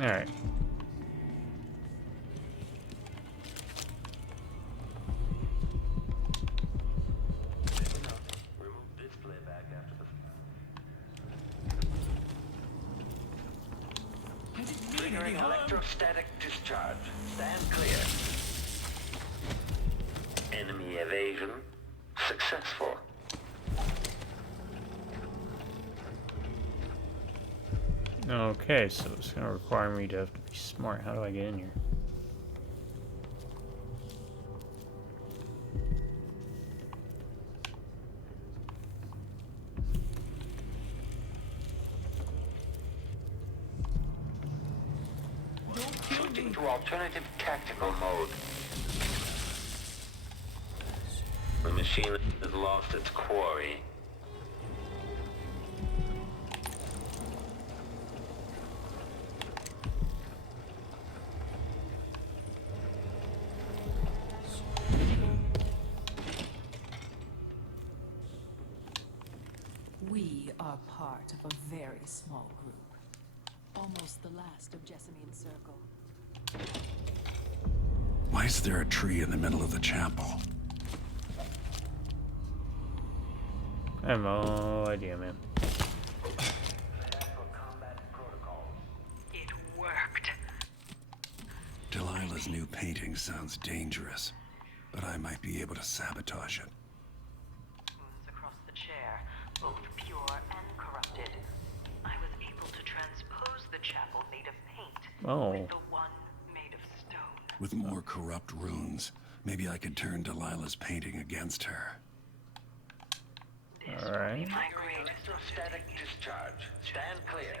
All right. triggering electrostatic discharge. Stand clear. Enemy evasion successful. Okay, so it's going to require me to have to be smart. How do I get in here? Switching to alternative tactical mode. The machine has lost its quarry. We are part of a very small group. Almost the last of Jessamine's circle. Why is there a tree in the middle of the chapel? I have no idea, man. It worked. Delilah's new painting sounds dangerous, but I might be able to sabotage it. Wounds across the chair, both pure and corrupted. I was able to transpose the chapel made of paint with the one made of stone. With more corrupt runes, maybe I could turn Delilah's painting against her. Alright. Electrostatic discharge. Stand clear.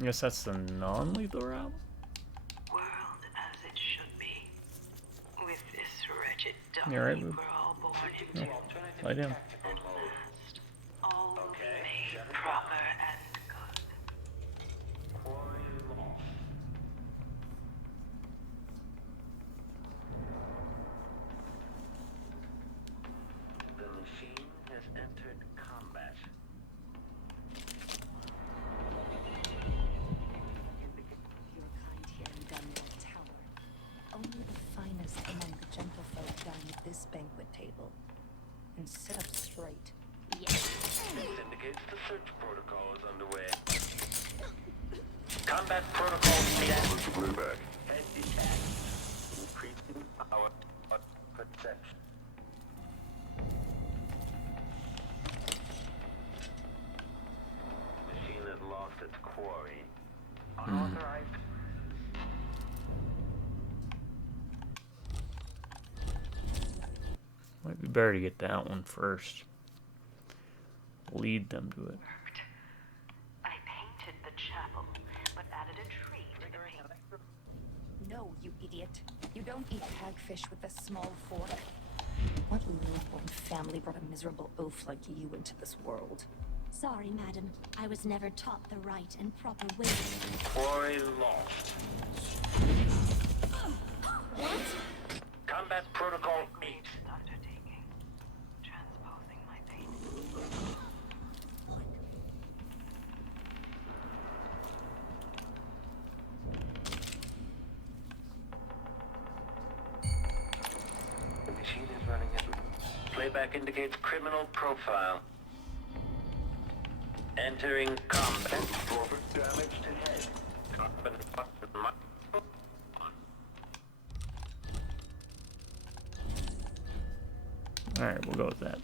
I guess that's the non-lethal route? World as it should be. With this wretched dummy Alright, we're all born into. Lie down. All will be made proper and good. The machine has entered combat. Your kind here in Gunwall Tower. Only the finest among the gentlefolk dine at this banquet table. And sit up straight. Yes. This indicates the search protocol is underway. Combat protocol standard. Head detached. Increasing power of perception. Machine has lost its quarry. Unauthorized. Might be better to get that one first. Lead them to it. I painted the chapel, but added a tree to the paint. No, you idiot. You don't eat hagfish with a small fork. What low-born family brought a miserable oaf like you into this world? Sorry, madam. I was never taught the right and proper way. Quarry lost. What? Combat protocol 8. Transposing my paint. The machine is running it. Playback indicates criminal profile. Entering combat. Over damage to head. Carbon Alright, we'll go with that.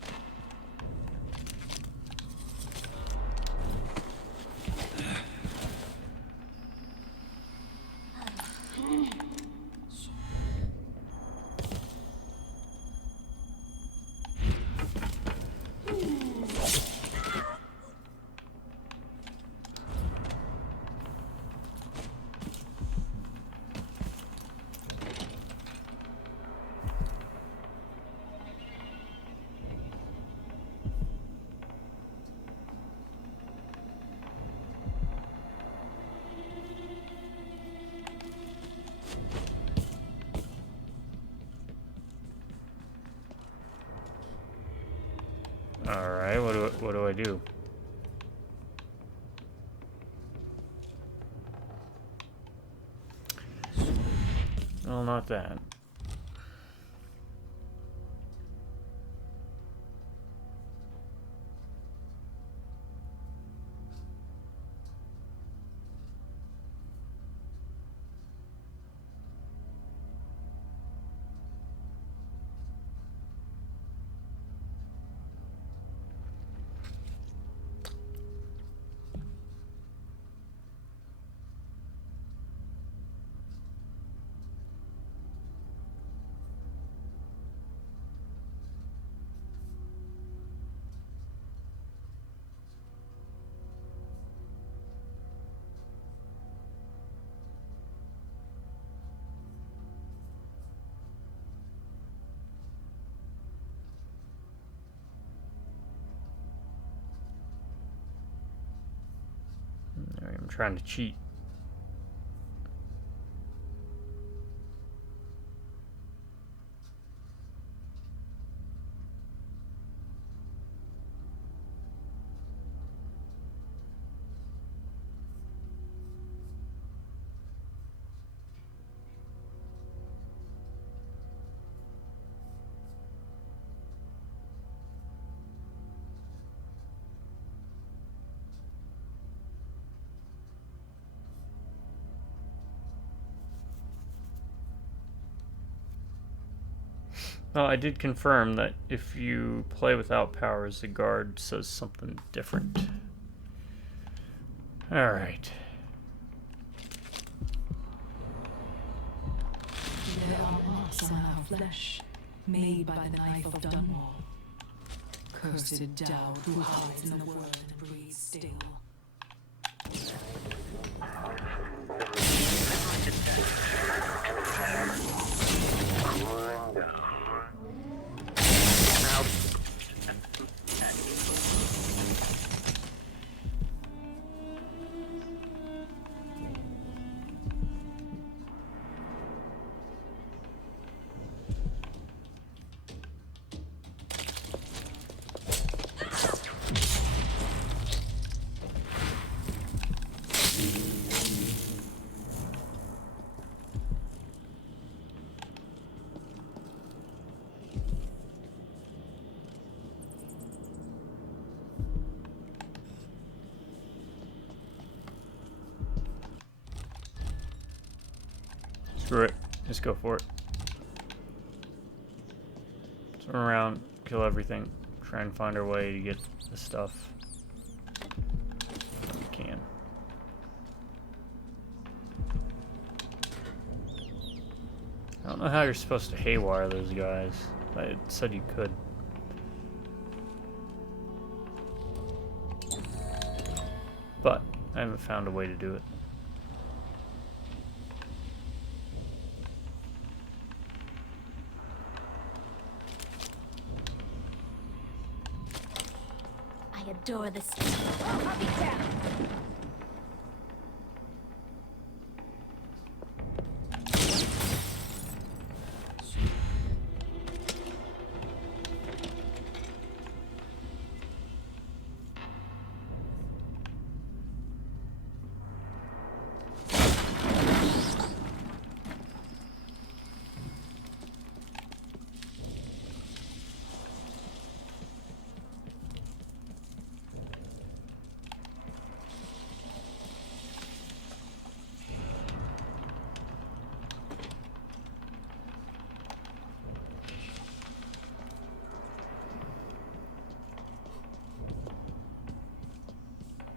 Alright, what do I do? Well, not that. Alright, I'm trying to cheat. Well, I did confirm that if you play without powers, the guard says something different. Alright. There are marks on our flesh, made by the knife of Dunwall. Cursed Dowd who hides in the world and breathes still. Screw it. Just go for it. Turn around, kill everything. Try and find our way to get the stuff. If we can. I don't know how you're supposed to haywire those guys. I said you could. But I haven't found a way to do it. I adore this. I'll be down.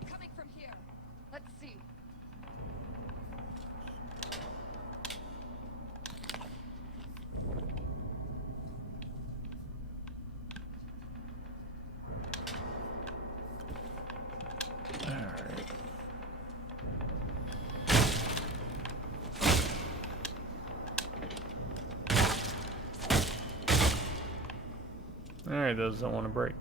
Coming from here. Let's see. Alright, those don't want to break.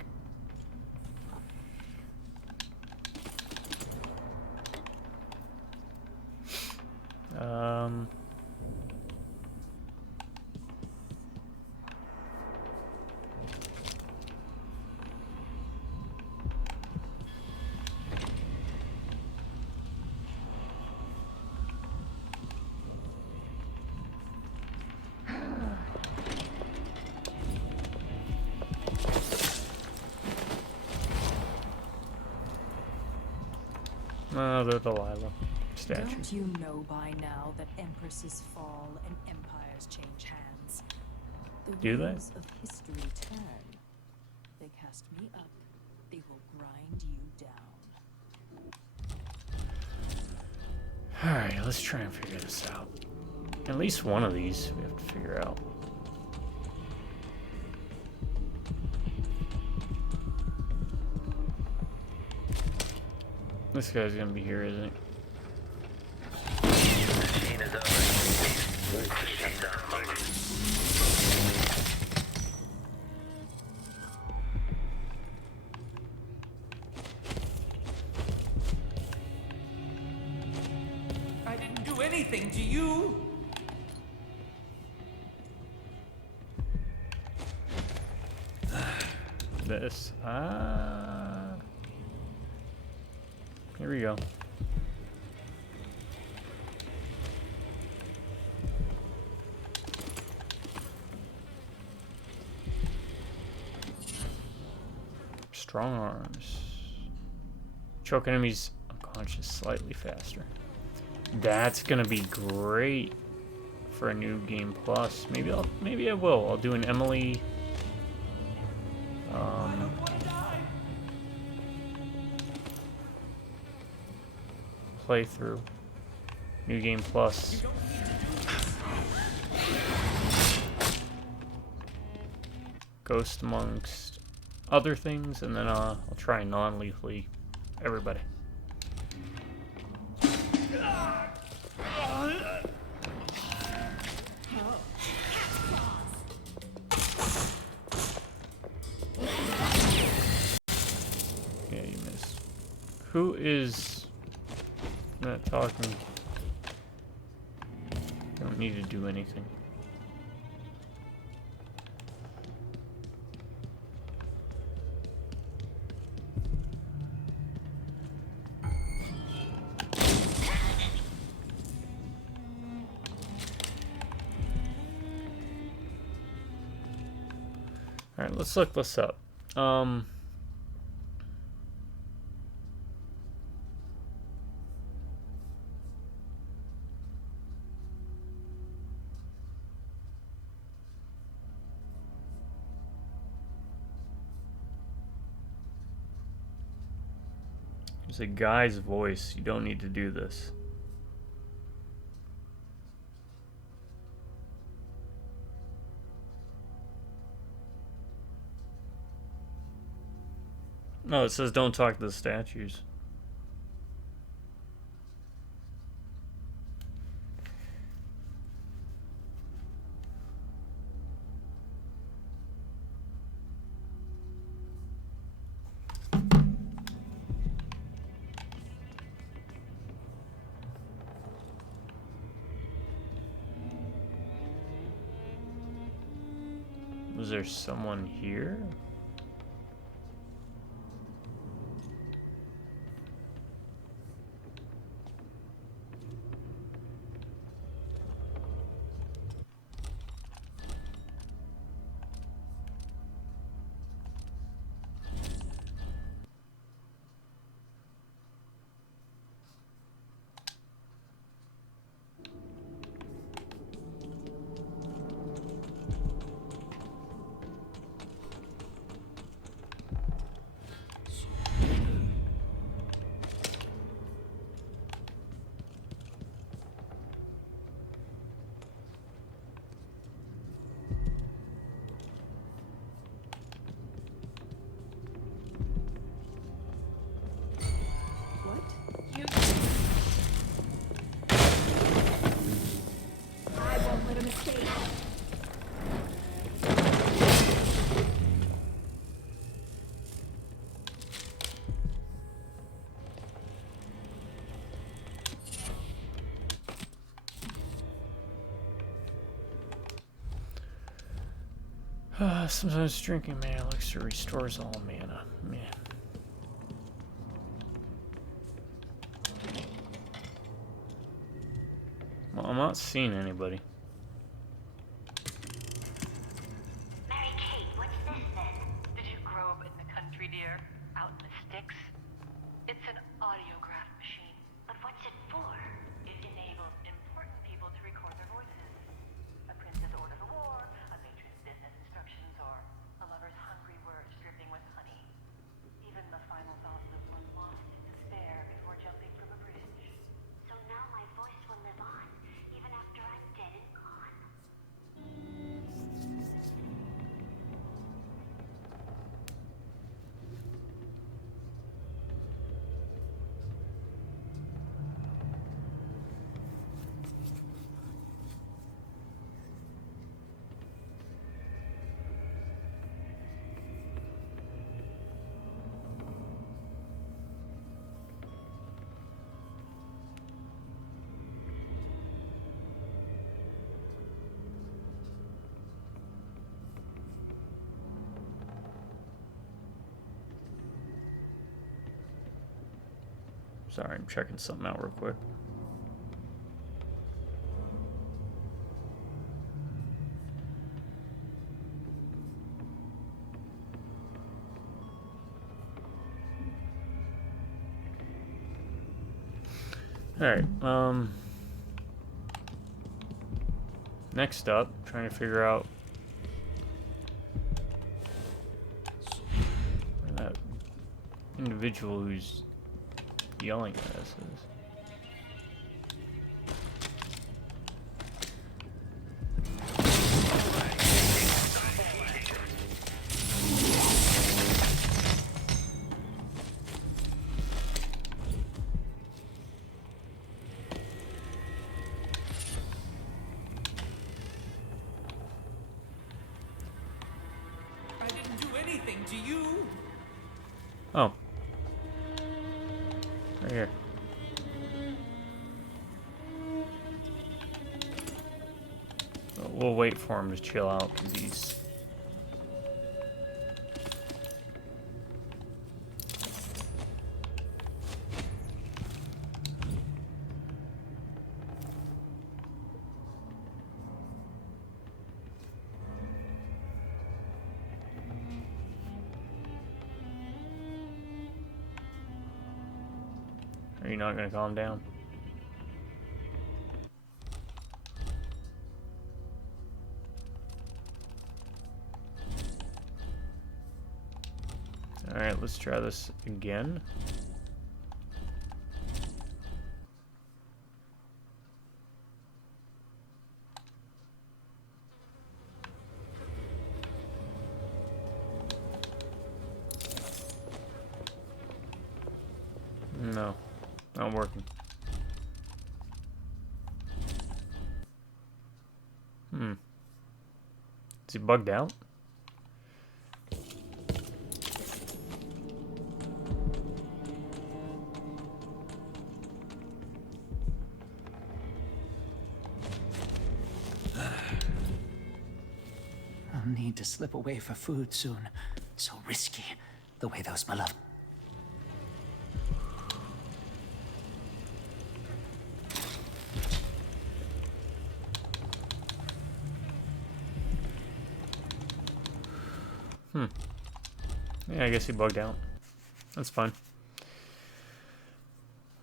Oh, the Delilah statue. Don't you know by now that empresses fall and empires change hands? The Do they? wheels of history turn. They cast me up, they will grind you down. Alright, let's try and figure this out. At least one of these we have to figure out. This guy's gonna be here, isn't he? I didn't do anything to you. This. Here we go. Strong arms. Choke enemies unconscious slightly faster. That's gonna be great for a new game plus. Maybe I will. I'll do an Emily playthrough. New game plus. Ghost amongst other things, and then I'll try non-lethally everybody. Yeah, you missed. Who is not talking? Don't need to do anything. Alright, let's look this up. There's a guy's voice. You don't need to do this. No, it says don't talk to the statues. Was there someone here? Sometimes drinking mana elixir restores all mana. Man. Well, I'm not seeing anybody. Mary Kate, what's this then? Did you grow up in the country, dear? Out in the sticks? It's an audiograph machine. But what's it for? It enables important people to record their voices. A prince's order of war, a matron's business instructions, or a lover's hungry words dripping with honey. Even the final thoughts of one lost in despair before jumping from a bridge. So now my voice will live on, even after I'm dead and gone. Sorry, I'm checking something out real quick. Alright, Next up, trying to figure out where that individual who's yelling at us is. I didn't do anything to you. Oh. Right here. We'll wait for him to chill out because he's... Are you not going to calm down? Alright, let's try this again. No, not working. Is he bugged out? I'll need to slip away for food soon. So risky, the way those malevolent... Yeah, I guess he bugged out. That's fine.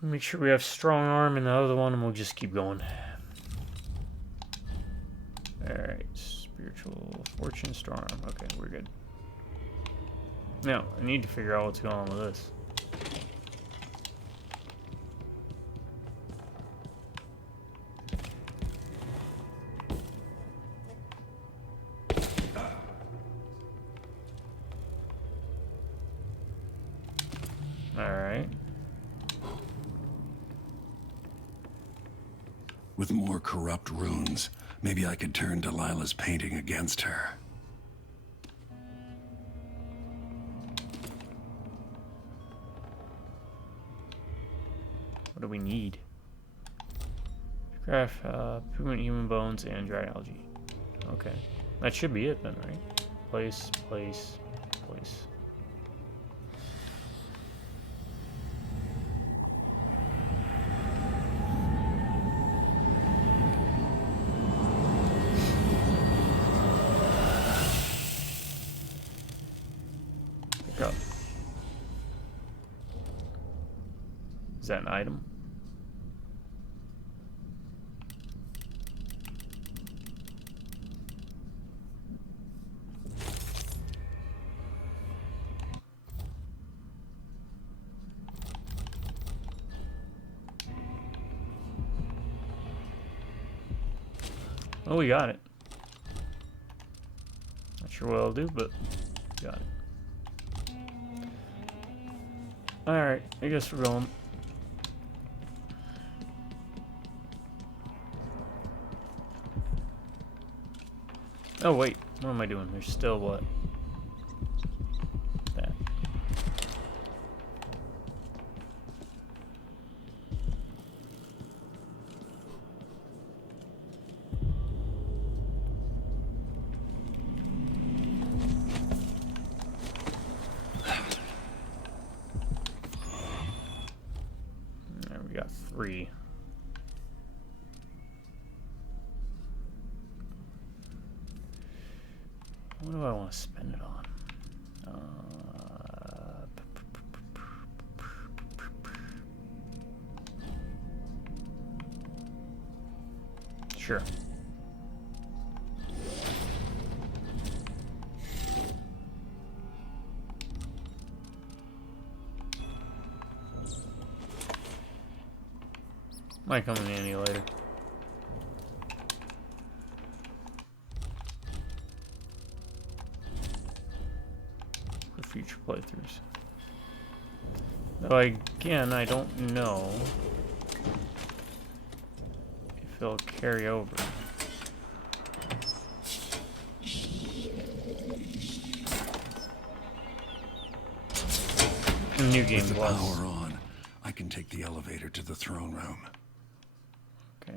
Make sure we have strong arm in the other one and we'll just keep going. Alright, spiritual fortune, strong arm. Okay, we're good. Now, I need to figure out what's going on with this. Alright. With more corrupt runes, maybe I could turn Delilah's painting against her. What do we need? Craft, pigment, human bones, and dry algae. Okay. That should be it then, right? Place, place, place. Pick up. Is that an item? Oh, we got it. Not sure what I'll do, but got it. Alright, I guess we're going. Oh, wait. What am I doing? There's still what? That. There we got 3. What do I want to spend it on? Sure. Might come in handy later. For future playthroughs. Though again, I don't know if it'll carry over. New game With the plus. power on, I can take the elevator to the throne room. Okay.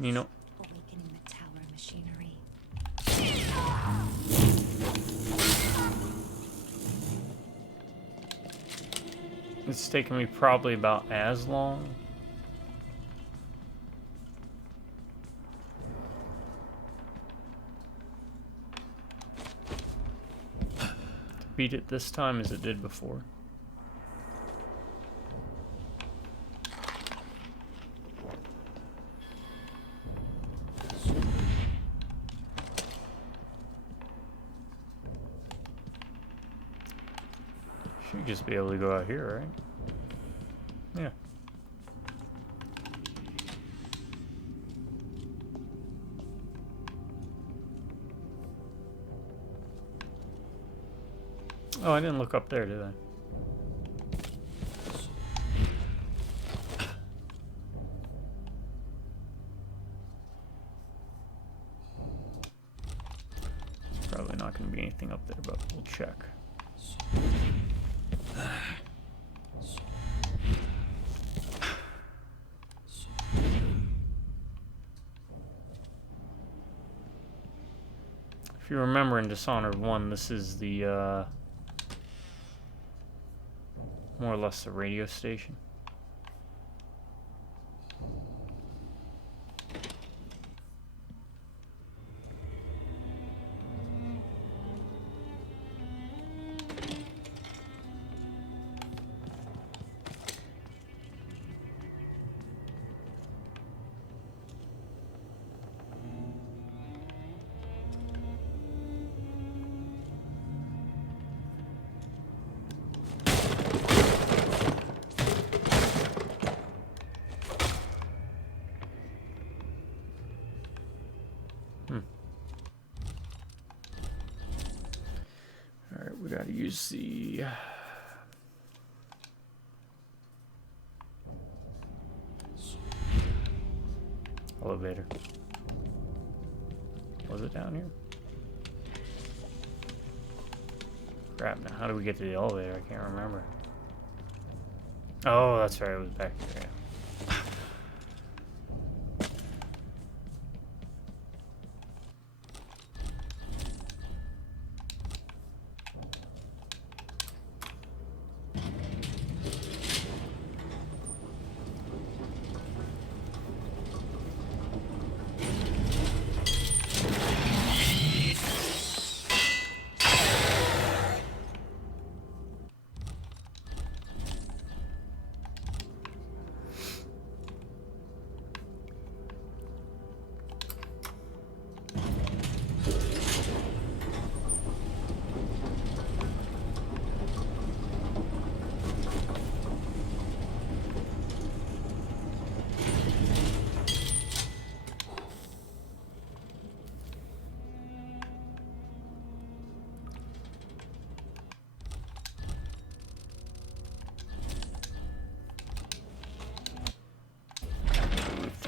You know, Awakening the tower machinery. it's taken me probably about as long. To beat it this time as it did before. Should just be able to go out here, right? Yeah. Oh, I didn't look up there, did I? There's probably not going to be anything up there, but we'll check. If you remember in Dishonored 1, this is the, more or less the radio station. Alright, we gotta use the elevator. Was it down here? Crap, now how do we get to the elevator? I can't remember. Oh, that's right, it was back there.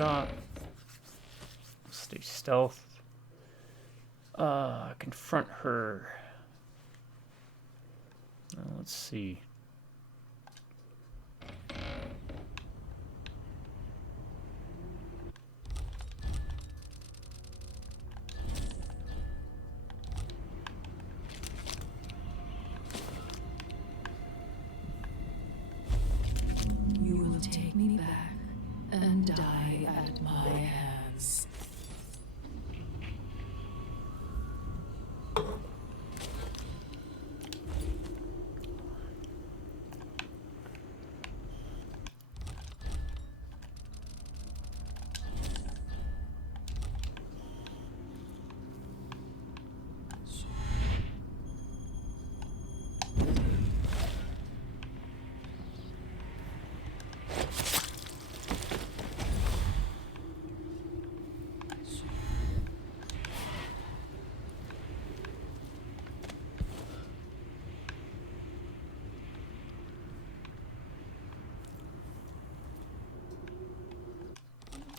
Yeah. Stay stealth. Confront her. Let's see. You will take me back and die at my hands.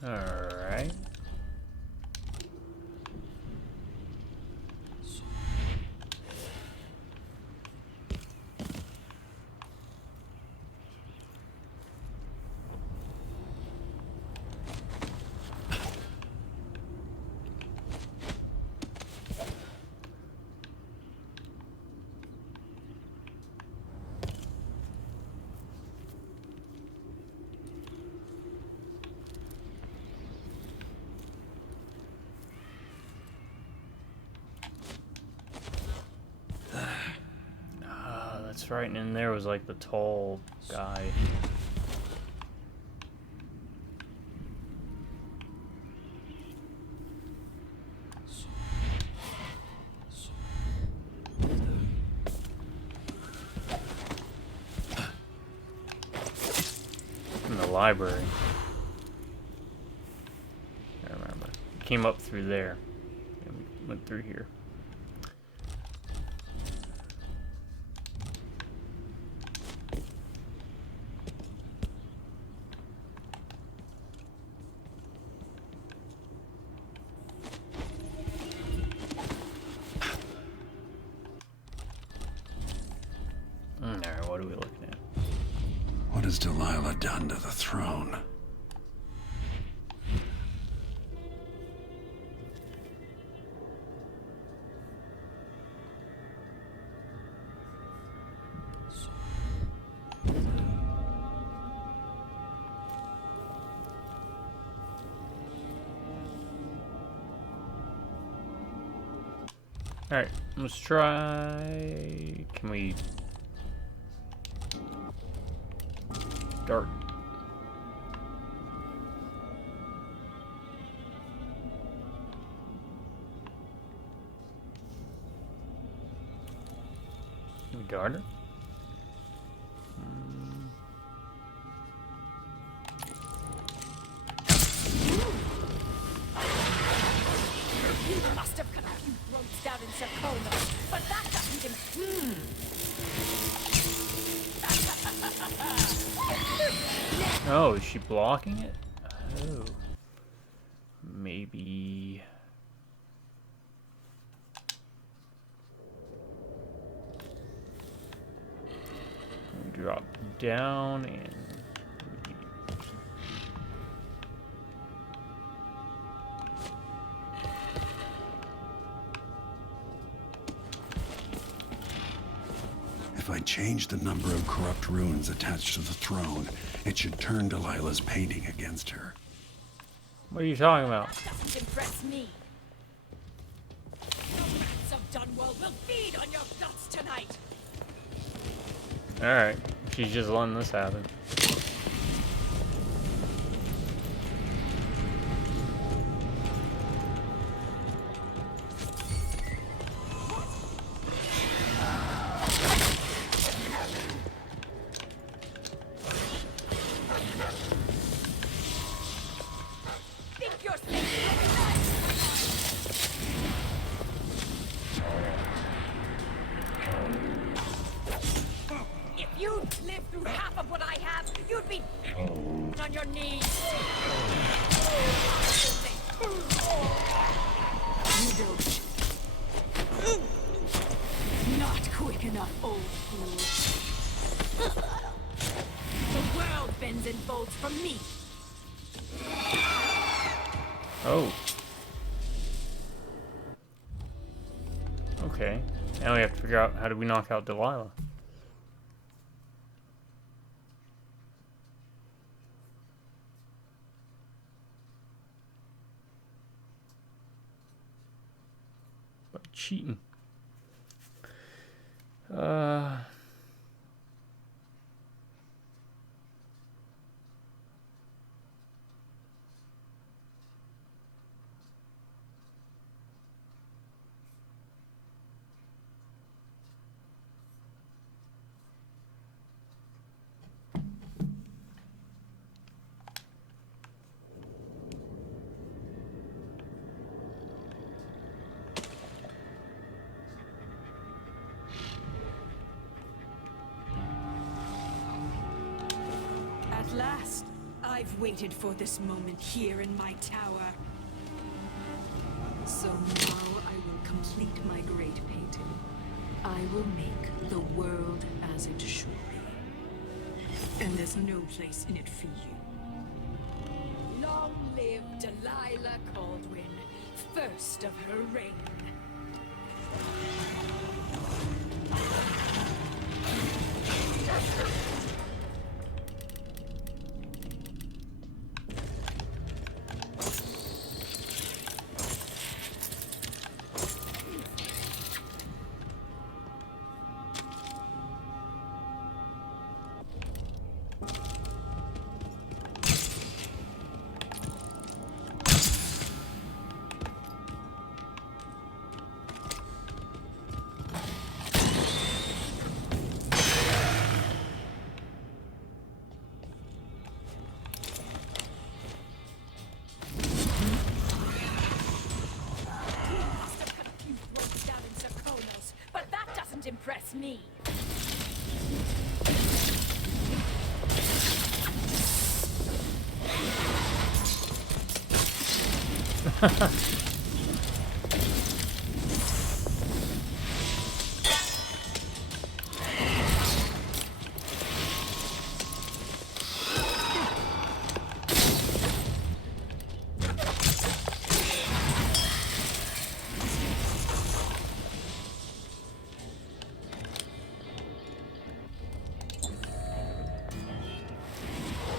Alright. That's right, and in there was like the tall guy. In the library. I remember. Came up through there. And we went through here. Alright, what are we looking at? What has Delilah done to the throne? Alright, let's try... Can we... Dart. Can we dart her? You must have cut a few throats down in Sarcona, but that doesn't even... Oh, is she blocking it? Oh. Maybe... We drop down and... If I change the number of corrupt runes attached to the throne, it should turn Delilah's painting against her. What are you talking about? That doesn't impress me. The rats of Dunwall will feed on your guts tonight. Alright, she's just letting this happen. Think you're safe. If you'd lived through half of what I have, you'd be on your knees. You don't. Not quick enough, old fool. The world bends and folds from me. Oh. Okay. Now we have to figure out how do we knock out Delilah. By cheating. At last, I've waited for this moment here in my tower. So now I will complete my great painting. I will make the world as it should be. And there's no place in it for you. Long live Delilah Caldwin, first of her reign. Impress me.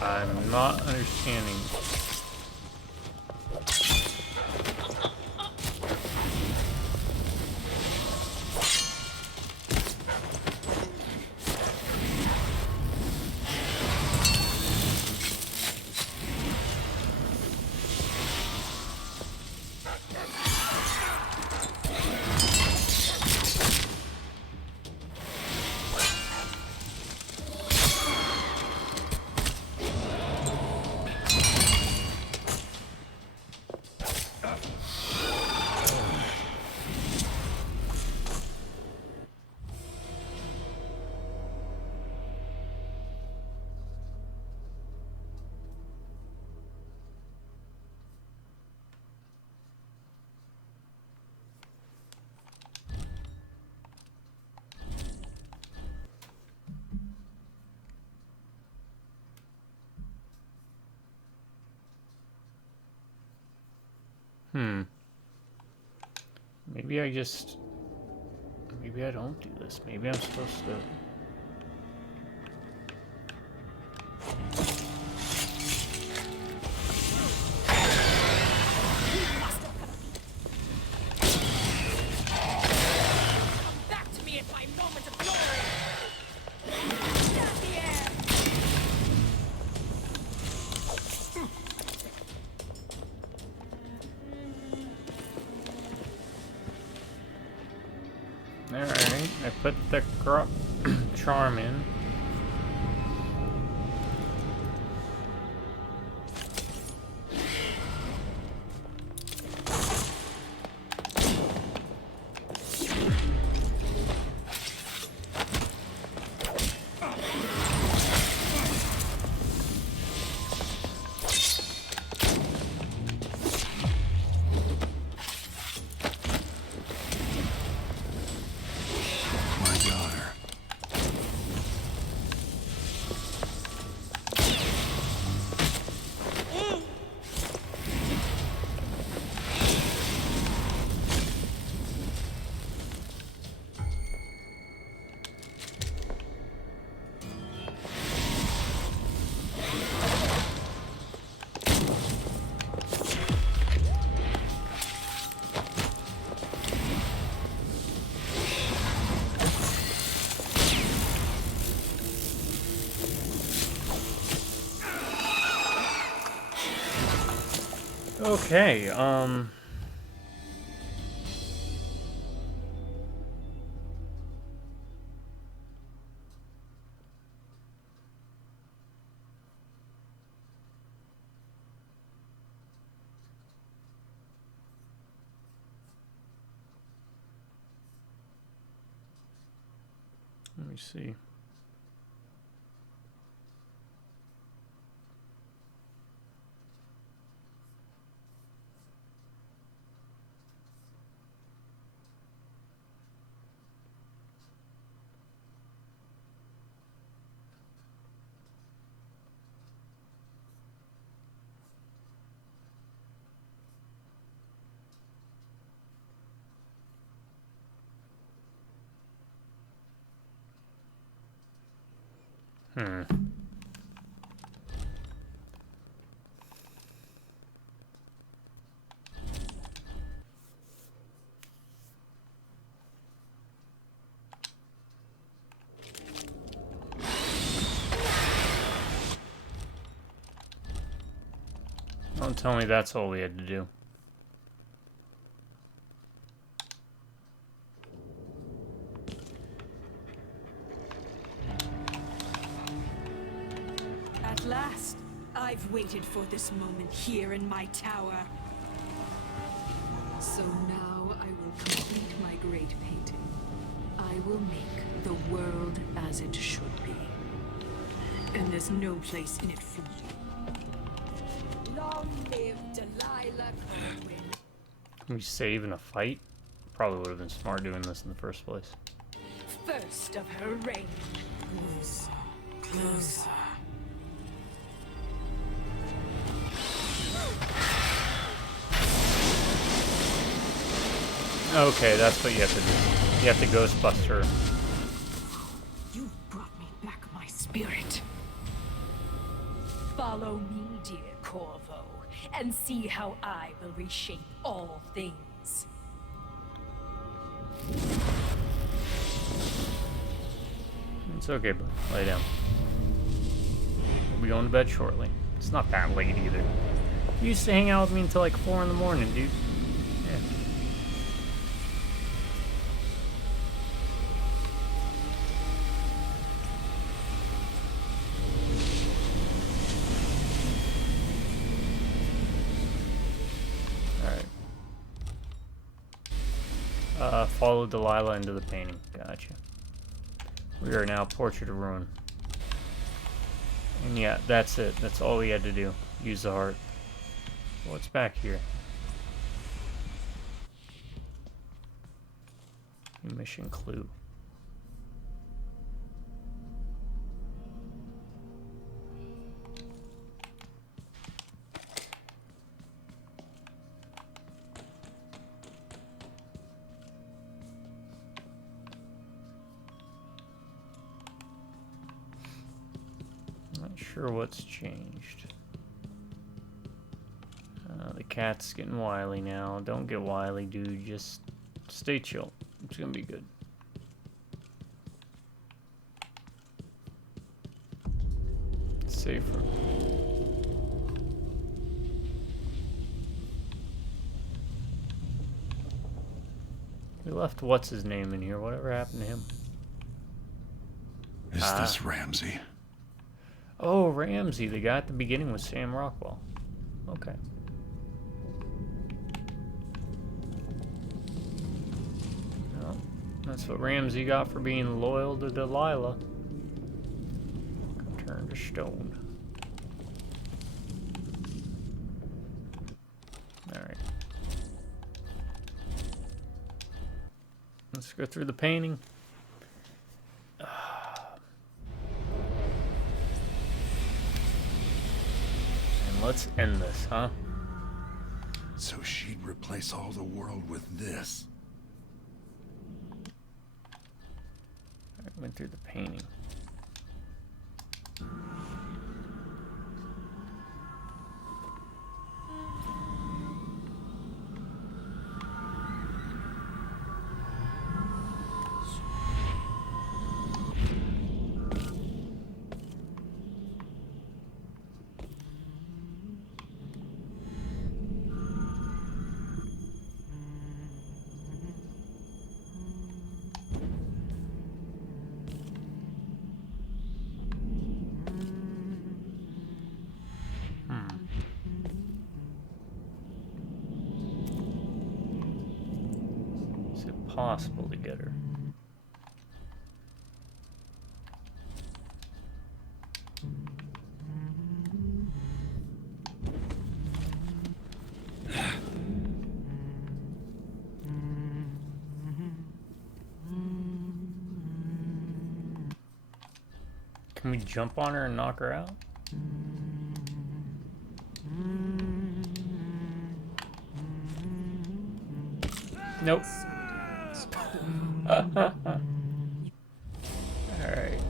I'm not understanding. Maybe I don't do this. Maybe I'm supposed to. Back to me at my moment of glory. Stand the air. Alright, I put the charm in. Okay, let me see. Hmm. Don't tell me that's all we had to do. At last, I've waited for this moment here in my tower. So now I will complete my great painting. I will make the world as it should be. And there's no place in it for you. Long live Delilah Coldwin. Can we save in a fight? Probably would have been smart doing this in the first place. First of her reign. Closer, closer. Okay, that's what you have to do. You have to Ghostbuster. You brought me back my spirit. Follow me, dear Corvo, and see how I will reshape all things. It's okay, bud. Lay down. We'll be going to bed shortly. It's not that late either. You used to hang out with me until like 4 in the morning, dude. Yeah. Alright. Follow Delilah into the painting. Gotcha. We are now Portrait of Ruin. And yeah, that's it. That's all we had to do. Use the heart. What's back here? Mission clue. Not sure what's changed. The cat's getting wily now. Don't get wily, dude. Just stay chill. It's gonna be good. Safer. We left what's his name in here. Whatever happened to him? Is this Ramsey? Oh, Ramsey. The guy at the beginning was Sam Rockwell. Okay. Well, that's what Ramsey got for being loyal to Delilah. Turned to stone. Alright. Let's go through the painting. And let's end this, huh? So she'd replace all the world with this. I went through the painting. Is it possible to get her? Can we jump on her and knock her out? Nope. Alright.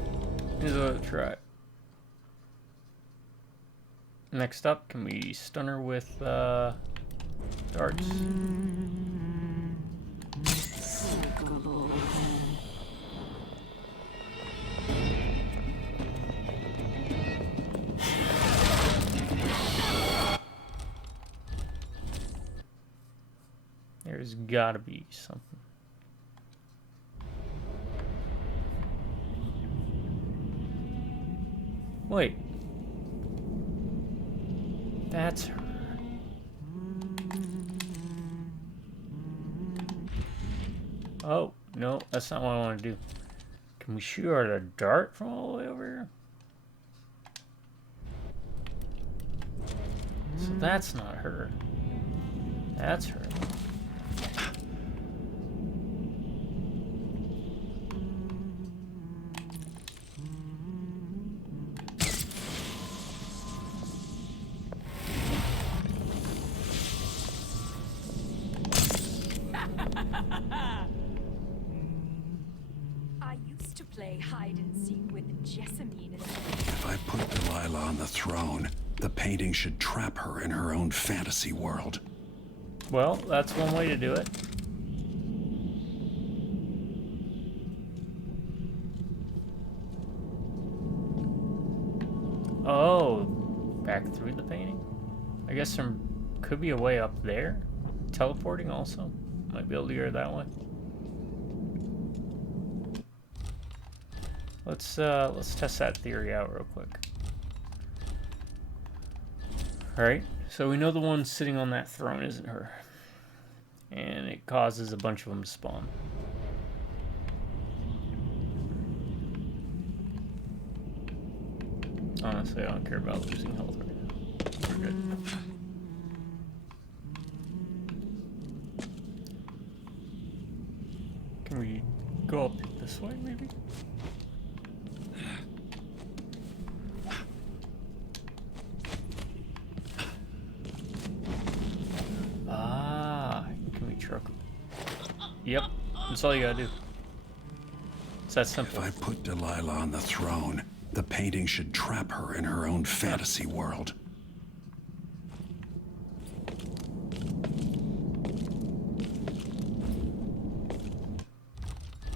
Here's what I'll try. Next up, can we stun her with darts? There's gotta be something. Wait. That's her. Oh, no, that's not what I want to do. Can we shoot her at a dart from all the way over here? So that's not her. That's her. I used to play hide and seek with Jessamine. If I put Delilah on the throne, the painting should trap her in her own fantasy world. Well, that's one way to do it. Oh, back through the painting? I guess there could be a way up there. Teleporting also. Might be able to go that way. Let's test that theory out real quick. Alright, so we know the one sitting on that throne isn't her. And it causes a bunch of them to spawn. Honestly, I don't care about losing health right now. We're good. Can we go up this way, maybe? Ah, can we truck? Yep, that's all you gotta do. It's that simple. If I put Delilah on the throne, the painting should trap her in her own fantasy world.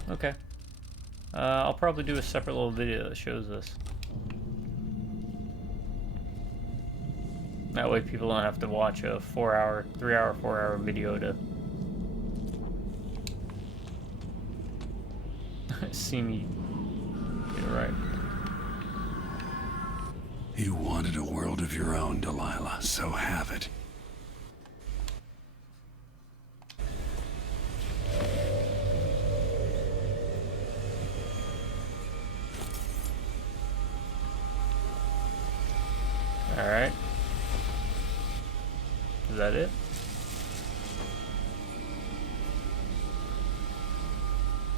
Okay. I'll probably do a separate little video that shows this. That way people don't have to watch a 4-hour, 3-hour, 4-hour video to see me get it right. You wanted a world of your own, Delilah, so have it. Alright. Is that it?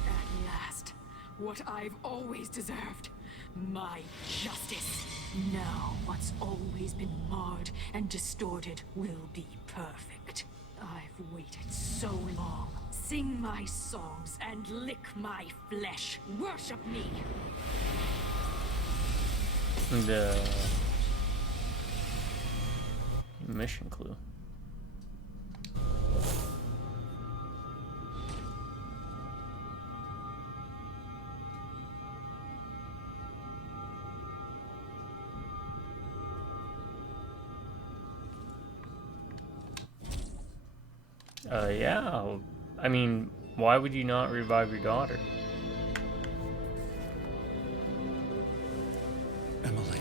At last, what I've always deserved. My justice. Now, what's always been marred and distorted will be perfect. I've waited so long. Sing my songs and lick my flesh. Worship me. The mission clue. Yeah. I mean, why would you not revive your daughter? Emily.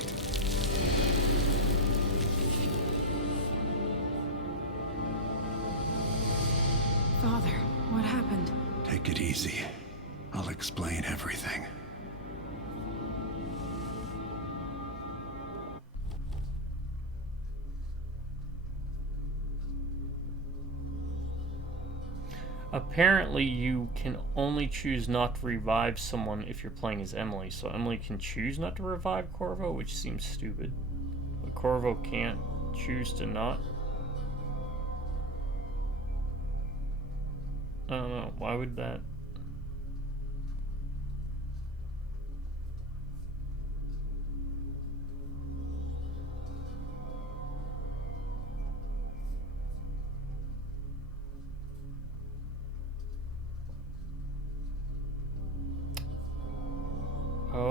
Father, what happened? Take it easy. I'll explain everything. Apparently, you can only choose not to revive someone if you're playing as Emily. So Emily can choose not to revive Corvo, which seems stupid. But Corvo can't choose to not. I don't know. Why would that?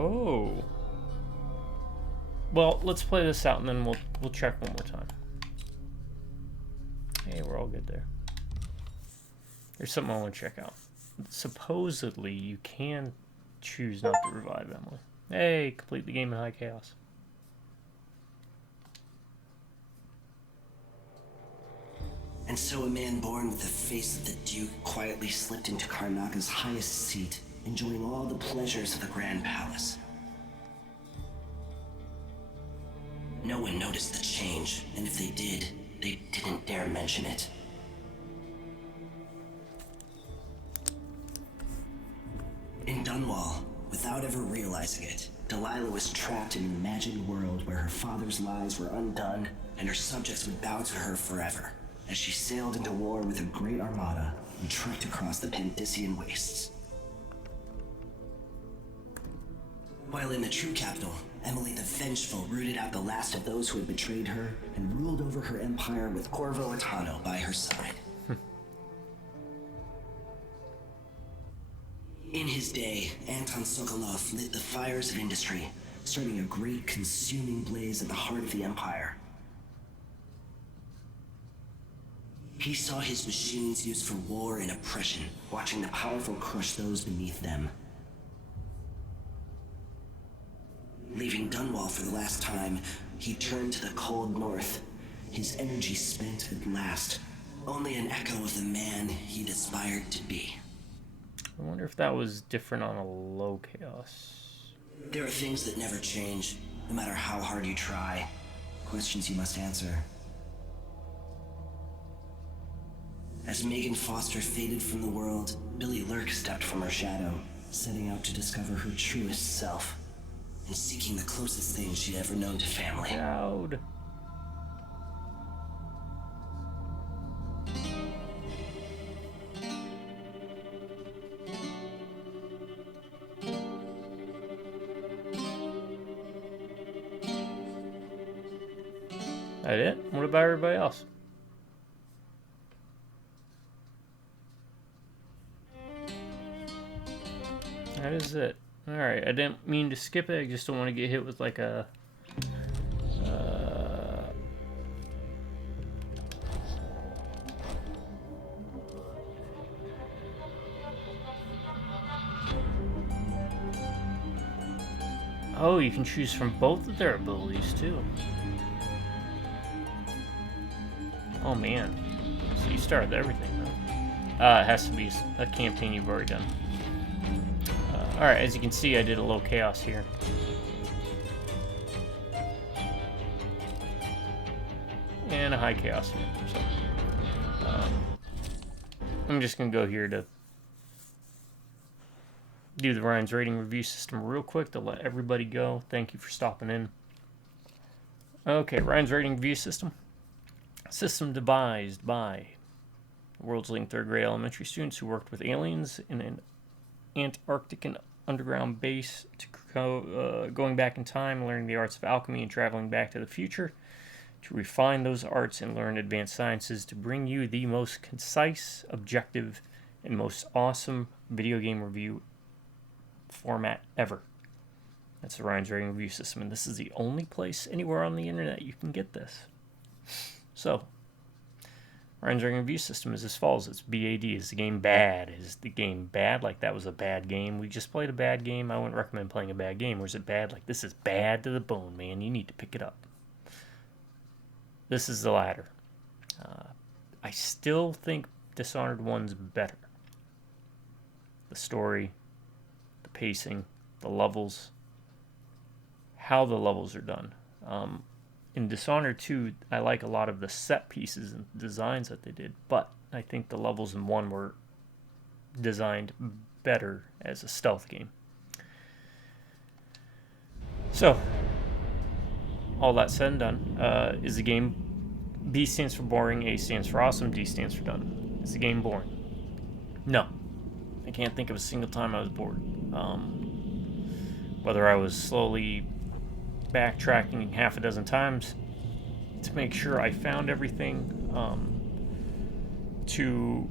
Oh. Well, let's play this out and then we'll check one more time. Hey, we're all good there. There's something I want to check out. Supposedly, you can choose not to revive Emily. Hey, complete the game in high chaos. And so a man born with the face of the Duke quietly slipped into Karnaga's highest seat, enjoying all the pleasures of the Grand Palace. No one noticed the change, and if they did, they didn't dare mention it. In Dunwall, without ever realizing it, Delilah was trapped in an imagined world where her father's lies were undone and her subjects would bow to her forever, as she sailed into war with a great armada and trekked across the Pandician wastes. While in the true capital, Emily the Vengeful rooted out the last of those who had betrayed her and ruled over her empire with Corvo Attano by her side. In his day, Anton Sokolov lit the fires of industry, starting a great consuming blaze at the heart of the empire. He saw his machines used for war and oppression, watching the powerful crush those beneath them. Leaving Dunwall for the last time, he turned to the cold north, his energy spent at last, only an echo of the man he'd aspired to be. I wonder if that was different on a low chaos. There are things that never change, no matter how hard you try. Questions you must answer. As Megan Foster faded from the world, Billy Lurk stepped from her shadow, setting out to discover her truest self, and seeking the closest thing she'd ever known to family. Loud. That it? What about everybody else? That is it. Alright, I didn't mean to skip it, I just don't want to get hit with like a... Oh, you can choose from both of their abilities too. Oh man. So you started everything, huh? It has to be a campaign you've already done. Alright, as you can see, I did a low chaos here. And a high chaos here. So, I'm just going to go here to do the Ryan's rating review system real quick to let everybody go. Thank you for stopping in. Okay, Ryan's rating review system. System devised by the world's leading third grade elementary students who worked with aliens in an Antarctic and underground base to going back in time, learning the arts of alchemy, and traveling back to the future to refine those arts and learn advanced sciences to bring you the most concise, objective, and most awesome video game review format ever. That's the Ryan's rating review system, and this is the only place anywhere on the internet you can get this. So, Ryan's rating review system is as follows. It's B.A.D. Is the game bad? Is the game bad? Like that was a bad game. We just played a bad game. I wouldn't recommend playing a bad game. Or is it bad? Like this is bad to the bone, man. You need to pick it up. This is the latter. I still think Dishonored 1's better. The story, the pacing, the levels, how the levels are done. In Dishonored 2, I like a lot of the set pieces and designs that they did, but I think the levels in 1 were designed better as a stealth game. So, all that said and done, is the game... B stands for boring, A stands for awesome, D stands for done. Is the game boring? No. I can't think of a single time I was bored. Whether I was slowly backtracking half a dozen times to make sure I found everything, to,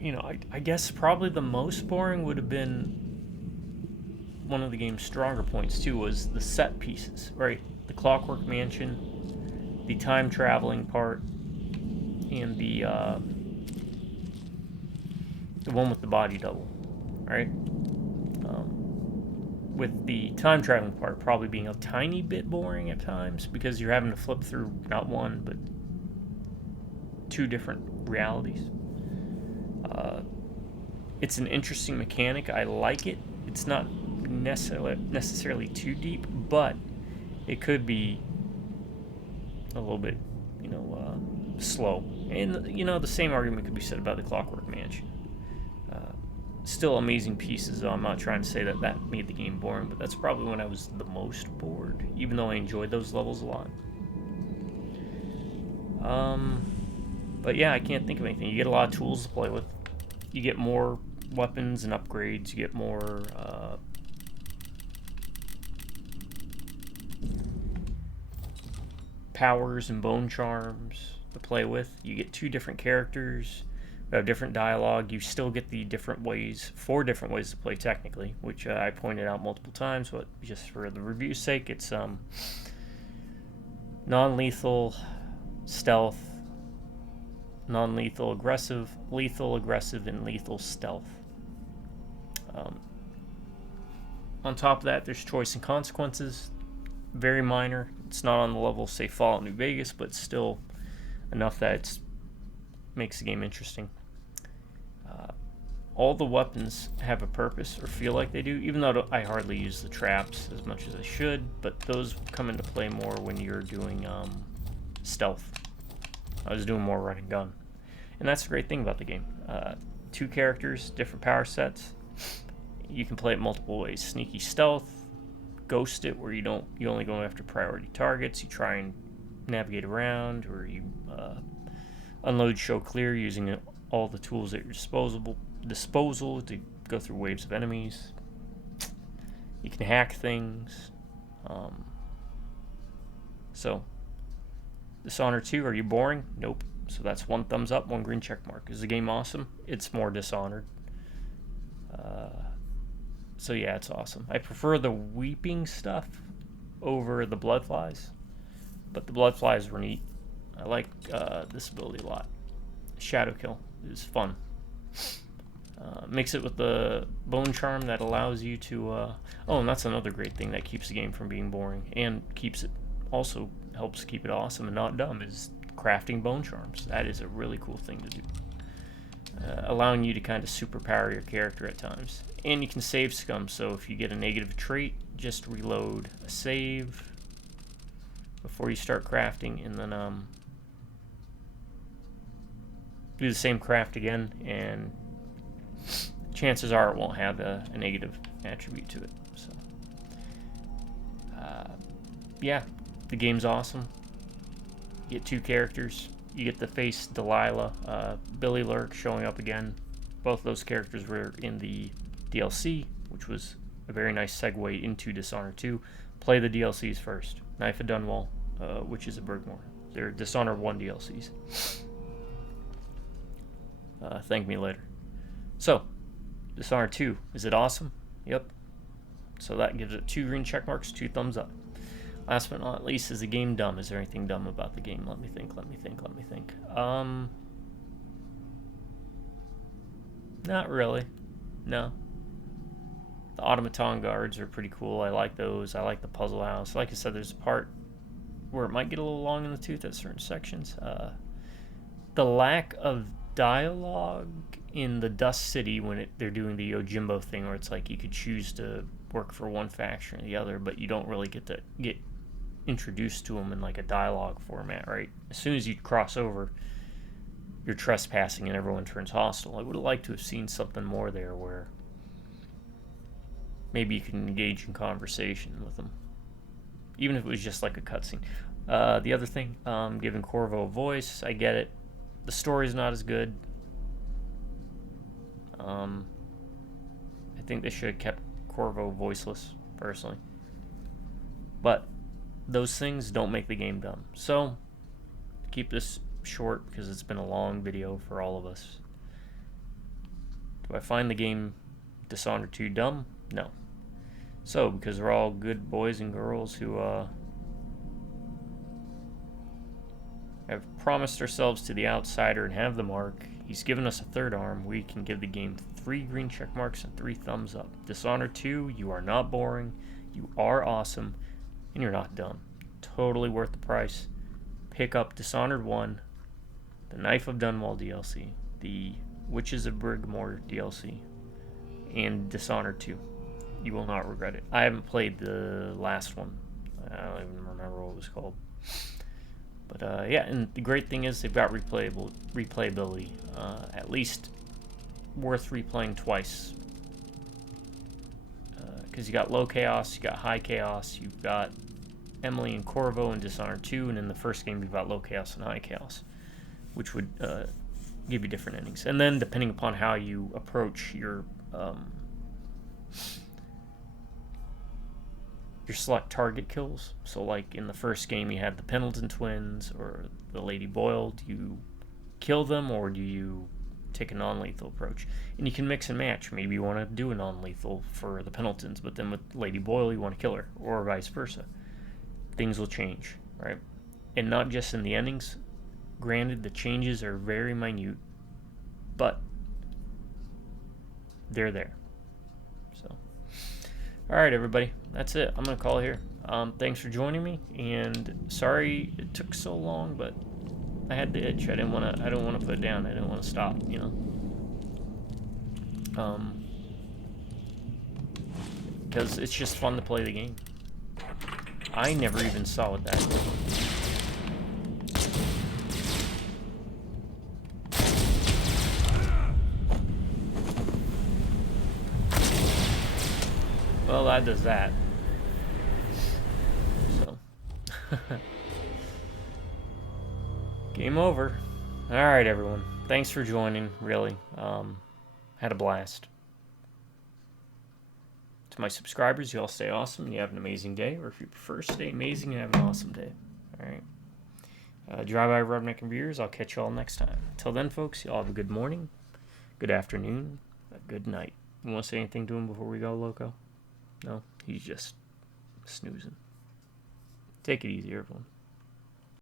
you know, I guess probably the most boring would have been one of the game's stronger points too was the set pieces, right? The Clockwork Mansion, the time traveling part, and the one with the body double, right? With the time traveling part probably being a tiny bit boring at times because you're having to flip through not one but two different realities. It's an interesting mechanic. I like it. It's not necessarily too deep, but it could be a little bit, slow. And the same argument could be said about the Clockwork Mansion. Still amazing pieces, though. I'm not trying to say that made the game boring, but that's probably when I was the most bored, even though I enjoyed those levels a lot. But yeah, I can't think of anything. You get a lot of tools to play with. You get more weapons and upgrades. You get more powers and bone charms to play with. You get 2 different characters who have different dialogue. You still get the 4 different ways to play technically, which I pointed out multiple times, but just for the review's sake, it's non-lethal, stealth, non-lethal aggressive, lethal aggressive, and lethal stealth. On top of that, there's choice and consequences. Very minor. It's not on the level, say, Fallout New Vegas, but still enough that it makes the game interesting. All the weapons have a purpose, or feel like they do, even though I hardly use the traps as much as I should, but those come into play more when you're doing stealth. I was doing more run and gun. And that's the great thing about the game. 2 characters, different power sets. You can play it multiple ways. Sneaky stealth, ghost it, where you only go after priority targets. You try and navigate around, or you unload, show clear, using all the tools at your disposal to go through waves of enemies. You can hack things. So, Dishonored 2, are you boring? Nope. So that's 1 thumbs up, 1 green check mark. Is the game awesome? It's more Dishonored. So yeah, it's awesome. I prefer the weeping stuff over the bloodflies, but the bloodflies were neat. I like this ability a lot. Shadow Kill is fun. Mix it with the bone charm that allows you to... oh, and that's another great thing that keeps the game from being boring and also helps keep it awesome and not dumb, is crafting bone charms. That is a really cool thing to do. Allowing you to kind of superpower your character at times. And you can save scum, so if you get a negative trait, just reload a save before you start crafting, and then do the same craft again, and chances are it won't have a negative attribute to it. So, yeah, the game's awesome. You get 2 characters. You get to face Delilah, Billy Lurk showing up again. Both those characters were in the DLC, which was a very nice segue into Dishonored 2. Play the DLCs first. Knife of Dunwall, Witches of Bergmore. They're Dishonored 1 DLCs. Thank me later. So, Dishonored 2. Is it awesome? Yep. So that gives it 2 green check marks, 2 thumbs up. Last but not least, is the game dumb? Is there anything dumb about the game? Let me think. Not really. No. The automaton guards are pretty cool. I like those. I like the puzzle house. Like I said, there's a part where it might get a little long in the tooth at certain sections. The lack of dialogue in the Dust City when they're doing the Yojimbo thing, where it's like you could choose to work for one faction or the other, but you don't really get introduced to them in like a dialogue format, right? As soon as you cross over, you're trespassing and everyone turns hostile. I would have liked to have seen something more there where maybe you can engage in conversation with them, even if it was just like a cutscene. The other thing, giving Corvo a voice, I get it. The story's not as good. I think they should have kept Corvo voiceless, personally. But those things don't make the game dumb. So, keep this short because it's been a long video for all of us. Do I find the game Dishonored 2 dumb? No. So, because we're all good boys and girls who have promised ourselves to the outsider and have the mark, he's given us a third arm. We can give the game 3 green check marks and 3 thumbs up. Dishonored 2, you are not boring, you are awesome, and you're not dumb. Totally worth the price. Pick up Dishonored 1, the Knife of Dunwall DLC, the Witches of Brigmore DLC, and Dishonored 2. You will not regret it. I haven't played the last one. I don't even remember what it was called. But yeah, and the great thing is they've got replayability. At least worth replaying twice. Because you got low chaos, you got high chaos, you've got Emily and Corvo in Dishonored 2, and in the first game you've got low chaos and high chaos, which would give you different endings. And then depending upon how you approach your select target kills. So like in the first game you had the Pendleton twins or the Lady Boyle. Do you kill them or do you take a non-lethal approach? And you can mix and match. Maybe you want to do a non-lethal for the Pendletons, but then with Lady Boyle you want to kill her, or vice versa. Things will change, right? And not just in the endings. Granted, the changes are very minute, but they're there. So, alright everybody, that's it. I'm going to call it here. Thanks for joining me, and sorry it took so long, but I had the itch. I don't want to put it down. I didn't want to stop, you know. Because it's just fun to play the game. I never even saw what that did. Well, that does that. So. Game over. Alright, everyone. Thanks for joining, really. Had a blast. To my subscribers, you all stay awesome. You have an amazing day. Or if you prefer, stay amazing and have an awesome day. Alright. Drive-by Rubneck and Viewers, I'll catch you all next time. Until then, folks, you all have a good morning, good afternoon, a good night. You want to say anything to him before we go, Loco? No? He's just snoozing. Take it easy, everyone.